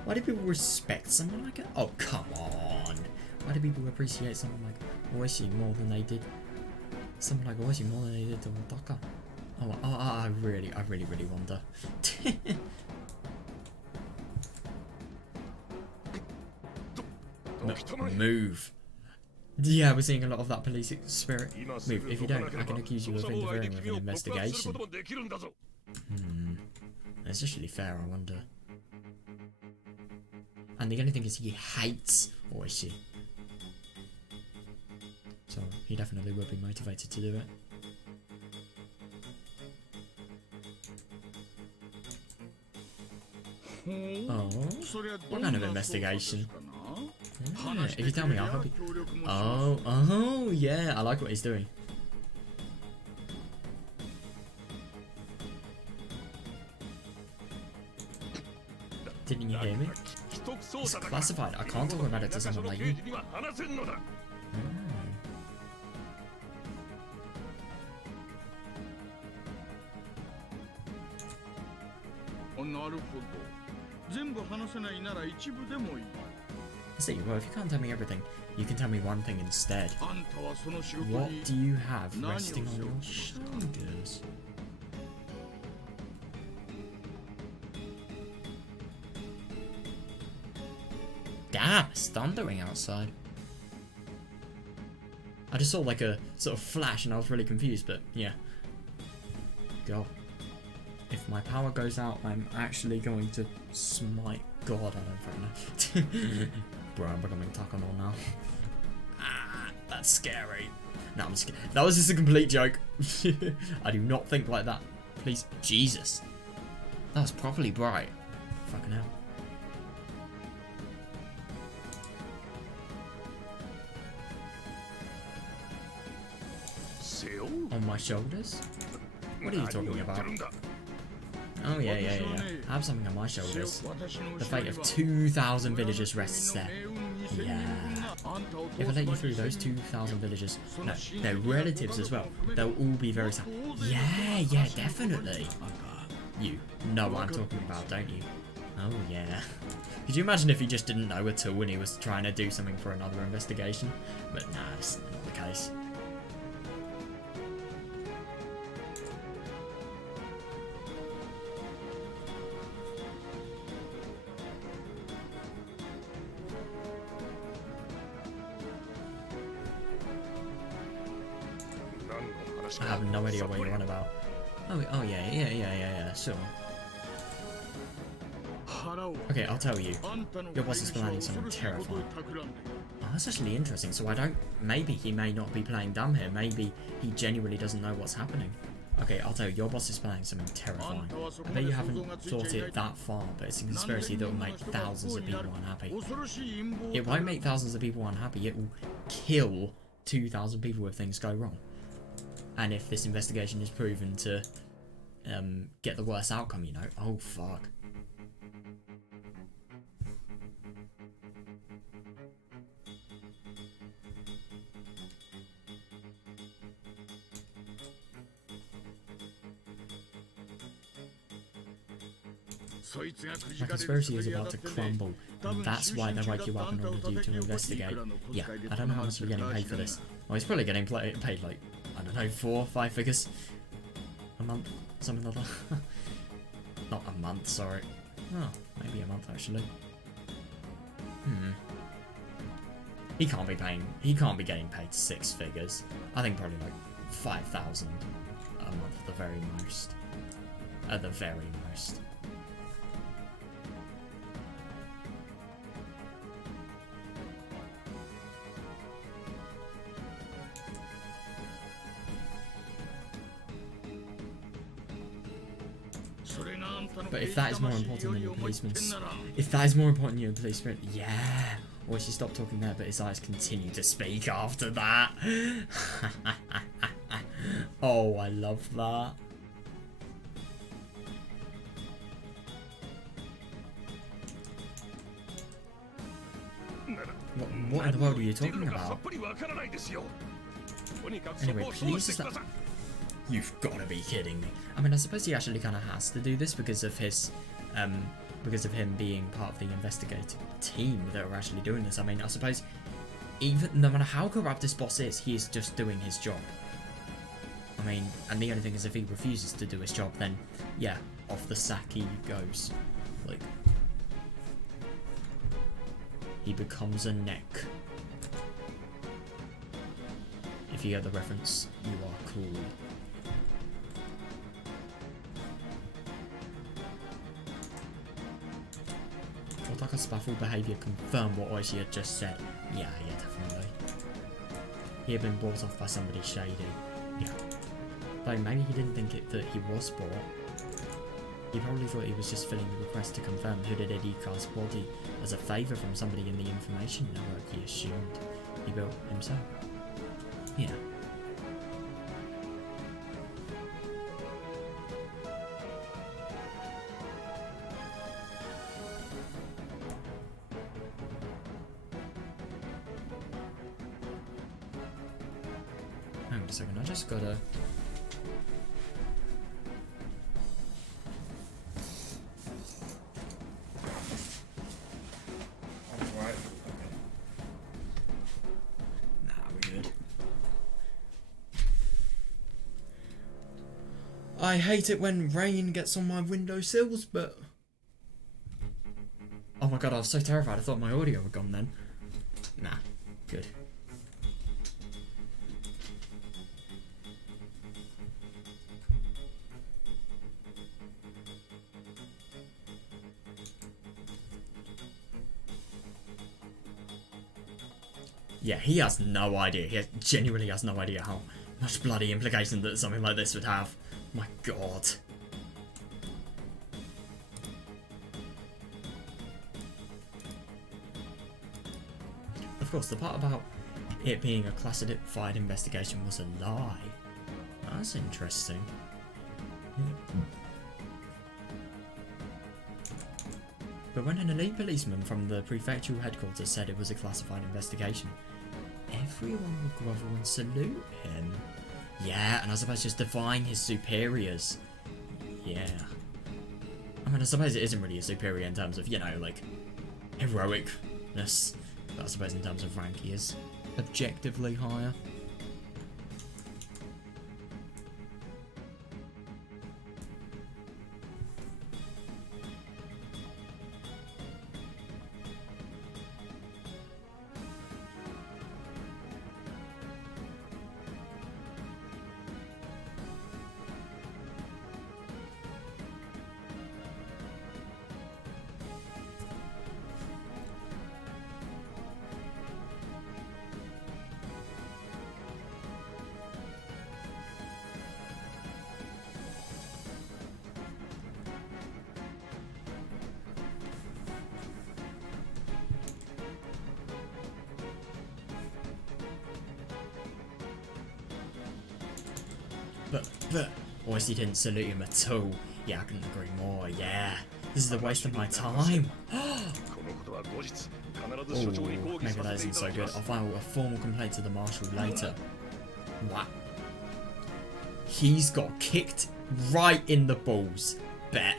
Why do people respect someone like it? Oh, come on. Why do people appreciate someone like Oishi more than they did someone like Oishi more than they did to Otaka? Oh, I really wonder. Move. Yeah, we're seeing a lot of that police spirit. Move. If you don't, I can accuse you of interfering with an investigation. It's just really fair, I wonder. And the only thing is he hates Oishi. So he definitely would be motivated to do it. Oh, what kind of investigation? Yeah, if you tell me, I'll help you. Oh, yeah, I like what he's doing. Didn't you hear me? It's classified. I can't talk about it to someone like you. See, well, if you can't tell me everything, you can tell me one thing instead. What do you have resting on your shoulders? Damn, it's thundering outside. I just saw like a sort of flash and I was really confused, but yeah. God. If my power goes out, I'm actually going to smite God. I don't fucking know. Bro, I'm becoming Takamon now. Ah, that's scary. No, I'm scared. That was just a complete joke. I do not think like that. Please. Jesus. That was properly bright. Fucking hell. On my shoulders? What are you talking about? Oh yeah. I have something on my shoulders. The fate of 2,000 villagers rests there. Yeah. If I let you through, those 2,000 villagers, no, their relatives as well, they'll all be very sad. Yeah, definitely. You know what I'm talking about, don't you? Oh yeah. Could you imagine if he just didn't know at all when he was trying to do something for another investigation? But nah, it's not the case. I have no idea what you're on about. Oh yeah, sure. Okay, I'll tell you. Your boss is planning something terrifying. Oh, that's actually interesting. So maybe he may not be playing dumb here. Maybe he genuinely doesn't know what's happening. Okay, I'll tell you. Your boss is planning something terrifying. I bet you haven't thought it that far, but it's a conspiracy that will make thousands of people unhappy. It won't make thousands of people unhappy. It will kill 2,000 people if things go wrong. And if this investigation is proven to get the worst outcome, you know. Oh, fuck. My conspiracy is about to crumble, and that's why they wake you up and ordered you to investigate. Yeah, I don't know how much you're getting paid for this. Well, he's probably getting paid like, I don't know, 4 or 5 figures a month, something like that. Not a month, sorry. Oh, maybe a month actually. He can't be getting paid 6 figures. I think probably like 5,000 a month at the very most. At the very most. But if that is more important than your policeman's... If that is more important than your policeman... Yeah! Or she stopped talking there, but his eyes continued to speak after that. Oh, I love that. What in the world are you talking about? Anyway, please just let... You've got to be kidding me. I mean, I suppose he actually kind of has to do this because of his, because of him being part of the investigative team that are actually doing this. I mean, I suppose even no matter how corrupt this boss is, he is just doing his job. I mean, and the only thing is if he refuses to do his job, then yeah, off the sack he goes. Like, he becomes a neck. If you get the reference, you are cool. Otaka's baffled behaviour confirmed what Oishi had just said. Yeah, definitely. He had been bought off by somebody shady. Yeah. Though maybe he didn't think that he was bought. He probably thought he was just filling the request to confirm who did Rika's body as a favour from somebody in the information network he assumed he built himself. Yeah. Hang on a second, I just gotta... Alright. Nah, we're good. I hate it when rain gets on my windowsills, but... Oh my god, I was so terrified, I thought my audio had gone then. Nah, good. Yeah, he has no idea. He genuinely has no idea how much bloody implication that something like this would have. My god. Of course, the part about it being a classified investigation was a lie. That's interesting. But when an elite policeman from the prefectural headquarters said it was a classified investigation, everyone would grovel and salute him. Yeah, and I suppose just defying his superiors. Yeah. I mean, I suppose it isn't really a superior in terms of, you know, like, heroicness. But I suppose in terms of rank, he is objectively higher. but Oishi didn't salute him at all. Yeah, I couldn't agree more. Yeah, this is a waste of my time. Oh, maybe that isn't so good. I'll file a formal complaint to the marshal later. What? He's got kicked right in the balls. Bet.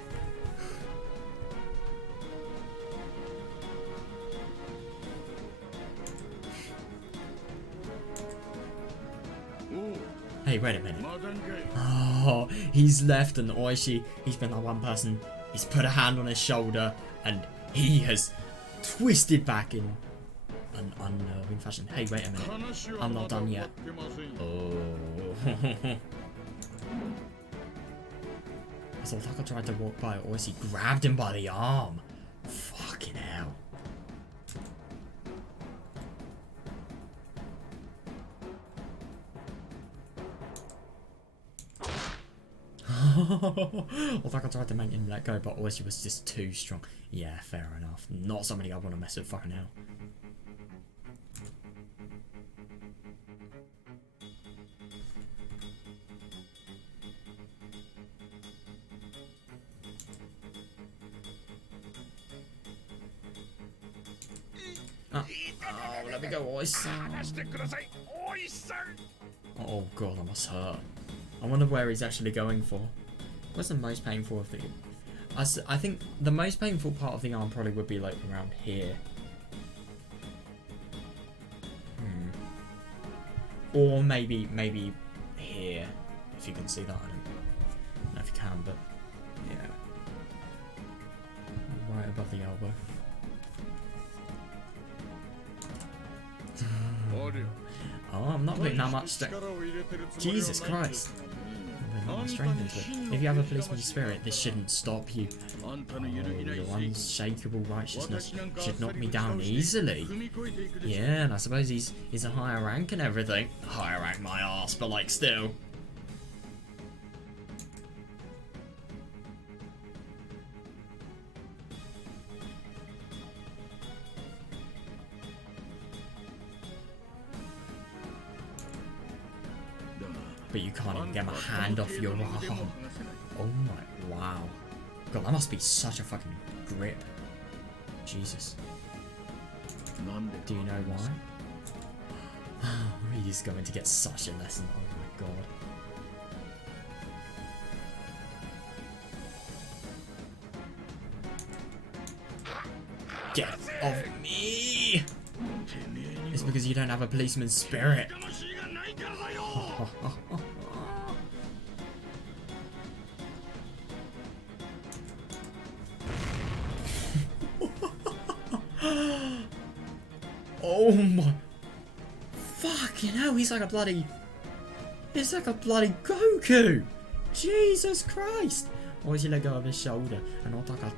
Hey, wait a minute. Oh, he's left and Oishi, he's been that one person, he's put a hand on his shoulder and he has twisted back in an unnerving fashion. Hey, wait a minute. I'm not done yet. Oh. As Otaka tried to walk by, Oishi grabbed him by the arm. Fucking hell. Otaka tried to make him let go, but Oishi was just too strong. Yeah, fair enough. Not somebody I want to mess with, fucking hell. Oh, let me go, Oishi. Oh god, that must hurt. I wonder where he's actually going for. What's the most painful of the... I think the most painful part of the arm probably would be like around here. Or maybe here. If you can see that. I don't know if you can, but yeah. Right above the elbow. Oh, I'm not putting that much strength. Jesus Christ. I'm not strength into it. If you have a policeman's spirit, this shouldn't stop you. Oh, your unshakable righteousness should knock me down easily. Yeah, and I suppose he's a higher rank and everything. Higher rank my ass, but like still. But you can't even get my hand off your arm. Oh my, wow. God, that must be such a fucking grip. Jesus. Do you know why? He's going to get such a lesson. Oh my god. Get off me! It's because you don't have a policeman's spirit. Oh my fucking hell, he's like a bloody Goku! Jesus Christ! Why he let go of his shoulder and Otaka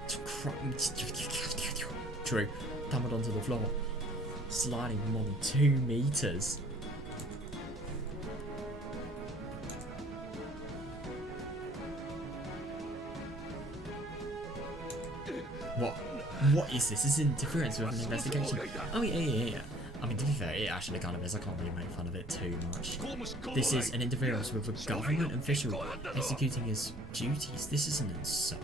True, tumbled onto the floor, sliding more than 2 meters. What is this? This is interference with an investigation. Oh yeah. I mean, to be fair, it actually kind of is. I can't really make fun of it too much. This is an interference with a government official executing his duties. This is an insult.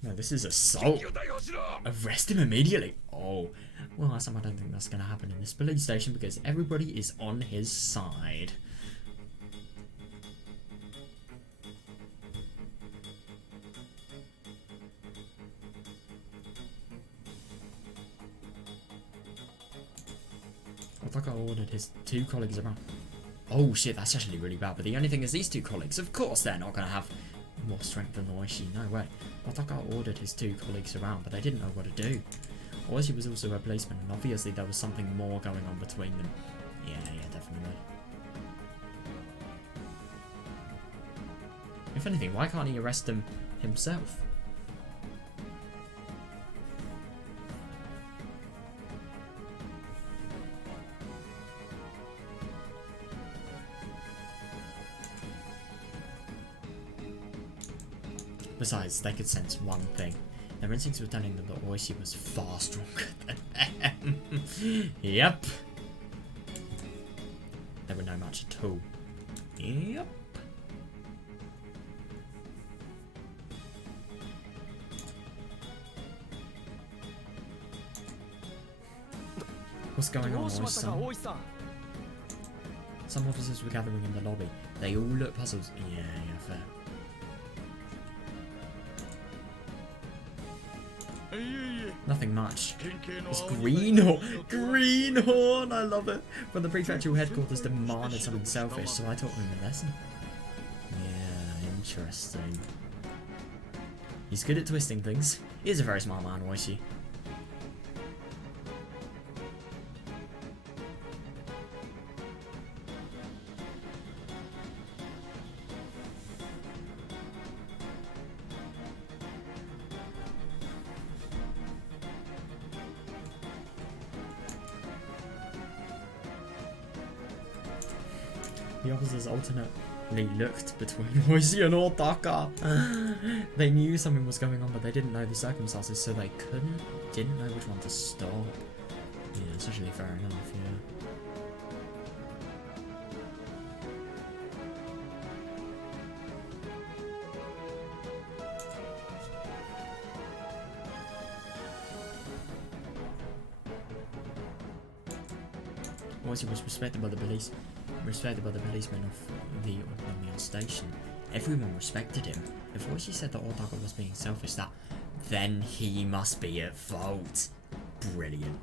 No, this is assault. Arrest him immediately. Oh, well, I don't think that's going to happen in this police station because everybody is on his side. Otaka ordered his 2 colleagues around. Oh shit, that's actually really bad. But the only thing is these 2 colleagues, of course they're not going to have more strength than Oishi. No way. Otaka ordered his 2 colleagues around, but they didn't know what to do. Oishi was also a policeman, and obviously there was something more going on between them. Yeah, definitely. If anything, why can't he arrest them himself? Besides, they could sense one thing. Their instincts were telling them that Oishi was far stronger than them. Yep. They were no match at all. Yep. What's going on, Oishi-san? Some officers were gathering in the lobby. They all look puzzled. Yeah, fair. Nothing much. It's Greenhorn, I love it. But the prefectural headquarters demanded something selfish, so I taught him a lesson. Yeah, interesting. He's good at twisting things. He's a very smart man, Oishi. The officers alternately looked between Oishi and Otaka. They knew something was going on, but they didn't know the circumstances, so they didn't know which one to stop. Yeah, it's actually fair enough, yeah. Oishi was respected by the policemen of the Onomiya station. Everyone respected him. If Oishi said that Otaka was being selfish, then he must be at fault. Brilliant.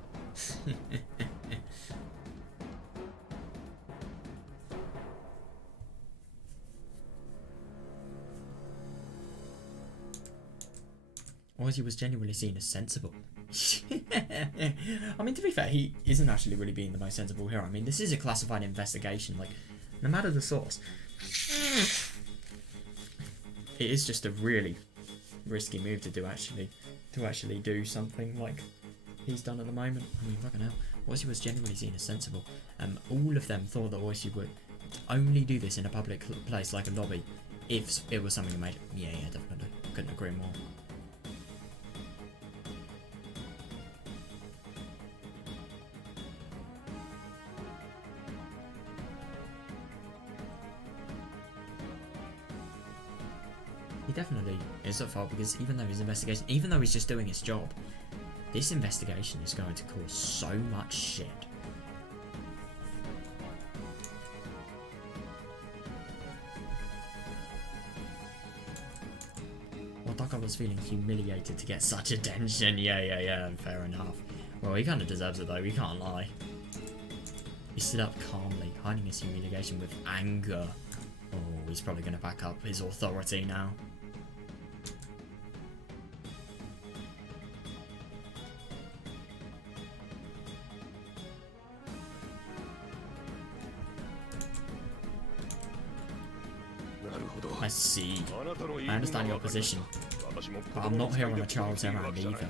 Oishi was genuinely seen as sensible. I mean, to be fair, he isn't actually really being the most sensible here. I mean, this is a classified investigation. Like, no matter the source, it is just a really risky move to actually do something like he's done at the moment. I mean, fucking hell. Oishi was genuinely seen as sensible. All of them thought that Oishi would only do this in a public place like a lobby if it was something that made it. Yeah, definitely. Couldn't agree more. He definitely is at fault, because even though he's just doing his job, this investigation is going to cause so much shit. Otaka was feeling humiliated to get such attention. Yeah, fair enough. Well, he kind of deserves it though, we can't lie. He stood up calmly, hiding his humiliation with anger. Oh, he's probably going to back up his authority now. I see. I understand your position, but I'm not here on a child's errand either.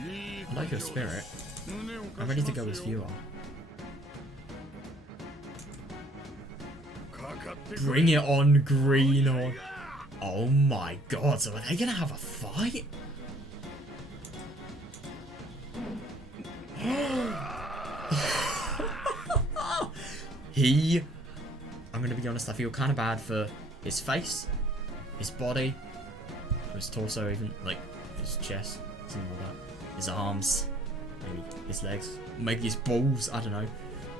I like your spirit. I'm ready to go as you are. Bring it on, Greenhorn. Oh my god, so are they gonna have a fight? I'm gonna be honest, I feel kind of bad for his face, his body, his torso even, like his chest, something like that, his arms, maybe his legs, maybe his balls, I don't know.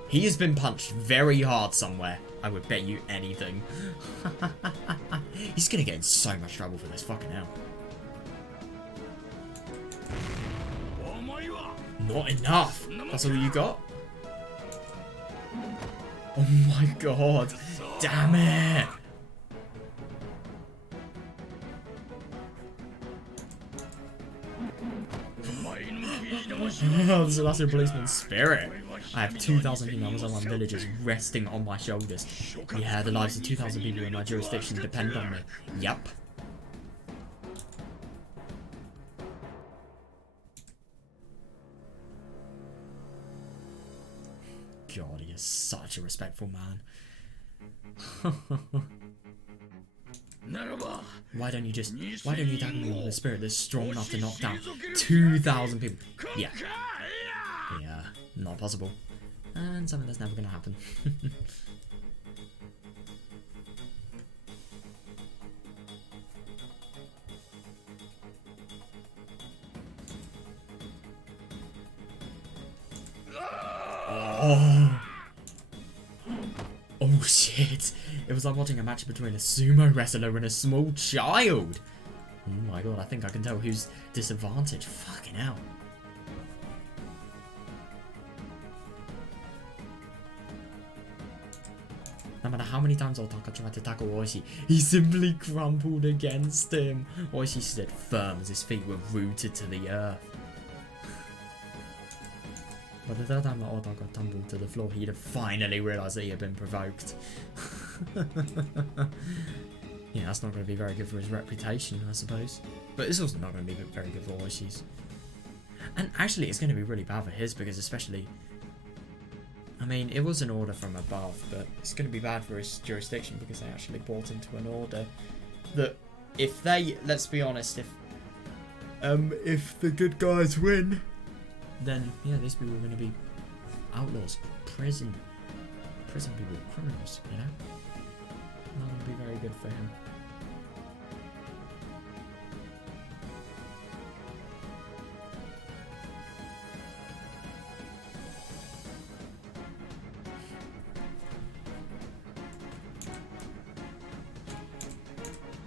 He has been punched very hard somewhere, I would bet you anything. He's gonna get in so much trouble for this, fucking hell. Not enough! That's all you got? Oh my god! Damn it! Oh, the last policeman's spirit. I have 2,000 female Muslim villagers resting on my shoulders. Yeah, the lives of 2,000 people in my jurisdiction depend on me. Yup. god, he is such a respectful man. Why don't you attack me with a spirit that's strong enough to knock down 2,000 people? Yeah. Yeah, not possible. And something that's never gonna happen. Oh shit! It was like watching a match between a sumo wrestler and a small child! Oh my god, I think I can tell who's disadvantaged. Fucking hell. No matter how many times Otaka tried to tackle Oishi, he simply crumpled against him. Oishi stood firm as his feet were rooted to the earth. By the third time that Otaka tumbled to the floor, he'd have finally realised that he had been provoked. Yeah, that's not going to be very good for his reputation, I suppose. But it's also not going to be very good for Oishi's. And actually, it's going to be really bad for his, because especially... I mean, it was an order from above, but it's going to be bad for his jurisdiction, because they actually brought into an order that if they... Let's be honest, if the good guys win... Then, yeah, these people are going to be outlaws, prison people, criminals, you know? Not going to be very good for him.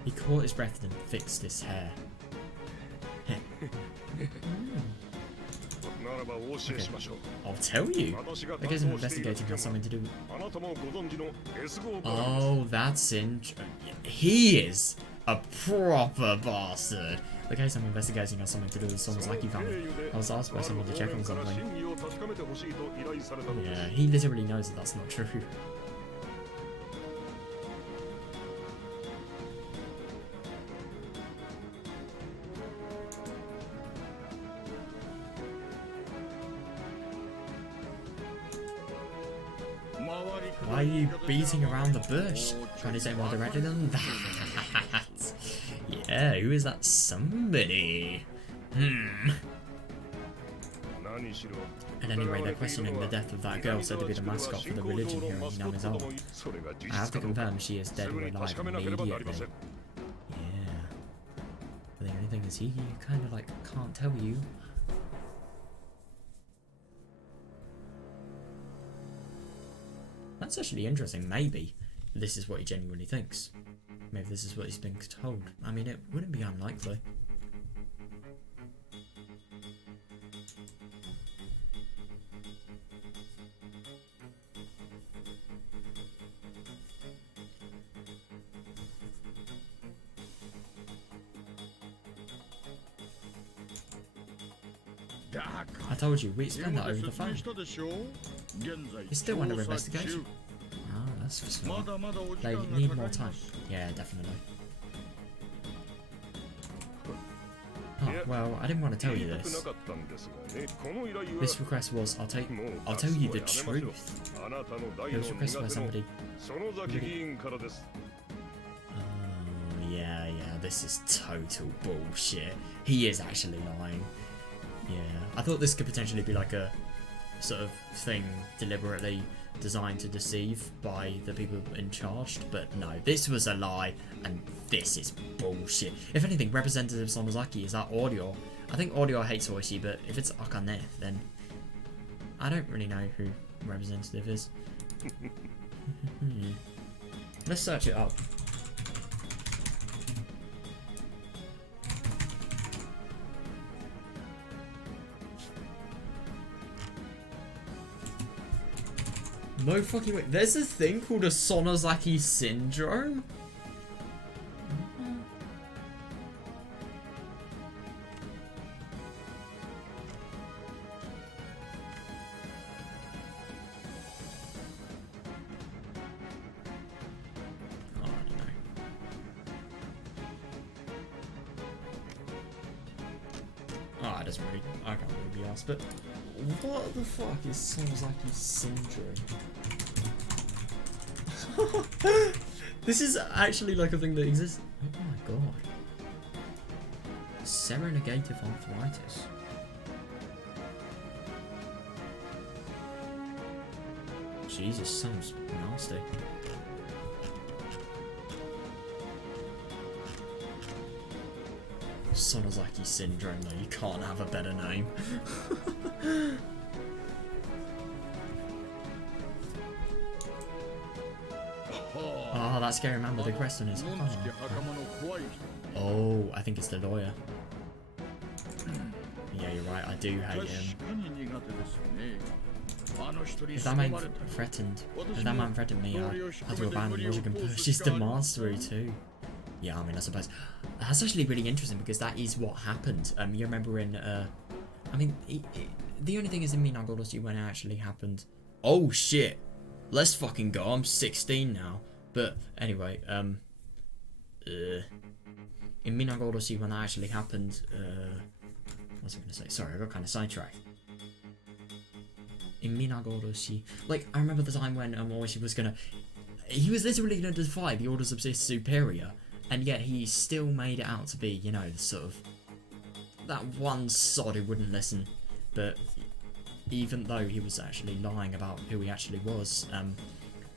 He caught his breath and fixed his hair. Okay. I'll tell you. I guess I'm investigating has something to do with... Oh, that's interesting. He is a proper bastard. The case I'm investigating has something to do with Sonozaki family. I was asked by someone to check on something. Yeah, he literally knows that that's not true. Why are you beating around the bush? Trying to say more directly than that. Yeah, who is that somebody? At any rate, they're questioning the death of that girl said to be the mascot for the religion here in Inamizawa. I have to confirm she is dead or alive immediately. Yeah. But the only thing is he kind of like can't tell you. That's actually interesting. Maybe this is what he genuinely thinks. Maybe this is what he's been told. I mean, it wouldn't be unlikely. I told you, we explained that over the phone. It's still under investigation. Ah, that's smart. They need more time. Yeah, definitely. Oh, well, I didn't want to tell you this. This request was, I'll tell you the truth. It was requested by somebody. Yeah, this is total bullshit. He is actually lying. Yeah, I thought this could potentially be like a sort of thing deliberately designed to deceive by the people in charge, but no, this was a lie, and this is bullshit. If anything, Representative Sonozaki is that Audio. I think Audio hates Oishi, but if it's Akane, then I don't really know who Representative is. Let's search it up. No fucking way. There's a thing called a Sonozaki syndrome? Oh, I don't know. Oh, I can't really be asked, but What the fuck is Sonozaki syndrome? This is actually like a thing that exists. Oh my god. Seronegative arthritis. Jesus, sounds nasty. Sonozaki syndrome, though, you can't have a better name. Oh, that scary man with the crest on his head. Oh, I think it's the lawyer. Yeah, you're right, I do hate him. If that man threatened me, I had to abandon logic and push his demands through too. Yeah, I mean, I suppose that's actually really interesting because that is what happened. You remember in, I mean, the only thing is in Minagoroshi when it actually happened. Oh shit! Let's fucking go. I'm 16 now. But anyway, in Minagoroshi when that actually happened, what was I gonna say? Sorry, I got kind of sidetracked. In Minagoroshi, like I remember the time when Oishi was gonna, he was literally gonna defy the orders of his superior, and yet he still made it out to be, you know, sort of that one sod who wouldn't listen. But even though he was actually lying about who he actually was,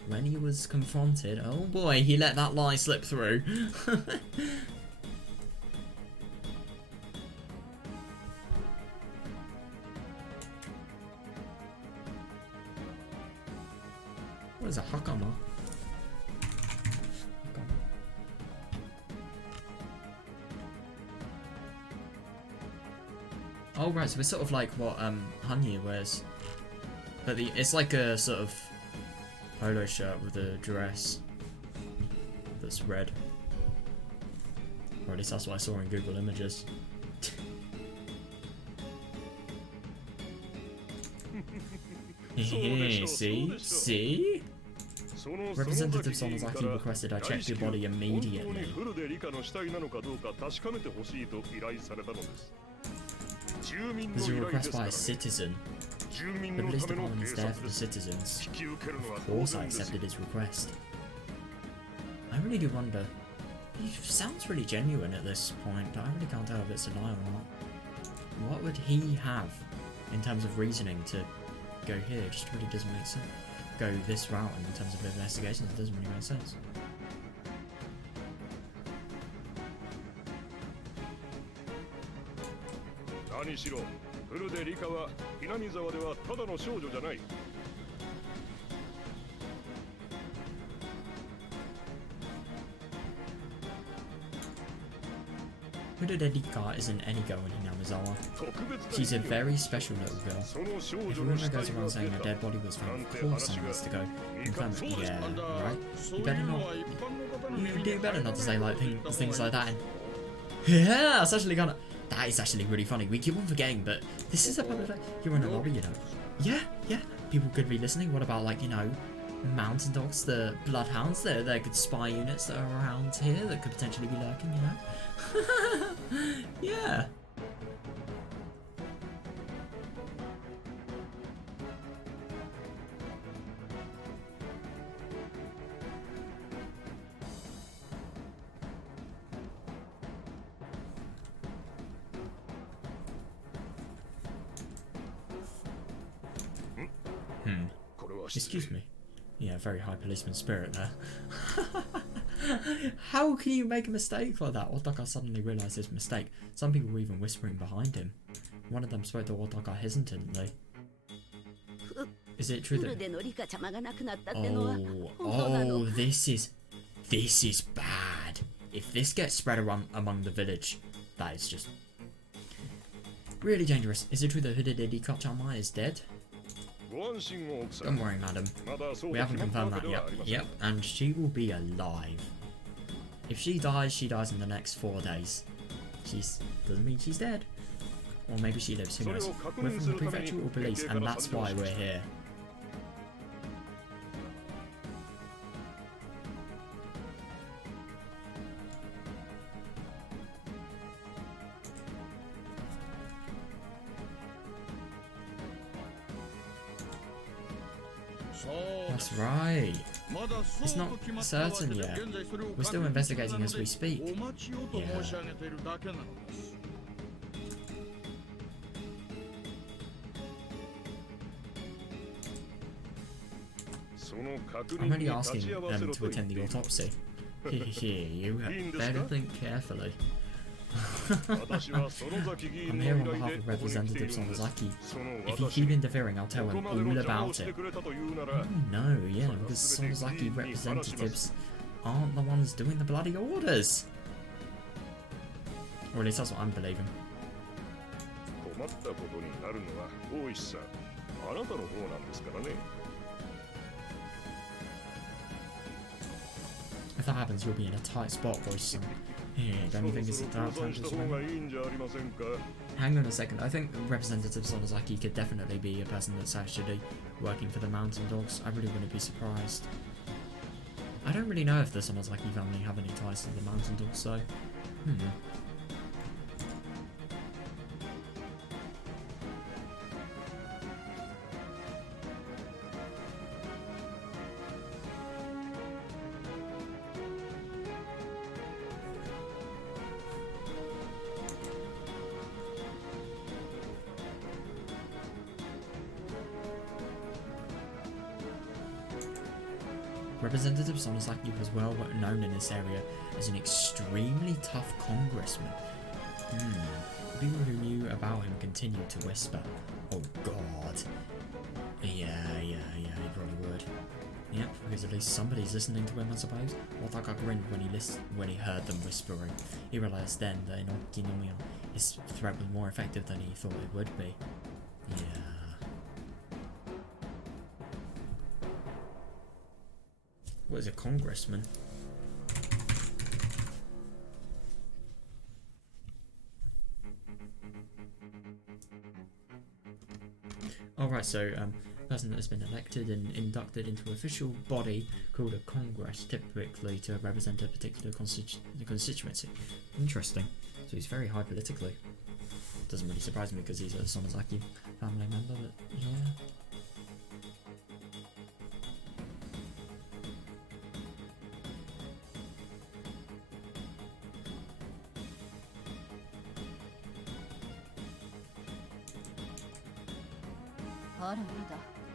when he was confronted, oh boy, he let that lie slip through. What is a hakama? Oh right, so it's sort of like what Hanyu wears, but it's like a sort of polo shirt with a dress that's red. Or at least that's what I saw in Google Images. See? Representative Sonozaki requested I check your body immediately. There's a request by a citizen. The police department is there for the citizens. Of course I accepted his request. I really do wonder. He sounds really genuine at this point, but I really can't tell if it's a lie or not. What would he have in terms of reasoning to go here? It just really doesn't make sense. Go this route in terms of investigations, it doesn't really make sense. Rika isn't any girl in Hinamizawa. She's a very special little girl. If a rumor goes around saying a dead body was found, of course someone has to go confirm it. Yeah, right? You better not. You do better not to say like things like that. Yeah, that's actually kind of. That is actually really funny. We keep on forgetting, but this is a public. You're in a lobby, you know. Yeah. People could be listening. What about, like, you know, mountain dogs, the bloodhounds? They're good spy units that are around here that could potentially be lurking, you know. Yeah. Excuse me. Yeah, very high policeman spirit there. How can you make a mistake like that? Otaka suddenly realised his mistake. Some people were even whispering behind him. One of them spoke to Otaka hesitantly. Is it true that... Oh, this is bad. If this gets spread around among the village, that is just really dangerous. Is it true that Rika-chama is dead? Don't worry, madam. We haven't confirmed that yet. Yep, and she will be alive. If she dies in the next 4 days. Doesn't mean she's dead. Or maybe she lives, who knows. We're from the prefectural police, and that's why we're here. That's right. It's not certain yet. We're still investigating as we speak. Yeah. I'm only asking them to attend the autopsy. You had better think carefully. I'm here on behalf of Representative Sonozaki. If you keep interfering, I'll tell him all about it. Oh no, yeah, because Sonozaki representatives aren't the ones doing the bloody orders. Or at least that's what I'm believing. If that happens, you'll be in a tight spot, boys. Yeah, don't you think it's a dark time to swing? Hang on a second, I think Representative Sonozaki could definitely be a person that's actually working for the Mountain Dogs. I really wouldn't be surprised. I don't really know if the Sonozaki family have any ties to the Mountain Dogs, so... Representative Sonozaki was well known in this area as an extremely tough congressman. People who knew about him continued to whisper, "Oh God." Yeah, he probably would. Yep, because at least somebody's listening to him, I suppose. Otaka grinned when he heard them whispering. He realised then that in Okinawa, his threat was more effective than he thought it would be. Yeah. What is a congressman? Alright, so person that has been elected and inducted into an official body called a congress, typically to represent a particular constituency. Interesting. So he's very high politically. Doesn't really surprise me because he's a Sonozaki family member, but yeah.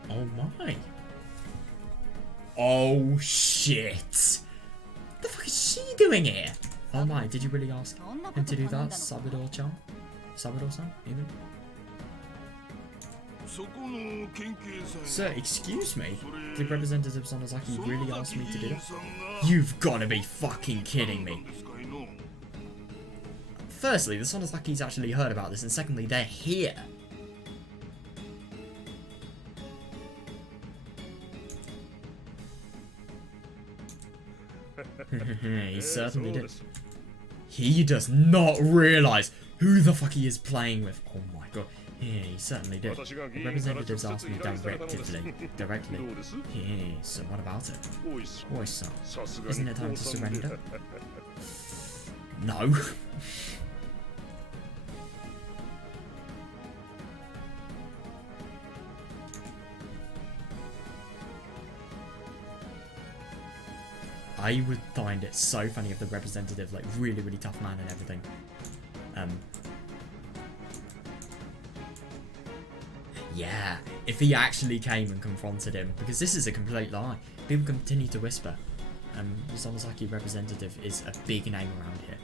Oh my. Oh shit. What the fuck is she doing here? Oh my, did you really ask him to do that, Saburo-chan? Saburo-san, even? Sir, excuse me? Did Representative Sonozaki really ask me to do that? You've gotta be fucking kidding me. Firstly, the Sonozakis actually heard about this, and secondly, they're here. He certainly did. He does not realise who the fuck he is playing with. Oh my god. Yeah, he certainly did. The representatives asked me directly. Yeah, so what about it? Oi-san, isn't it time to surrender? No. I would find it so funny if the representative, like, really tough man and everything. Yeah, if he actually came and confronted him, because this is a complete lie. People continue to whisper. The Sonozaki representative is a big name around here.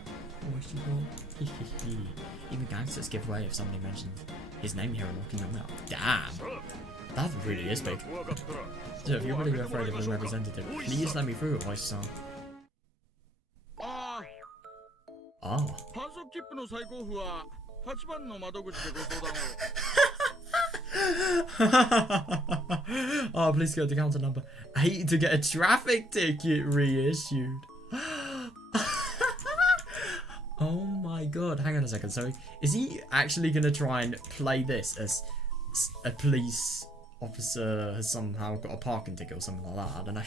Even gangsters give way if somebody mentions his name here in Okinawa. Damn! That really is big. So if you're really afraid of the representative, please let me through, Oi-san. Oh. Oh, please go to counter number 8 to get a traffic ticket reissued. Oh my god, hang on a second. So, is he actually going to try and play this as a police officer has somehow got a parking ticket or something like that? I don't know.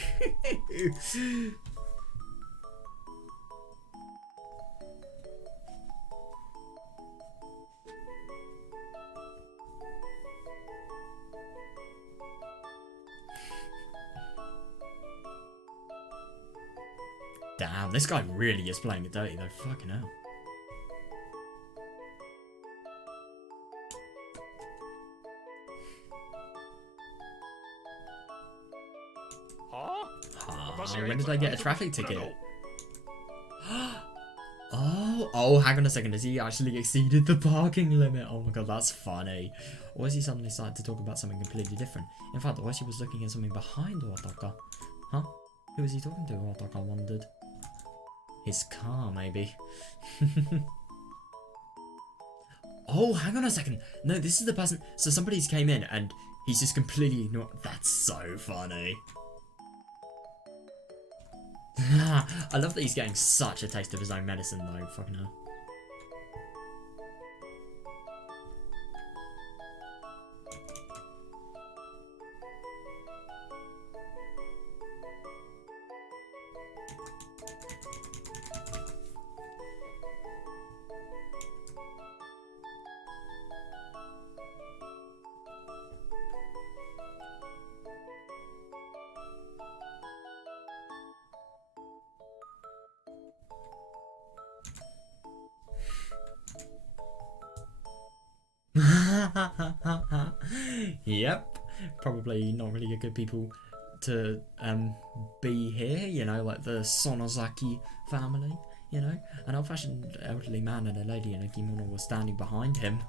Damn, this guy really is playing it dirty though. Fucking hell. When did I get a traffic ticket? Oh, hang on a second. Has he actually exceeded the parking limit? Oh my god, that's funny. Or has he suddenly started to talk about something completely different? In fact, or he was looking at something behind Otaka. Huh? Who is he talking to? Otaka wondered. His car, maybe. Oh, hang on a second. No, this is the person. So somebody's came in and he's just completely ignored. That's so funny. I love that he's getting such a taste of his own medicine though, fucking hell. Yep, probably not really a good people to be here, you know, like the Sonozaki family, you know. An old-fashioned elderly man and a lady in a kimono were standing behind him.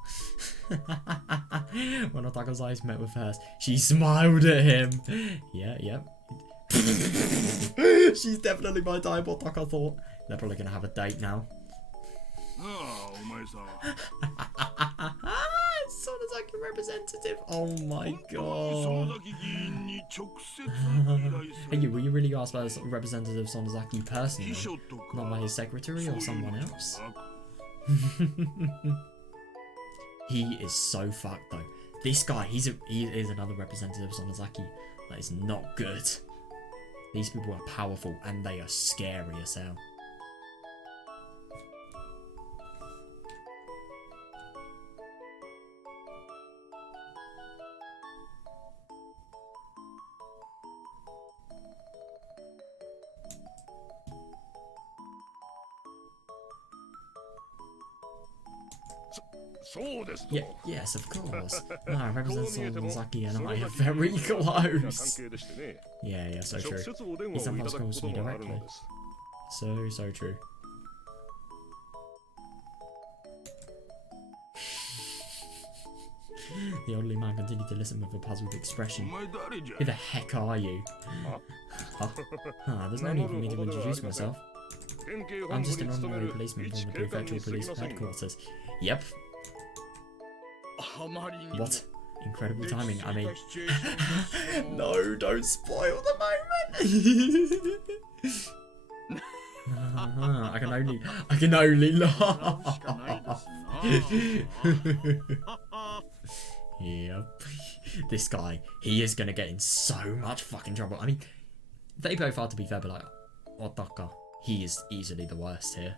When Otaka's eyes met with hers, she smiled at him. Yeah, yep. She's definitely my type, Otaka thought. They're probably gonna have a date now. Sonozaki representative. Oh my god. Hey, were you really asked by the representative Sonozaki personally? Not by his secretary or someone else? He is so fucked though. This guy, he is another representative of Sonozaki. That is not good. These people are powerful and they are scary as hell. Yeah, yes, of course. No, I represent Sonozaki and I are very close. Yeah, so true. He sometimes calls me directly. So true. The elderly man continued to listen with a puzzled expression. Who the heck are you? Huh? There's no need for me to introduce myself. I'm just an ordinary policeman from the prefectural police headquarters. Yep. What? Incredible timing, I mean... No, don't spoil the moment! I can only laugh. Yep. This guy, he is gonna get in so much fucking trouble. I mean, they both are, to be fair, but like, Otaka, he is easily the worst here.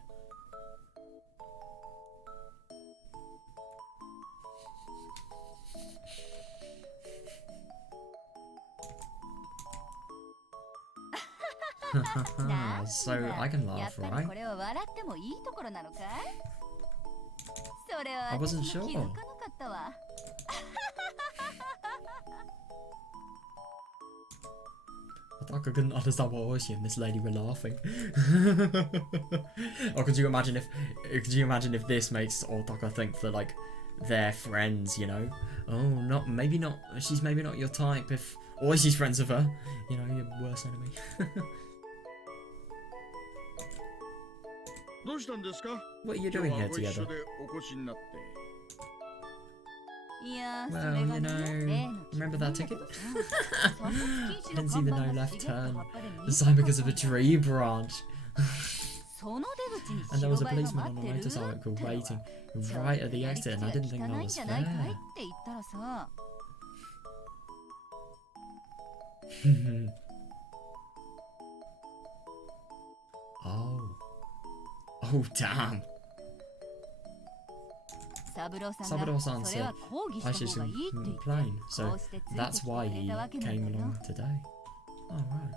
So I can laugh, right? I wasn't sure. I couldn't understand what was she and this lady were laughing. Or could you imagine if this makes Otaka think that like they're friends, you know? Oh, maybe not. She's maybe not your type. Or she's friends with her, you know, your worst enemy. What are you doing here together? Well, you know, remember that ticket? I didn't see the no left turn. The sign because of a tree branch. And there was a policeman on a motorcycle waiting right at the exit, and I didn't think that was fair. Oh, damn. Saburo-san said I should complain, so that's why he came along today. Oh, right.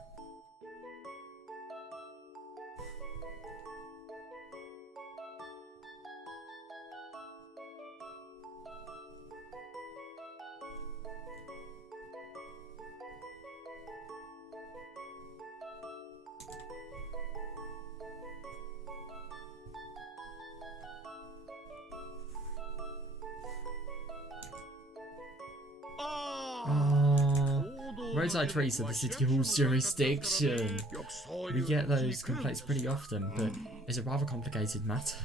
Roadside trees are the city hall's jurisdiction. We get those complaints pretty often, but it's a rather complicated matter.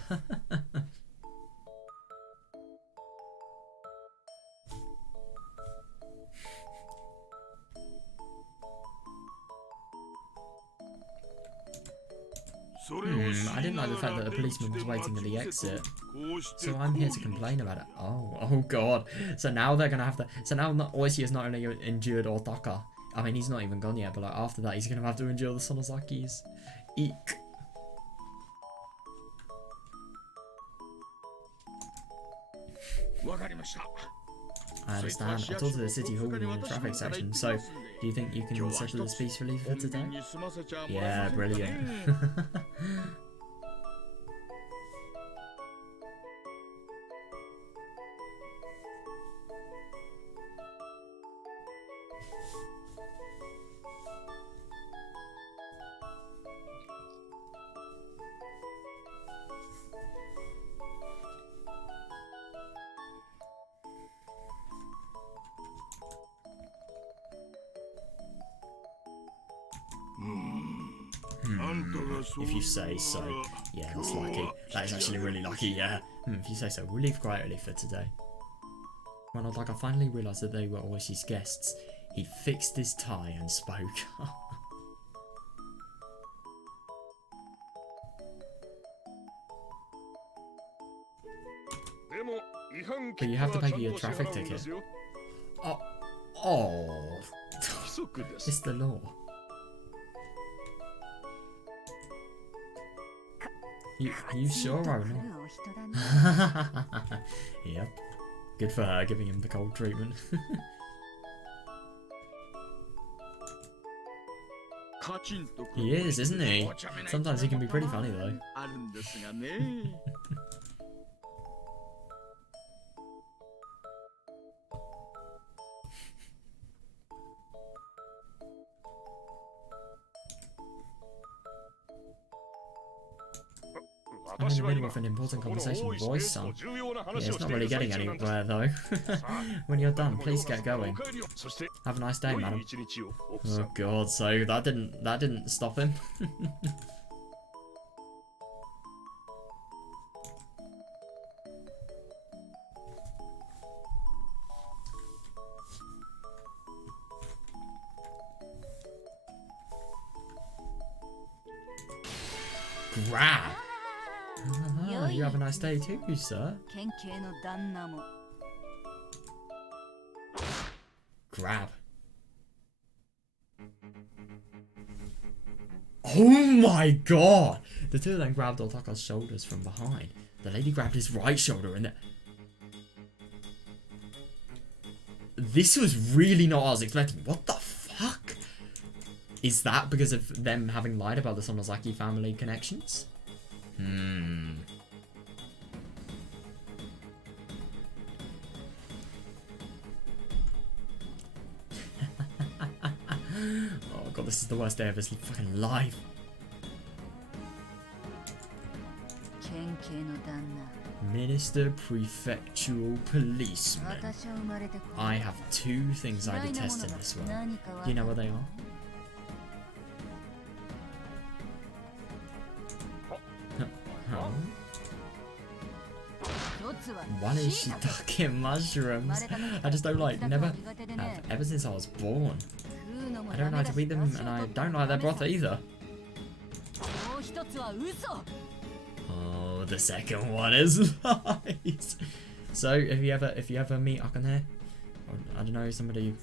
I didn't like the fact that the policeman was waiting at the exit. So I'm here to complain about it. Oh god. So now they're gonna have to. So now Oishi has not only endured Otaka. I mean, he's not even gone yet, but like after that, he's gonna have to endure the Sonozakis. Eek. I understand. I talked to the city hall in the traffic section, so do you think you can settle this peacefully for today? Yeah, brilliant. If you say so. Yeah, that's lucky. That is actually really lucky, yeah. If you say so, we'll leave quite early for today. When I finally realised that they were Oishi's guests, he fixed his tie and spoke. But you have to pay for your traffic ticket. Oh. It's the law. You sure are not? Yep. Good for her, giving him the cold treatment. He is, isn't he? Sometimes he can be pretty funny though. I'm in the middle of an important conversation with Voice-san. Yeah, it's not really getting anywhere though. When you're done, please get going. Have a nice day, madam. Oh god, so that didn't stop him. Grab! You have a nice day too, sir. Grab. Oh my god! The two of them grabbed Otaka's shoulders from behind. The lady grabbed his right shoulder and this was really not what I was expecting. What the fuck? Is that because of them having lied about the Sonozaki family connections? Oh god, this is the worst day of his fucking life. Minister Prefectural Policeman. I have two things I detest in this world. Do you know what they are? One is shiitake mushrooms. I just don't like, never have, ever since I was born. I don't like to eat them, and I don't like their broth either. Oh, the second one is lies. So, if you ever meet Akane, or I don't know, somebody,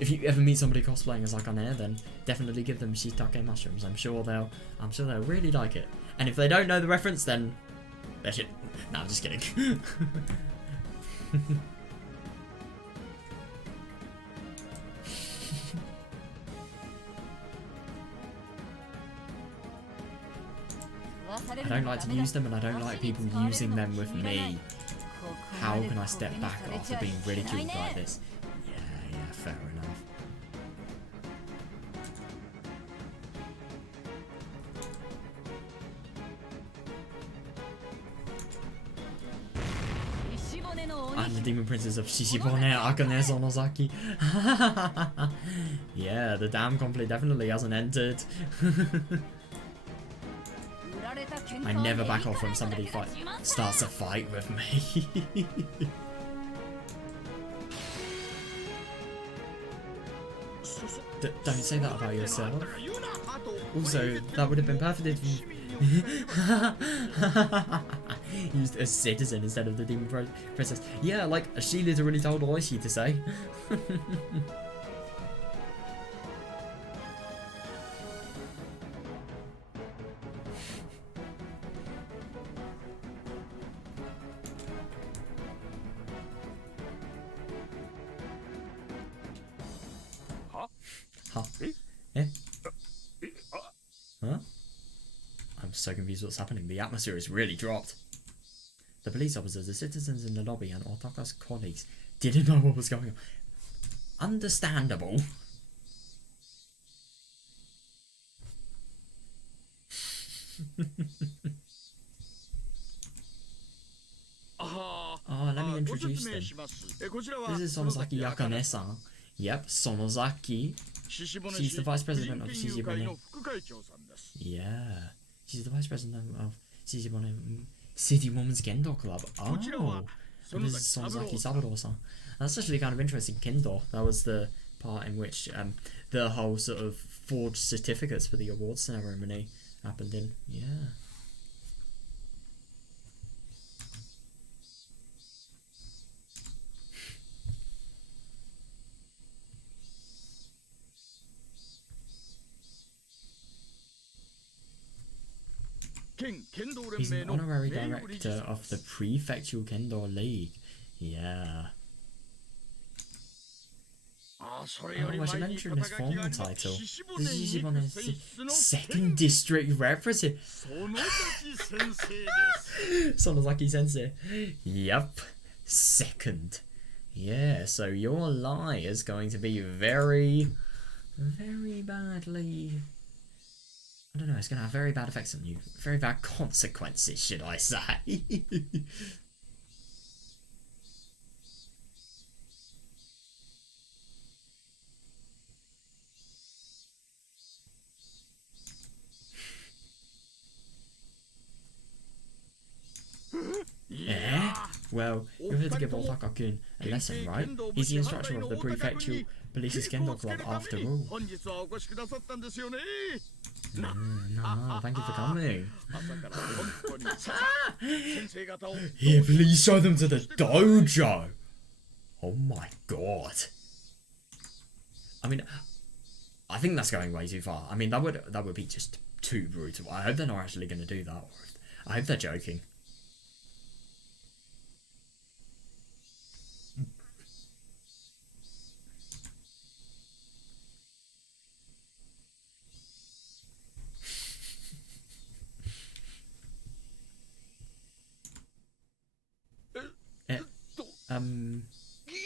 if you ever meet somebody cosplaying as Akane, then definitely give them shiitake mushrooms. I'm sure they'll really like it. And if they don't know the reference, then they should. No, I'm just kidding. I don't like to use them, and I don't like people using them with me. How can I step back after being ridiculed like this? Yeah, fair enough. I'm the Demon Princess of Shishibone Akane Sonozaki. Yeah, the damn complete definitely hasn't entered. I never back off when somebody starts a fight with me. Don't say that about yourself. Also, that would have been perfect if you used a citizen instead of the Demon Princess. Yeah, like, she literally told Oishi to say. Huh? Yeah? Huh? I'm so confused what's happening. The atmosphere is really dropped. The police officers, the citizens in the lobby, and Otaka's colleagues didn't know what was going on. Understandable. Oh, let me introduce them. This is Sonozaki Akane-san. Yep, Sonozaki. She's the vice president of Shishibone. Yeah, she's the vice president of Shishibone City Women's Kendo Club. Oh, this is Sonozaki Saburo-san. That's actually kind of interesting. Kendo. That was the part in which the whole sort of forged certificates for the awards ceremony happened in. Yeah. He's an honorary director of the Prefectural Kendo League. Yeah. Oh, I should mention his formal title. The Shishibone's second district representative. Sonozaki Sensei. Yep. Second. Yeah, so your lie is going to be very, very badly... I don't know, it's going to have very bad effects on you. Very bad consequences, should I say. Yeah? Well, you're here to give Otaka-kun a lesson, right? He's the instructor of the Prefectural Police's Kendo Club after all. No, thank you for coming. Here, please show them to the dojo. Oh my god. I mean, I think that's going way too far. I mean, that would be just too brutal. I hope they're not actually going to do that. I hope they're joking.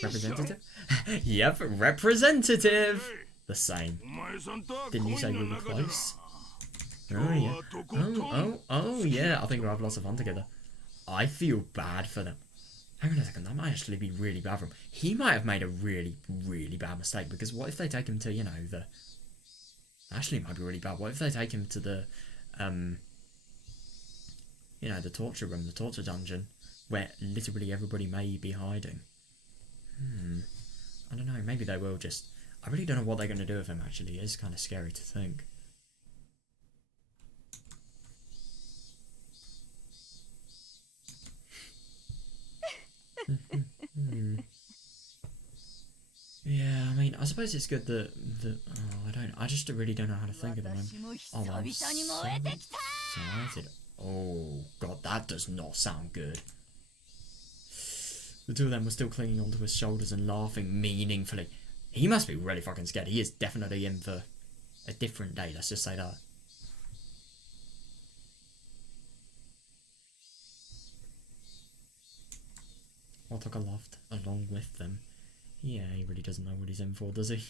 Representative? Yep, representative! The same. Didn't you say we were close? Oh, yeah. Oh, yeah. I think we'll have lots of fun together. I feel bad for them. Hang on a second, that might actually be really bad for him. He might have made a really, really bad mistake, because what if they take him to, you know, the... Actually, it might be really bad. What if they take him to the, you know, the torture room, the torture dungeon, where literally everybody may be hiding? I don't know, maybe they will just... I really don't know what they're going to do with him, actually. It is kind of scary to think. Yeah, I mean, I suppose it's good that... I just really don't know how to think of them. Oh, I'm so excited. Oh, God, that does not sound good. The two of them were still clinging onto his shoulders and laughing meaningfully. He must be really fucking scared. He is definitely in for a different day, let's just say that. Otaka laughed along with them. Yeah, he really doesn't know what he's in for, does he?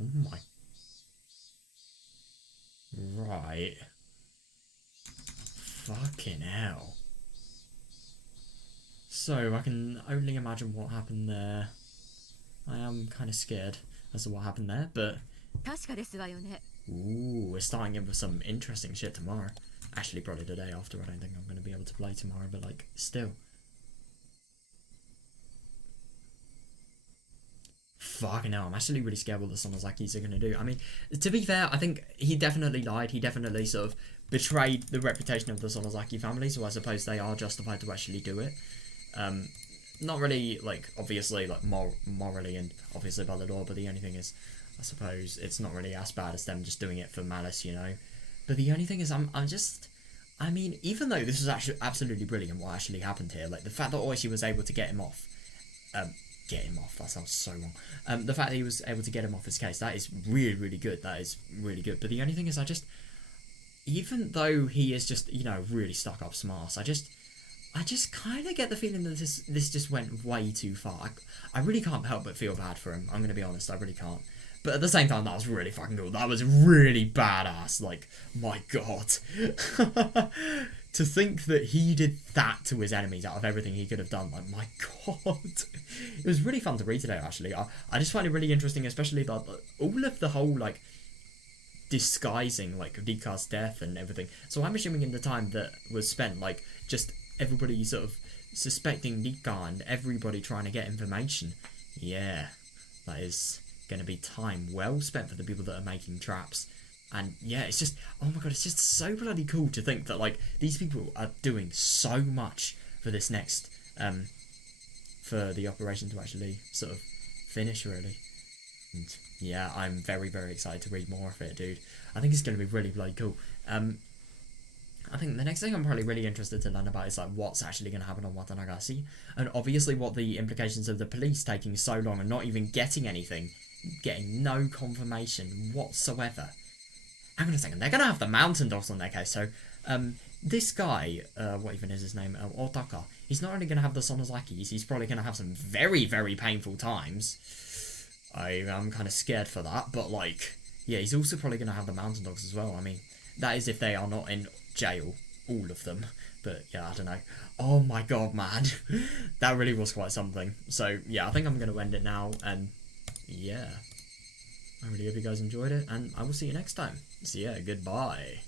Oh my. Right. Fucking hell. So, I can only imagine what happened there. I am kind of scared as to what happened there, but... Ooh, we're starting in with some interesting shit tomorrow. Actually, probably the day after. I don't think I'm going to be able to play tomorrow, but, like, still. Fucking hell, I'm actually really scared what the Sonozakis are going to do. I mean, to be fair, I think he definitely lied. He definitely sort of betrayed the reputation of the Sonozaki family, so I suppose they are justified to actually do it. Not really, like, obviously, like, morally and obviously by the law, but the only thing is, I suppose, it's not really as bad as them just doing it for malice, you know? But the only thing is, I mean, even though this was actually absolutely brilliant what actually happened here, like, the fact that Oishi was able to get him off, that sounds so wrong. The fact that he was able to get him off his case, that is really, really good. That is really good. But the only thing is, even though he is just, you know, really stuck up smarts, I just kind of get the feeling that this just went way too far. I really can't help but feel bad for him. I'm going to be honest, I really can't. But at the same time, that was really fucking cool. That was really badass. Like, my god. To think that he did that to his enemies out of everything he could have done. Like, my god. It was really fun to read today, actually. I just find it really interesting, especially about all of the whole, like, disguising, like, Rika's death and everything. So I'm assuming in the time that was spent, like, just everybody sort of suspecting Rika and everybody trying to get information. Yeah, that is going to be time well spent for the people that are making traps. And yeah, it's just, oh my god, it's just so bloody cool to think that, like, these people are doing so much for this next, for the operation to actually sort of finish, really. And yeah, I'm very, very excited to read more of it, dude. I think it's going to be really bloody cool. I think the next thing I'm probably really interested to learn about is, like, what's actually going to happen on Watanagashi, and obviously what the implications of the police taking so long and not even getting anything, getting no confirmation whatsoever. Hang on a second, they're going to have the mountain dogs on their case, so, this guy, what even is his name, Otaka, he's not only going to have the Sonozakis, he's probably going to have some very, very painful times. I'm kind of scared for that, but, like, yeah, he's also probably going to have the mountain dogs as well. I mean, that is if they are not in jail, all of them, but yeah, I don't know. Oh my god, man. That really was quite something. So yeah, I think I'm going to end it now, and yeah, I really hope you guys enjoyed it, and I will see you next time. So yeah, goodbye.